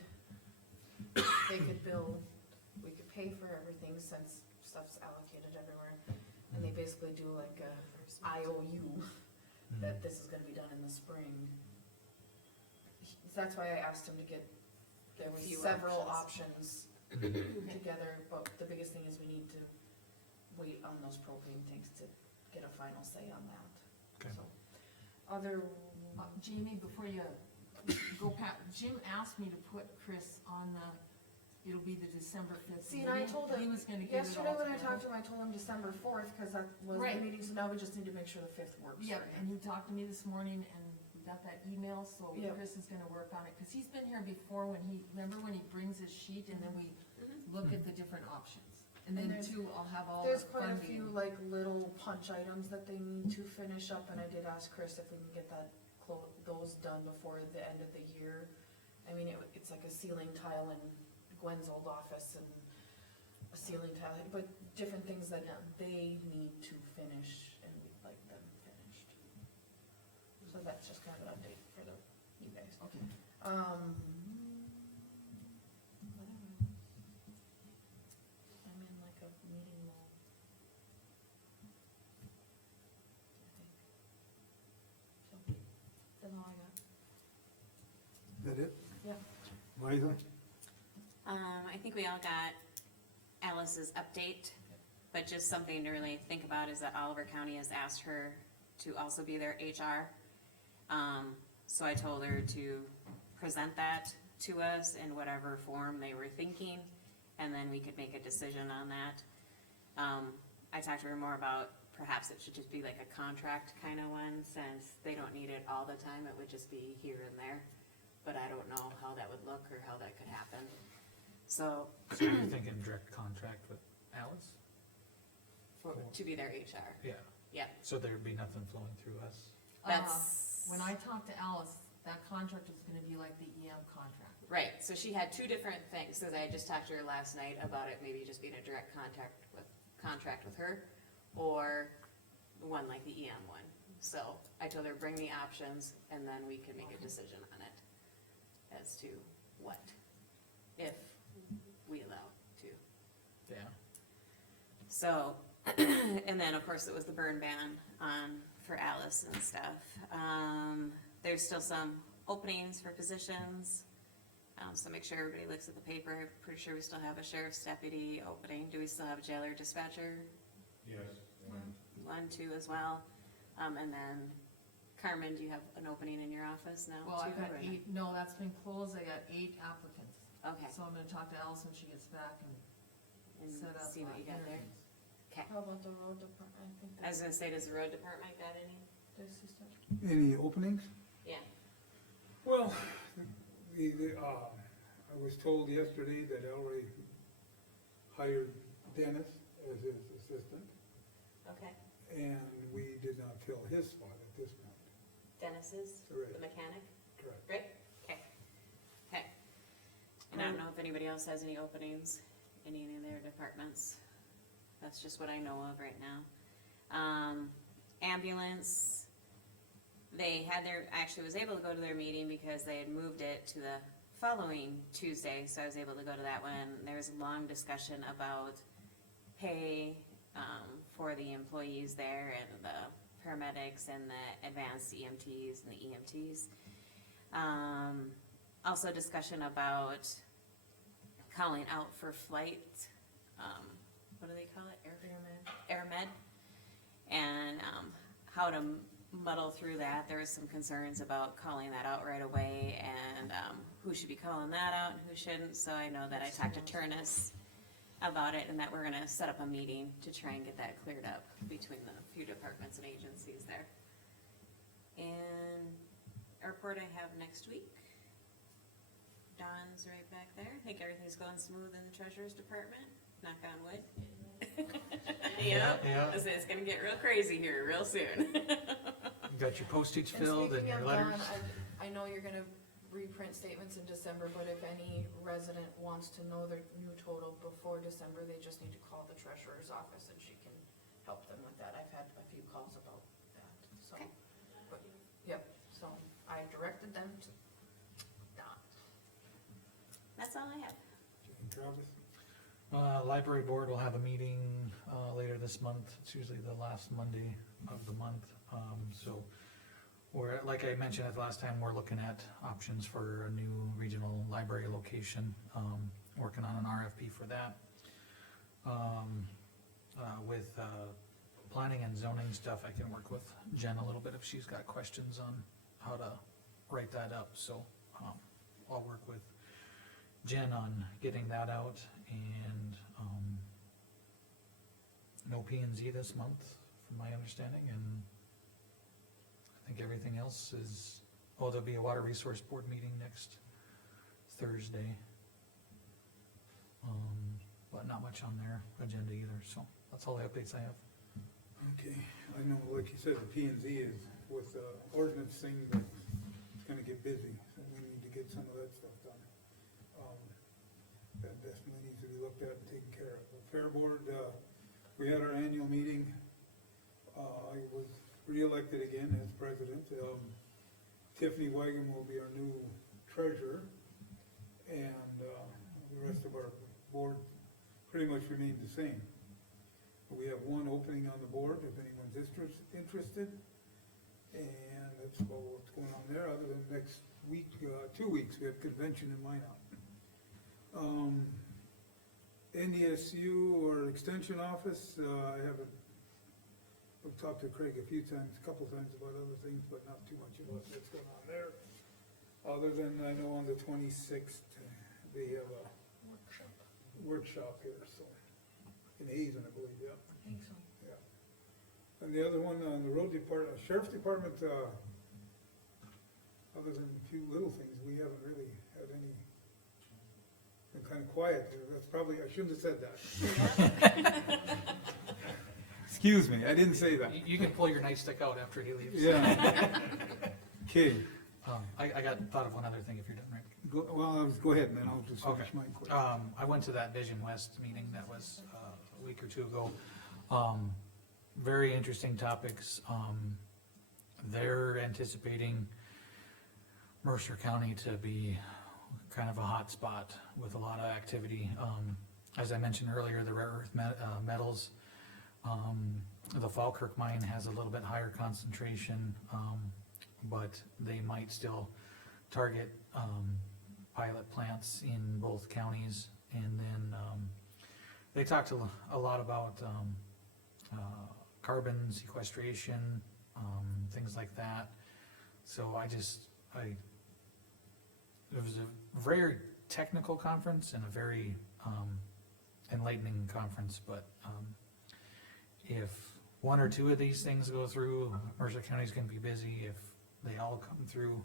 pay for everything since stuff's allocated everywhere. And they basically do like a IOU, Mhm. that this is gonna be done in the spring. That's why I asked him to get, there was Few several options Mhm. together, but the biggest thing is we need to wait on those propane tanks to get a final say on that. Okay. So, other, Jamie, before you go past, Jim asked me to put Chris on it'll be the December 5th. see, and I told him, He was gonna get it all yesterday when I together. talked to him, I told him December 4th, cause that was the Right. meeting, so now we just need to make sure the 5th works for Yep, him. and he talked to me this morning and we got that email, so Yep. Chris is gonna work on it, cause he's been here before remember when he brings his sheet and then we look at the different options. And then there's- two, I'll have all the There's quite a funding. few like little punch items that they need to finish up, and I did ask Chris if we can get that those done before the end of the year. I mean, it's like a ceiling tile in Gwen's old office and a ceiling tile, but different things that they need to finish and we'd like them finished. So that's just kind of an update for you guys. Okay, What else? I'm in like a meeting mode. I think. So, that's all I got. Is that it? Yeah. Liza? I think we all got Alice's update, but just something to really think about is that Oliver County has asked her to also be their HR. So I told her to present that to us in whatever form they were thinking, and then we could make a decision on that. I talked to her more about perhaps it should just be like a contract kind of one, since they don't need it all the time, it would just be here and there. But I don't know how that would look or how that could happen. So, So you're thinking direct contract with Alice? to be their HR, Yeah, yeah, so there'd be nothing flowing through us? that's. when I talked to Alice, that contract is gonna be like the EM contract. Right, so she had two different things, cause I just talked to her last night about it, maybe just being a direct contract with her, or one like the EM one. So I told her, bring the options, and then we can make a decision on it as to what, if we allow to. Yeah. So, and then of course it was the burn ban for Alice and stuff. There's still some openings for positions. So make sure everybody looks at the paper. I'm pretty sure we still have a sheriff's deputy opening. Do we still have a jailer dispatcher? Yes. One, two as well. And then Carmen, do you have an opening in your office now? Well, I've too, got or not? 8, no, that's been closed, I got 8 applicants. Okay, So I'm gonna talk to Alice when she gets back and and set up. see what you got there. interviews. Okay. How about the road department? I think I was gonna say, does the road department got any? there's system. Any openings? Yeah. Well, I was told yesterday that Elroy hired Dennis as his assistant, Okay. and we did not fill his spot at this point. Dennis's, Right. the mechanic, Correct. right? Okay. Okay. And I don't know if anybody else has any openings in any of their departments. That's just what I know of right now. Ambulance, they had I actually was able to go to their meeting because they had moved it to the following Tuesday, so I was able to go to that one. There was a long discussion about pay, for the employees there and the paramedics and the advanced EMTs and the EMTs. Also discussion about calling out for flight, what do they call it? Air med. And, how to muddle through that. There was some concerns about calling that out right away and, who should be calling that out and who shouldn't. So I know that I talked to Turnus about it and that we're gonna set up a meeting to try and get that cleared up between the few departments and agencies there. And airport I have next week. Dawn's right back there. I think everything's going smooth in the treasurer's department, knock on wood. Yeah, Yeah. it's gonna get real crazy here real soon. You got your postage And filled and speaking your of letters? Dawn, I know you're gonna reprint statements in December, but if any resident wants to know their new total before December, they just need to call the treasurer's office and she can help them with that. I've had a few calls about that, so. Okay. But, yep, so I directed them to Don. That's all I have. Travis? Library board will have a meeting, later this month. It's usually the last Monday of the month. So we're, like I mentioned at the last time, we're looking at options for a new regional library location, working on an RFP for that. With, planning and zoning stuff, I can work with Jen a little bit if she's got questions on how to write that up, so, I'll work with Jen on getting that out, and, no P and Z this month, from my understanding, and I think everything else is, oh, there'll be a water resource board meeting next Thursday. but not much on their agenda either, so that's all the updates I have. Okay, I know, like you said, the P and Z is with the ordinance thing, that it's gonna get busy, so we need to get some of that stuff done. That definitely needs to be looked at and taken care of. The Fair Board, we had our annual meeting. I was reelected again as president. Tiffany Wagon will be our new treasurer, and, the rest of our board pretty much remained the same. We have one opening on the board, if anyone's interested, and that's about what's going on there, other than next week, 2 weeks, we have convention in Minot. NDSU or extension office, I haven't, I've talked to Craig a couple times about other things, but not too much about what's going on there. Other than I know on the 26th, they have a workshop here, so, in Hazen, I believe, yeah. I think so. Yeah. And the other one on the road department, sheriff's department, other than a few little things, we haven't really had any, been kinda quiet here, that's probably, I shouldn't have said that. Excuse me, I didn't say that. You can pull your nightstick out after he leaves. Yeah. Okay, I thought of one other thing if you're done, Rick. go ahead, and then I'll just finish Okay. mine quick. I went to that Vision West meeting that was a week or two ago. Very interesting topics. They're anticipating Mercer County to be kind of a hot spot with a lot of activity. As I mentioned earlier, the rare earth metals, the Falkirk mine has a little bit higher concentration, but they might still target pilot plants in both counties. And then they talked a lot about carbon sequestration, things like that. So it was a very technical conference and a very enlightening conference, but if one or two of these things go through, Mercer County's gonna be busy. If they all come through,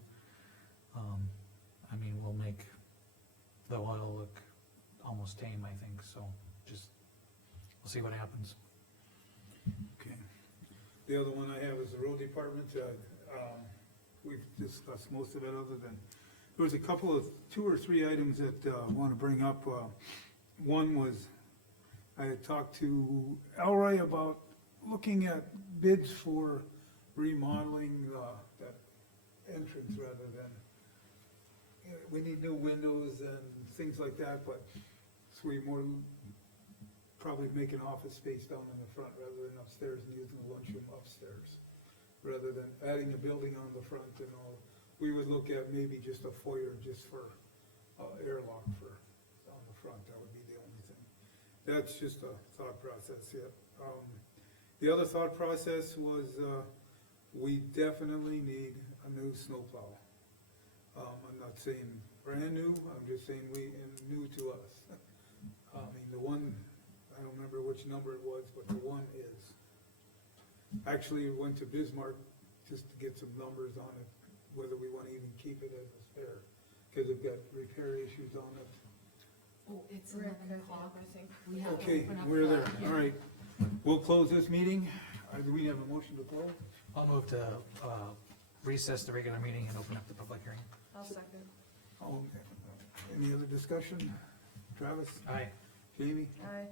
I mean, we'll make the oil look almost tame, I think, so we'll see what happens. Okay. The other one I have is the road department. We've discussed most of it, other than, there was a couple of, 2 or 3 items that I wanna bring up. One was, I had talked to Elroy about looking at bids for remodeling that entrance rather than, we need new windows and things like that, but so we probably make an office space down in the front rather than upstairs and using the lunchroom upstairs. Rather than adding a building on the front and all, we would look at maybe just a foyer just for airlock for on the front, that would be the only thing. That's just a thought process, yeah. The other thought process was, we definitely need a new snowplow. I'm not saying brand new, I'm just saying new to us. I mean, the one, I don't remember which number it was, but the one is. Actually, we went to Bismarck just to get some numbers on it, whether we wanna even keep it as a spare, cause we've got repair issues on it. Oh, it's Rick, 11 o'clock. I think. We have to Okay, open up we're the there, hearing. alright. We'll close this meeting. Do we have a motion to close? I'll move to recess the regular meeting and open up the public hearing. I'll second. Any other discussion? Travis? Aye. Jamie? Aye.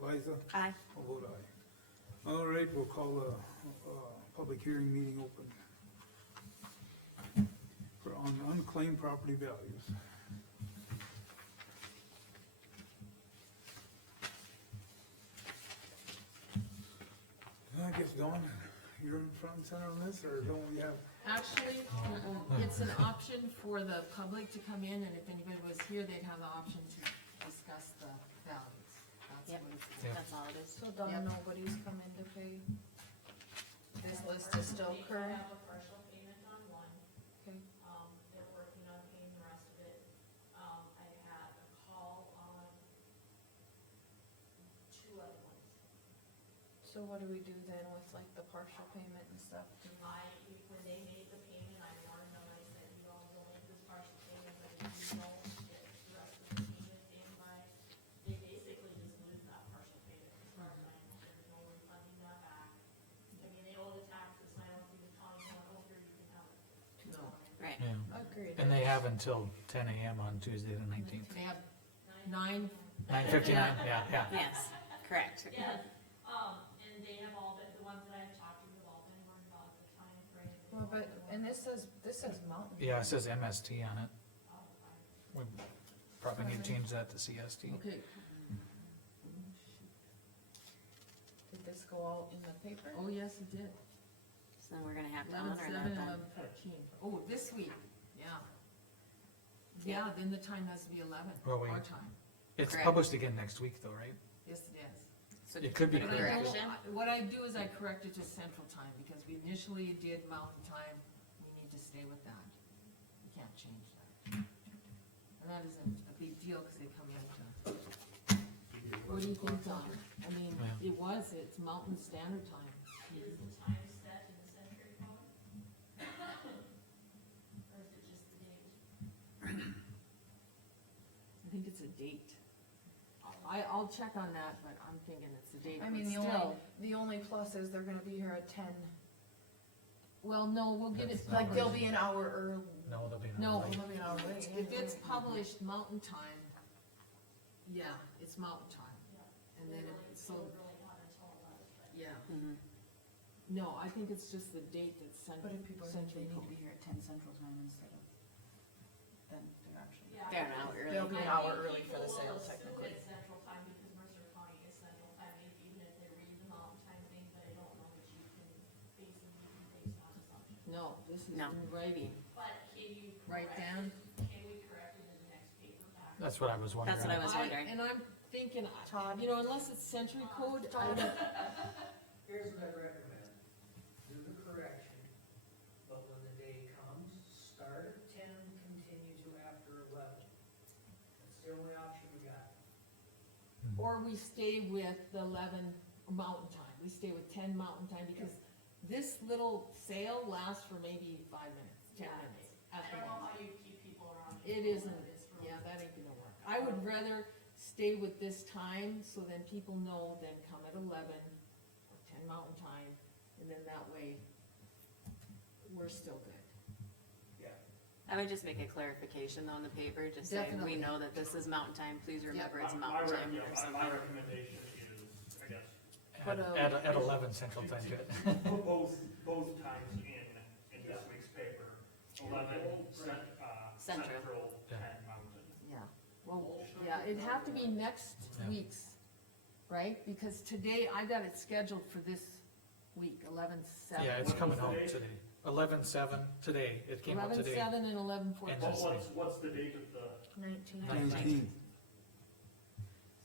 Liza? Aye. I'll vote aye. All right, we'll call the public hearing meeting open on unclaimed property values. I guess, Dawn, you're in front and center on this, or don't we have? Actually, it's an option for the public to come in, and if anybody was here, they'd have the option to discuss the values. That's Yep. what it's. Yeah. That's all it is. So Donna, Yep. nobody's come in to pay? This list is still I current? have a partial payment on one, Okay. they're working on paying the rest of it. I had a call on 2 other ones. So what do we do then with like the partial payment and stuff? When they made the payment, I warned them, I said, you all will make this partial payment, but if you don't get the rest of the payment in by, they basically just 11 till 10 AM on Tuesday the 19th. They have 9, 9:59, yeah, yeah. Yes, correct. Yes, and they have all been, the ones that I've talked to have all been worried about the time frame. Well, but, and this says mountain. Yeah, it says MST on it. Oh, fine. We probably need to change that to CST. okay, Did this go out in the paper? oh, yes, it did. So then we're gonna have to 11, honor 7, that then. 11, 14. Oh, this week, yeah. Yeah, then the time has to be 11, Well, we- our time. It's Correct. published again next week though, right? Yes, it is. So It could be put a But I correct. don't- correction. What I do is I correct it to central time, because we initially did mountain time, we need to stay with that. We can't change that. And that isn't a big deal, cause they come in to. What do you think, Tom? I mean, Yeah. it's mountain standard time. Is the time set in the century code? Or is it just the date? I think it's a date. I'll check on that, but I'm thinking it's a date, I but mean, still. the only plus is they're gonna be here at 10, Well, no, we'll get it That's not like they'll published. be an hour early. No, they'll be. No. They'll be an hour late. If it's published mountain time, yeah, it's mountain time. Yeah. And then, so, Really not until 11, but. yeah. Mhm. No, I think it's just the date that's But if people, century they need to code. be here at 10 central time instead of, then they're actually. Yeah, They're an hour because early. They'll be an I hour think early for the people sale will assume technically. it's central time because Mercer County is central time, even if they read the mountain time thing, but I don't know that you can basically based on assumption. No, this is No. in writing. But can you Write correct down. it, can we correct it in the next paper pack? That's what I was wondering. That's what I was wondering. And I'm thinking, Todd. you know, unless it's century code, I don't, Here's what I recommend, do the correction, but when the day comes, start at 10, continue to after 11. That's the only option we got. or we stay with the 11 mountain time. We stay with 10 mountain time, because this little sale lasts for maybe 5 minutes, 10 Yeah, minutes I at the don't know most. how you keep people around. It isn't, yeah, that ain't gonna work. I would rather stay with this time, so then people know, then come at 11, or 10 mountain time, and then that way, we're still good. Yeah. I would just make a clarification though in the paper, just say, Definitely. we know that this is mountain time, please remember it's My mountain time yeah, or my something. recommendation is, I guess, But, At 11 central time to it. put both times in this week's paper, 11 central, Yeah. 10 mountain. Yeah, well, yeah, it'd have to be next Yeah. week's, right? Because today, I got it scheduled for this week, 11/7. Yeah, it's coming out today. 11/7 today. It came out today. 11/7 and 11/14. And What's the date of the, 19. 19th.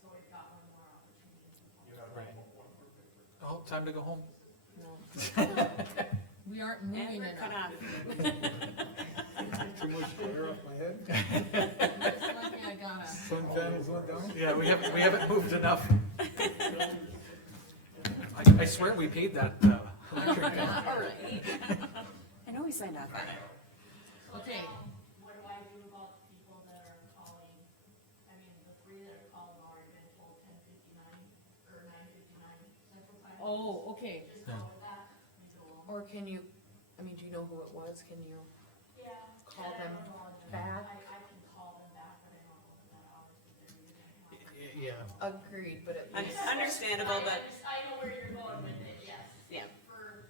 So we've got one more opportunity. you have Right. one more paper? Oh, time to go home. No. We aren't And moving we're cut enough. off. Too much glare off my head? It's lucky I got a, Sun panels went down? Yeah, we haven't moved enough. I swear we paid that, electric bill. All right. I know we signed off on it. So Okay. now, what do I do about the people that are calling, I mean, the 3 that are calling already been told 10:59 or 9:59 central time? oh, okay. Just go with that, leave it alone. Or can you, I mean, do you know who it was? Can you Yeah. call and I them don't know if- back? I can call them back, but I don't know if that hours that they're using. Yeah, agreed, but at Un- least, Understandable, but, I know where you're going with it, yes. yeah, For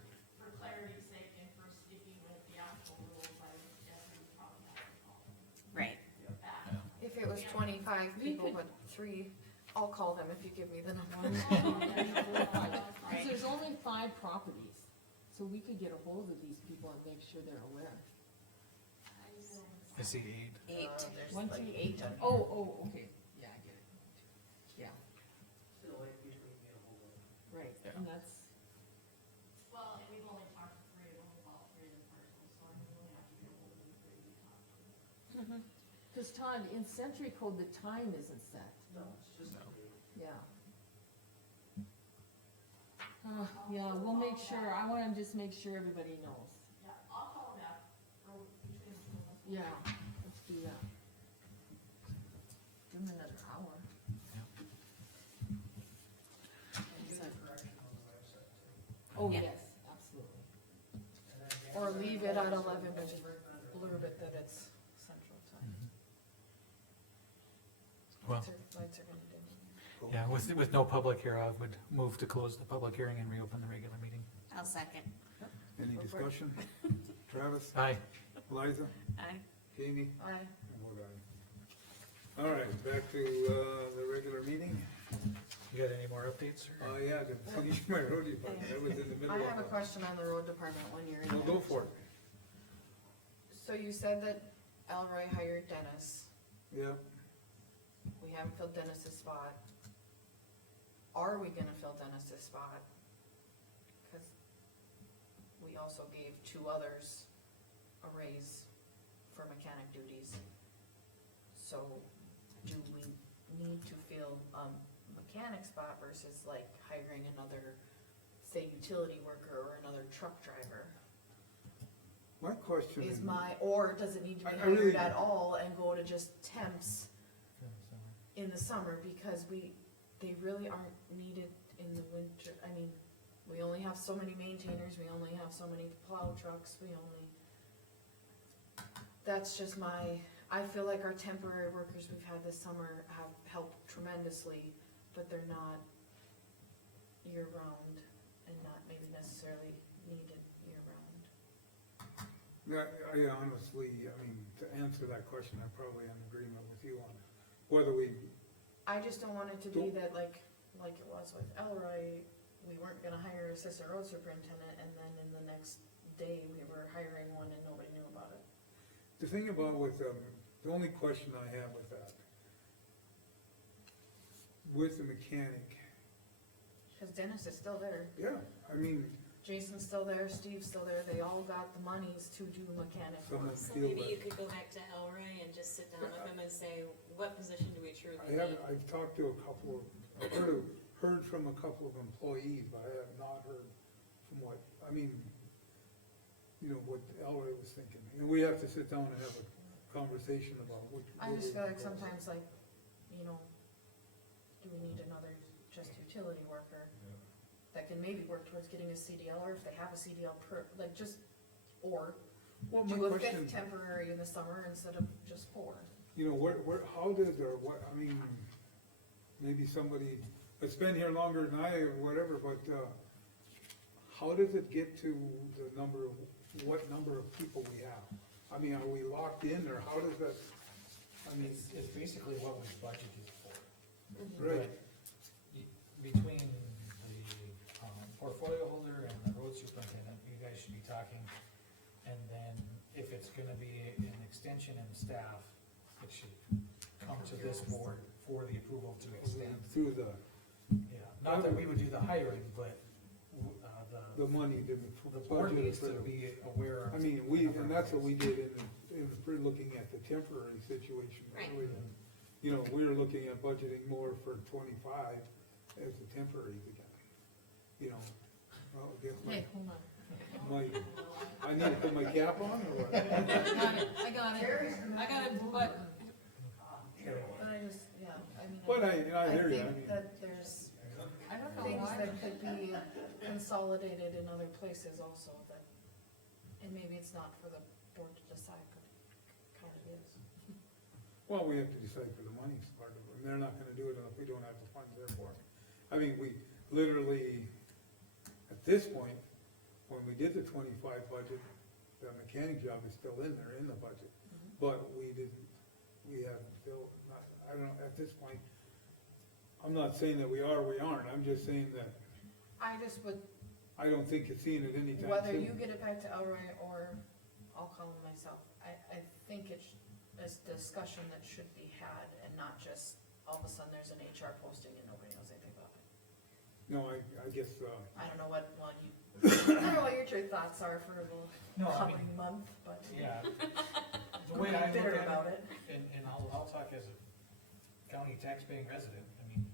clarity's sake and for sticking with the actual rules, I guess we probably have to call them right. back. if it was 25 We people, could- but 3, I'll call them if you give me the number. Because there's only 5 properties, so we could get a hold of these people and make sure they're aware. I see 8. 8. There's One, like two, 8 on here. Oh, okay, yeah, I get it. Yeah, Still, like, people can get a hold of it. right, Yeah. and that's, Well, and we've only talked to 3 of them about 3 of the parcels, so I mean, we only have to get a hold of the 3 we talked to. because Todd, in century code, the time isn't set, No, it's just a date. yeah. Yeah, we'll make sure, I wanna just make sure everybody knows. Yeah, I'll call them back, or between the 2 of us. Yeah, let's do that. Give them another hour. And get the correction on the website too. Oh, Yeah. yes, absolutely. And then Or leave it at 11, but Guys just work on it. blurb it that it's central lights are gonna dim. Yeah, with no public here, I would move to close the public hearing and reopen the regular meeting. I'll second. Any discussion? Travis, Aye. Liza, Aye. Jamie, I, and vote aye. All right, back to, the regular meeting. You got any more updates? or- Yeah, to finish my road department, I was in the middle I of. have a question on the road department when you're in Well, there. go for it. So you said that Elroy hired Dennis, Yeah, we haven't filled Dennis's spot. Are we gonna fill Dennis's spot? Cause we also gave two others a raise for mechanic duties. So do we need to fill a mechanic spot versus like hiring another, say, utility worker or another truck driver? my question is. Or does it need to be I really- hired at all and go to just temps in the summer, because they really aren't needed in the winter, I mean, we only have so many maintainers, we only have so many plow trucks, that's just I feel like our temporary workers we've had this summer have helped tremendously, but they're not year-round and not maybe necessarily needed year-round. I honestly, I mean, to answer that question, I'm probably in agreement with you on whether we, I just don't want it to be that like it was with Elroy, we weren't gonna hire an assistant road superintendent, and then in the next day, we were hiring one and nobody knew about it. the thing about with, the only question I have with that, with the mechanic, Cause Dennis is still there, yeah, I mean, Jason's still there, Steve's still there, they all got the monies to do mechanic Some work. of- So maybe you could go back to Elroy and just sit down with him and say, what position do we truly I need? haven't, I've talked to a couple of, I've heard from a couple of employees, but I have not heard from what, I mean, you know, what Elroy was thinking, and we have to sit down and have a conversation about which. I just feel like sometimes like, you know, do we need another just utility worker that can maybe work towards getting a CDL, or if they have a CDL like just, or Well, my do a question, fifth temporary in the summer instead of just 4. you know, how does, or what, I mean, maybe somebody that's been here longer than I, or whatever, but, how does it get to the number, what number of people we have? I mean, are we locked in, or how does that, I mean, It's basically what was budgeted for. right, Between the portfolio holder and the road superintendent, you guys should be talking. And then if it's gonna be an extension in staff, it should come to this board for the approval to extend. through the Not that we would do the hiring, but, money, the the board budget needs for to the. be aware of. I mean, and that's what we did we're looking at the temporary situation. Right. You know, we were looking at budgeting more for 25 as the temporary again. You know, well, I guess Hey, hold on. I need to put my cap on, or what? I got it, but I just, yeah, I mean. But I hear you, I think mean, that there's things that could be consolidated in other places also that, and maybe it's not for the board to decide, but it kind of is. well, we have to decide for the money's part of it, and they're not gonna do it if we don't have the funds there for it. I mean, we literally, at this point, when we did the 25 budget, the mechanic job is still in there, in the budget. But we have still, I don't know, at this point, I'm not saying that we are, we aren't, I'm just saying that I just would, I don't think it's seeing it anytime soon. whether you get it back to Elroy or I'll call him myself, I think it's a discussion that should be had and not just all of a sudden there's an HR posting and nobody knows anything about it. No, I guess, I don't know what, I don't know what your true thoughts are for the No, I mean, coming month, but yeah. The way I I'm look bitter at about it, it. and I'll talk as a county taxpaying resident, I mean,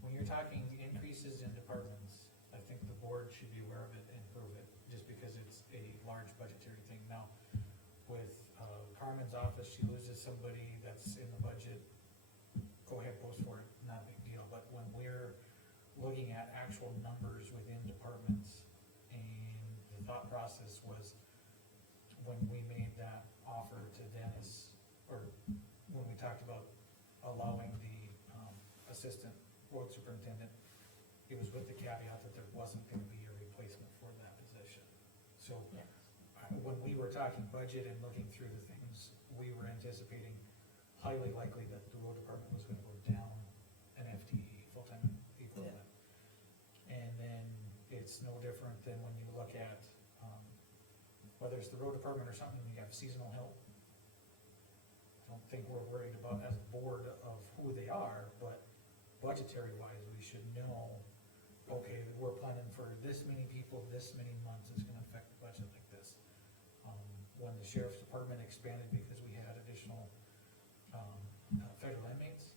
when you're talking increases in departments, I think the board should be aware of it and approve it, just because it's a large budgetary thing. Now, with Carmen's office, she loses somebody that's in the budget, go ahead, post for it, not a big deal, but when we're looking at actual numbers within departments, and the thought process was, when we made that offer to Dennis, or when we talked about allowing the assistant road superintendent, it was with the caveat that there wasn't gonna be a replacement for that position. So, when we were talking budget and looking through the things, we were anticipating highly likely that the road department was gonna go down an FTE, full-time equivalent. And then it's no different than when you look at, whether it's the road department or something, you have seasonal help. I don't think we're worried about as a board of who they are, but budgetary wise, we should know, okay, we're planning for this many people, this many months, it's gonna affect the budget like this. When the sheriff's department expanded because we had additional, federal inmates,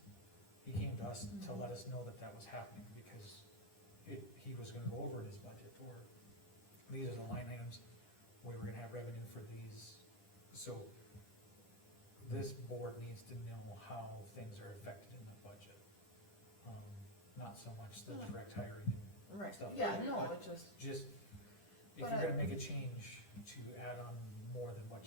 he came to us to let us know that that was happening, because he was gonna go over his budget, or these are the line items, we were gonna have revenue for these. So, this board needs to know how things are affected in the budget. Not so much the direct hiring and Right, stuff. yeah, like no, that, it just, just, if But you're gonna make a change, to add on more than what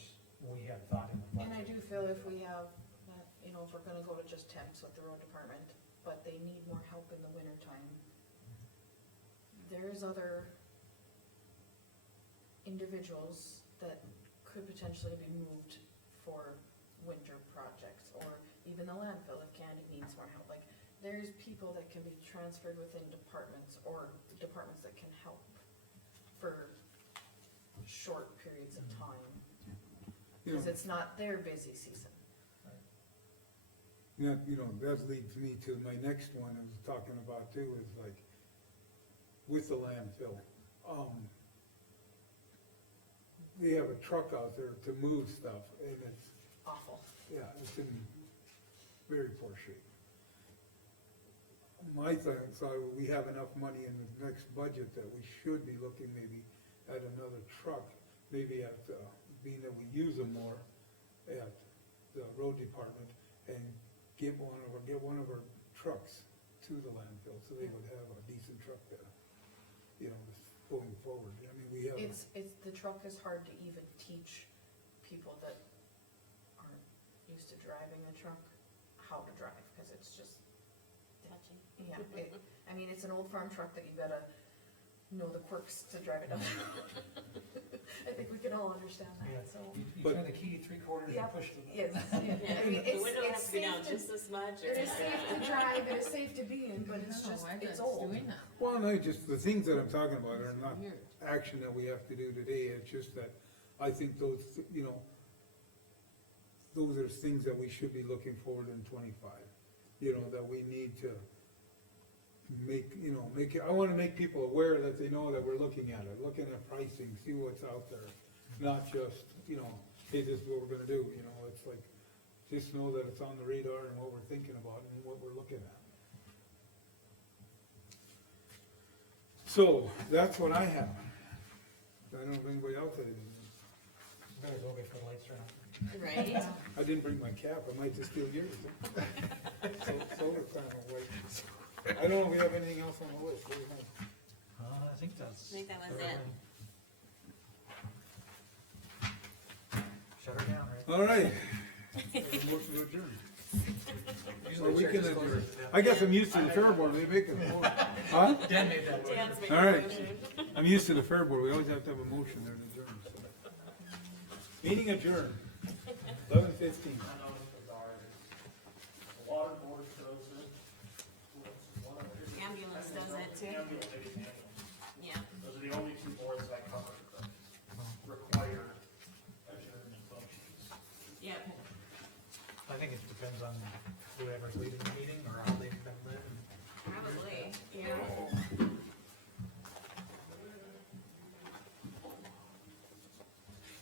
we had thought in the budget. And I do feel if we have, that, you know, if we're gonna go to just temps with the road department, but they need more help in the winter time. There's other individuals that could potentially be moved for winter projects, or even the landfill if Candy needs more help. Like, there's people that can be transferred within departments, or departments that can help for short periods of time. You know, Cause it's not their busy season. that leads me to my next one I was talking about too, is like, with the landfill, they have a truck out there to move stuff, and it's, Awful. yeah, it's in very poor shape. My thoughts are, we have enough money in the next budget that we should be looking maybe at another truck, maybe at, being that we use them more at the road department, and get one of our trucks to the landfill, so they would have a decent truck there, going forward. I mean, we have. The truck is hard to even teach people that aren't used to driving a truck how to drive, cause it's just, Touchy. yeah, I mean, it's an old farm truck that you gotta know the quirks to drive it up. I think we can all understand Yeah. that, so. You But- turn the key 3/4 Yeah, and push the. Yes, Yeah, I mean, the window it's has to be down safe to, just this much, or? it is safe to drive, it is safe to be in, but it's just, it's old. Well, no, just the things that I'm talking about are not action that we have to do today, it's just that I think those, those are things that we should be looking forward in 25. That we need to I wanna make people aware that they know that we're looking at it, looking at pricing, see what's out there. Not just, hey, this is what we're gonna do, it's like, just know that it's on the radar and what we're thinking about and what we're looking at. So, that's what I have. I don't know if anybody else had anything. Better go before the lights turn on. Right? I didn't bring my cap, I might just steal yours. Solar panel light. I don't know if we have anything else on the list, what do you think? I think that's. I think that was it. everything. Shut her down, right? All right. Motion to adjourn. Usually Or we chair can just goes adjourn. with that. I guess I'm used to the fair board, they make a motion. Huh? Dan made that motion. Dan's making All right. a motion. I'm used to the fair board, we always have to have a motion there to adjourn. So. Meeting adjourned, 11:15. I know it's bizarre, the water board shows it. One of the- Ambulance does it too. Ambulance, maybe ambulance. Yeah. Those are the only two boards I cover that require adjournment functions. Yep. I think it depends on whoever's leading the meeting or how they've been led. Probably.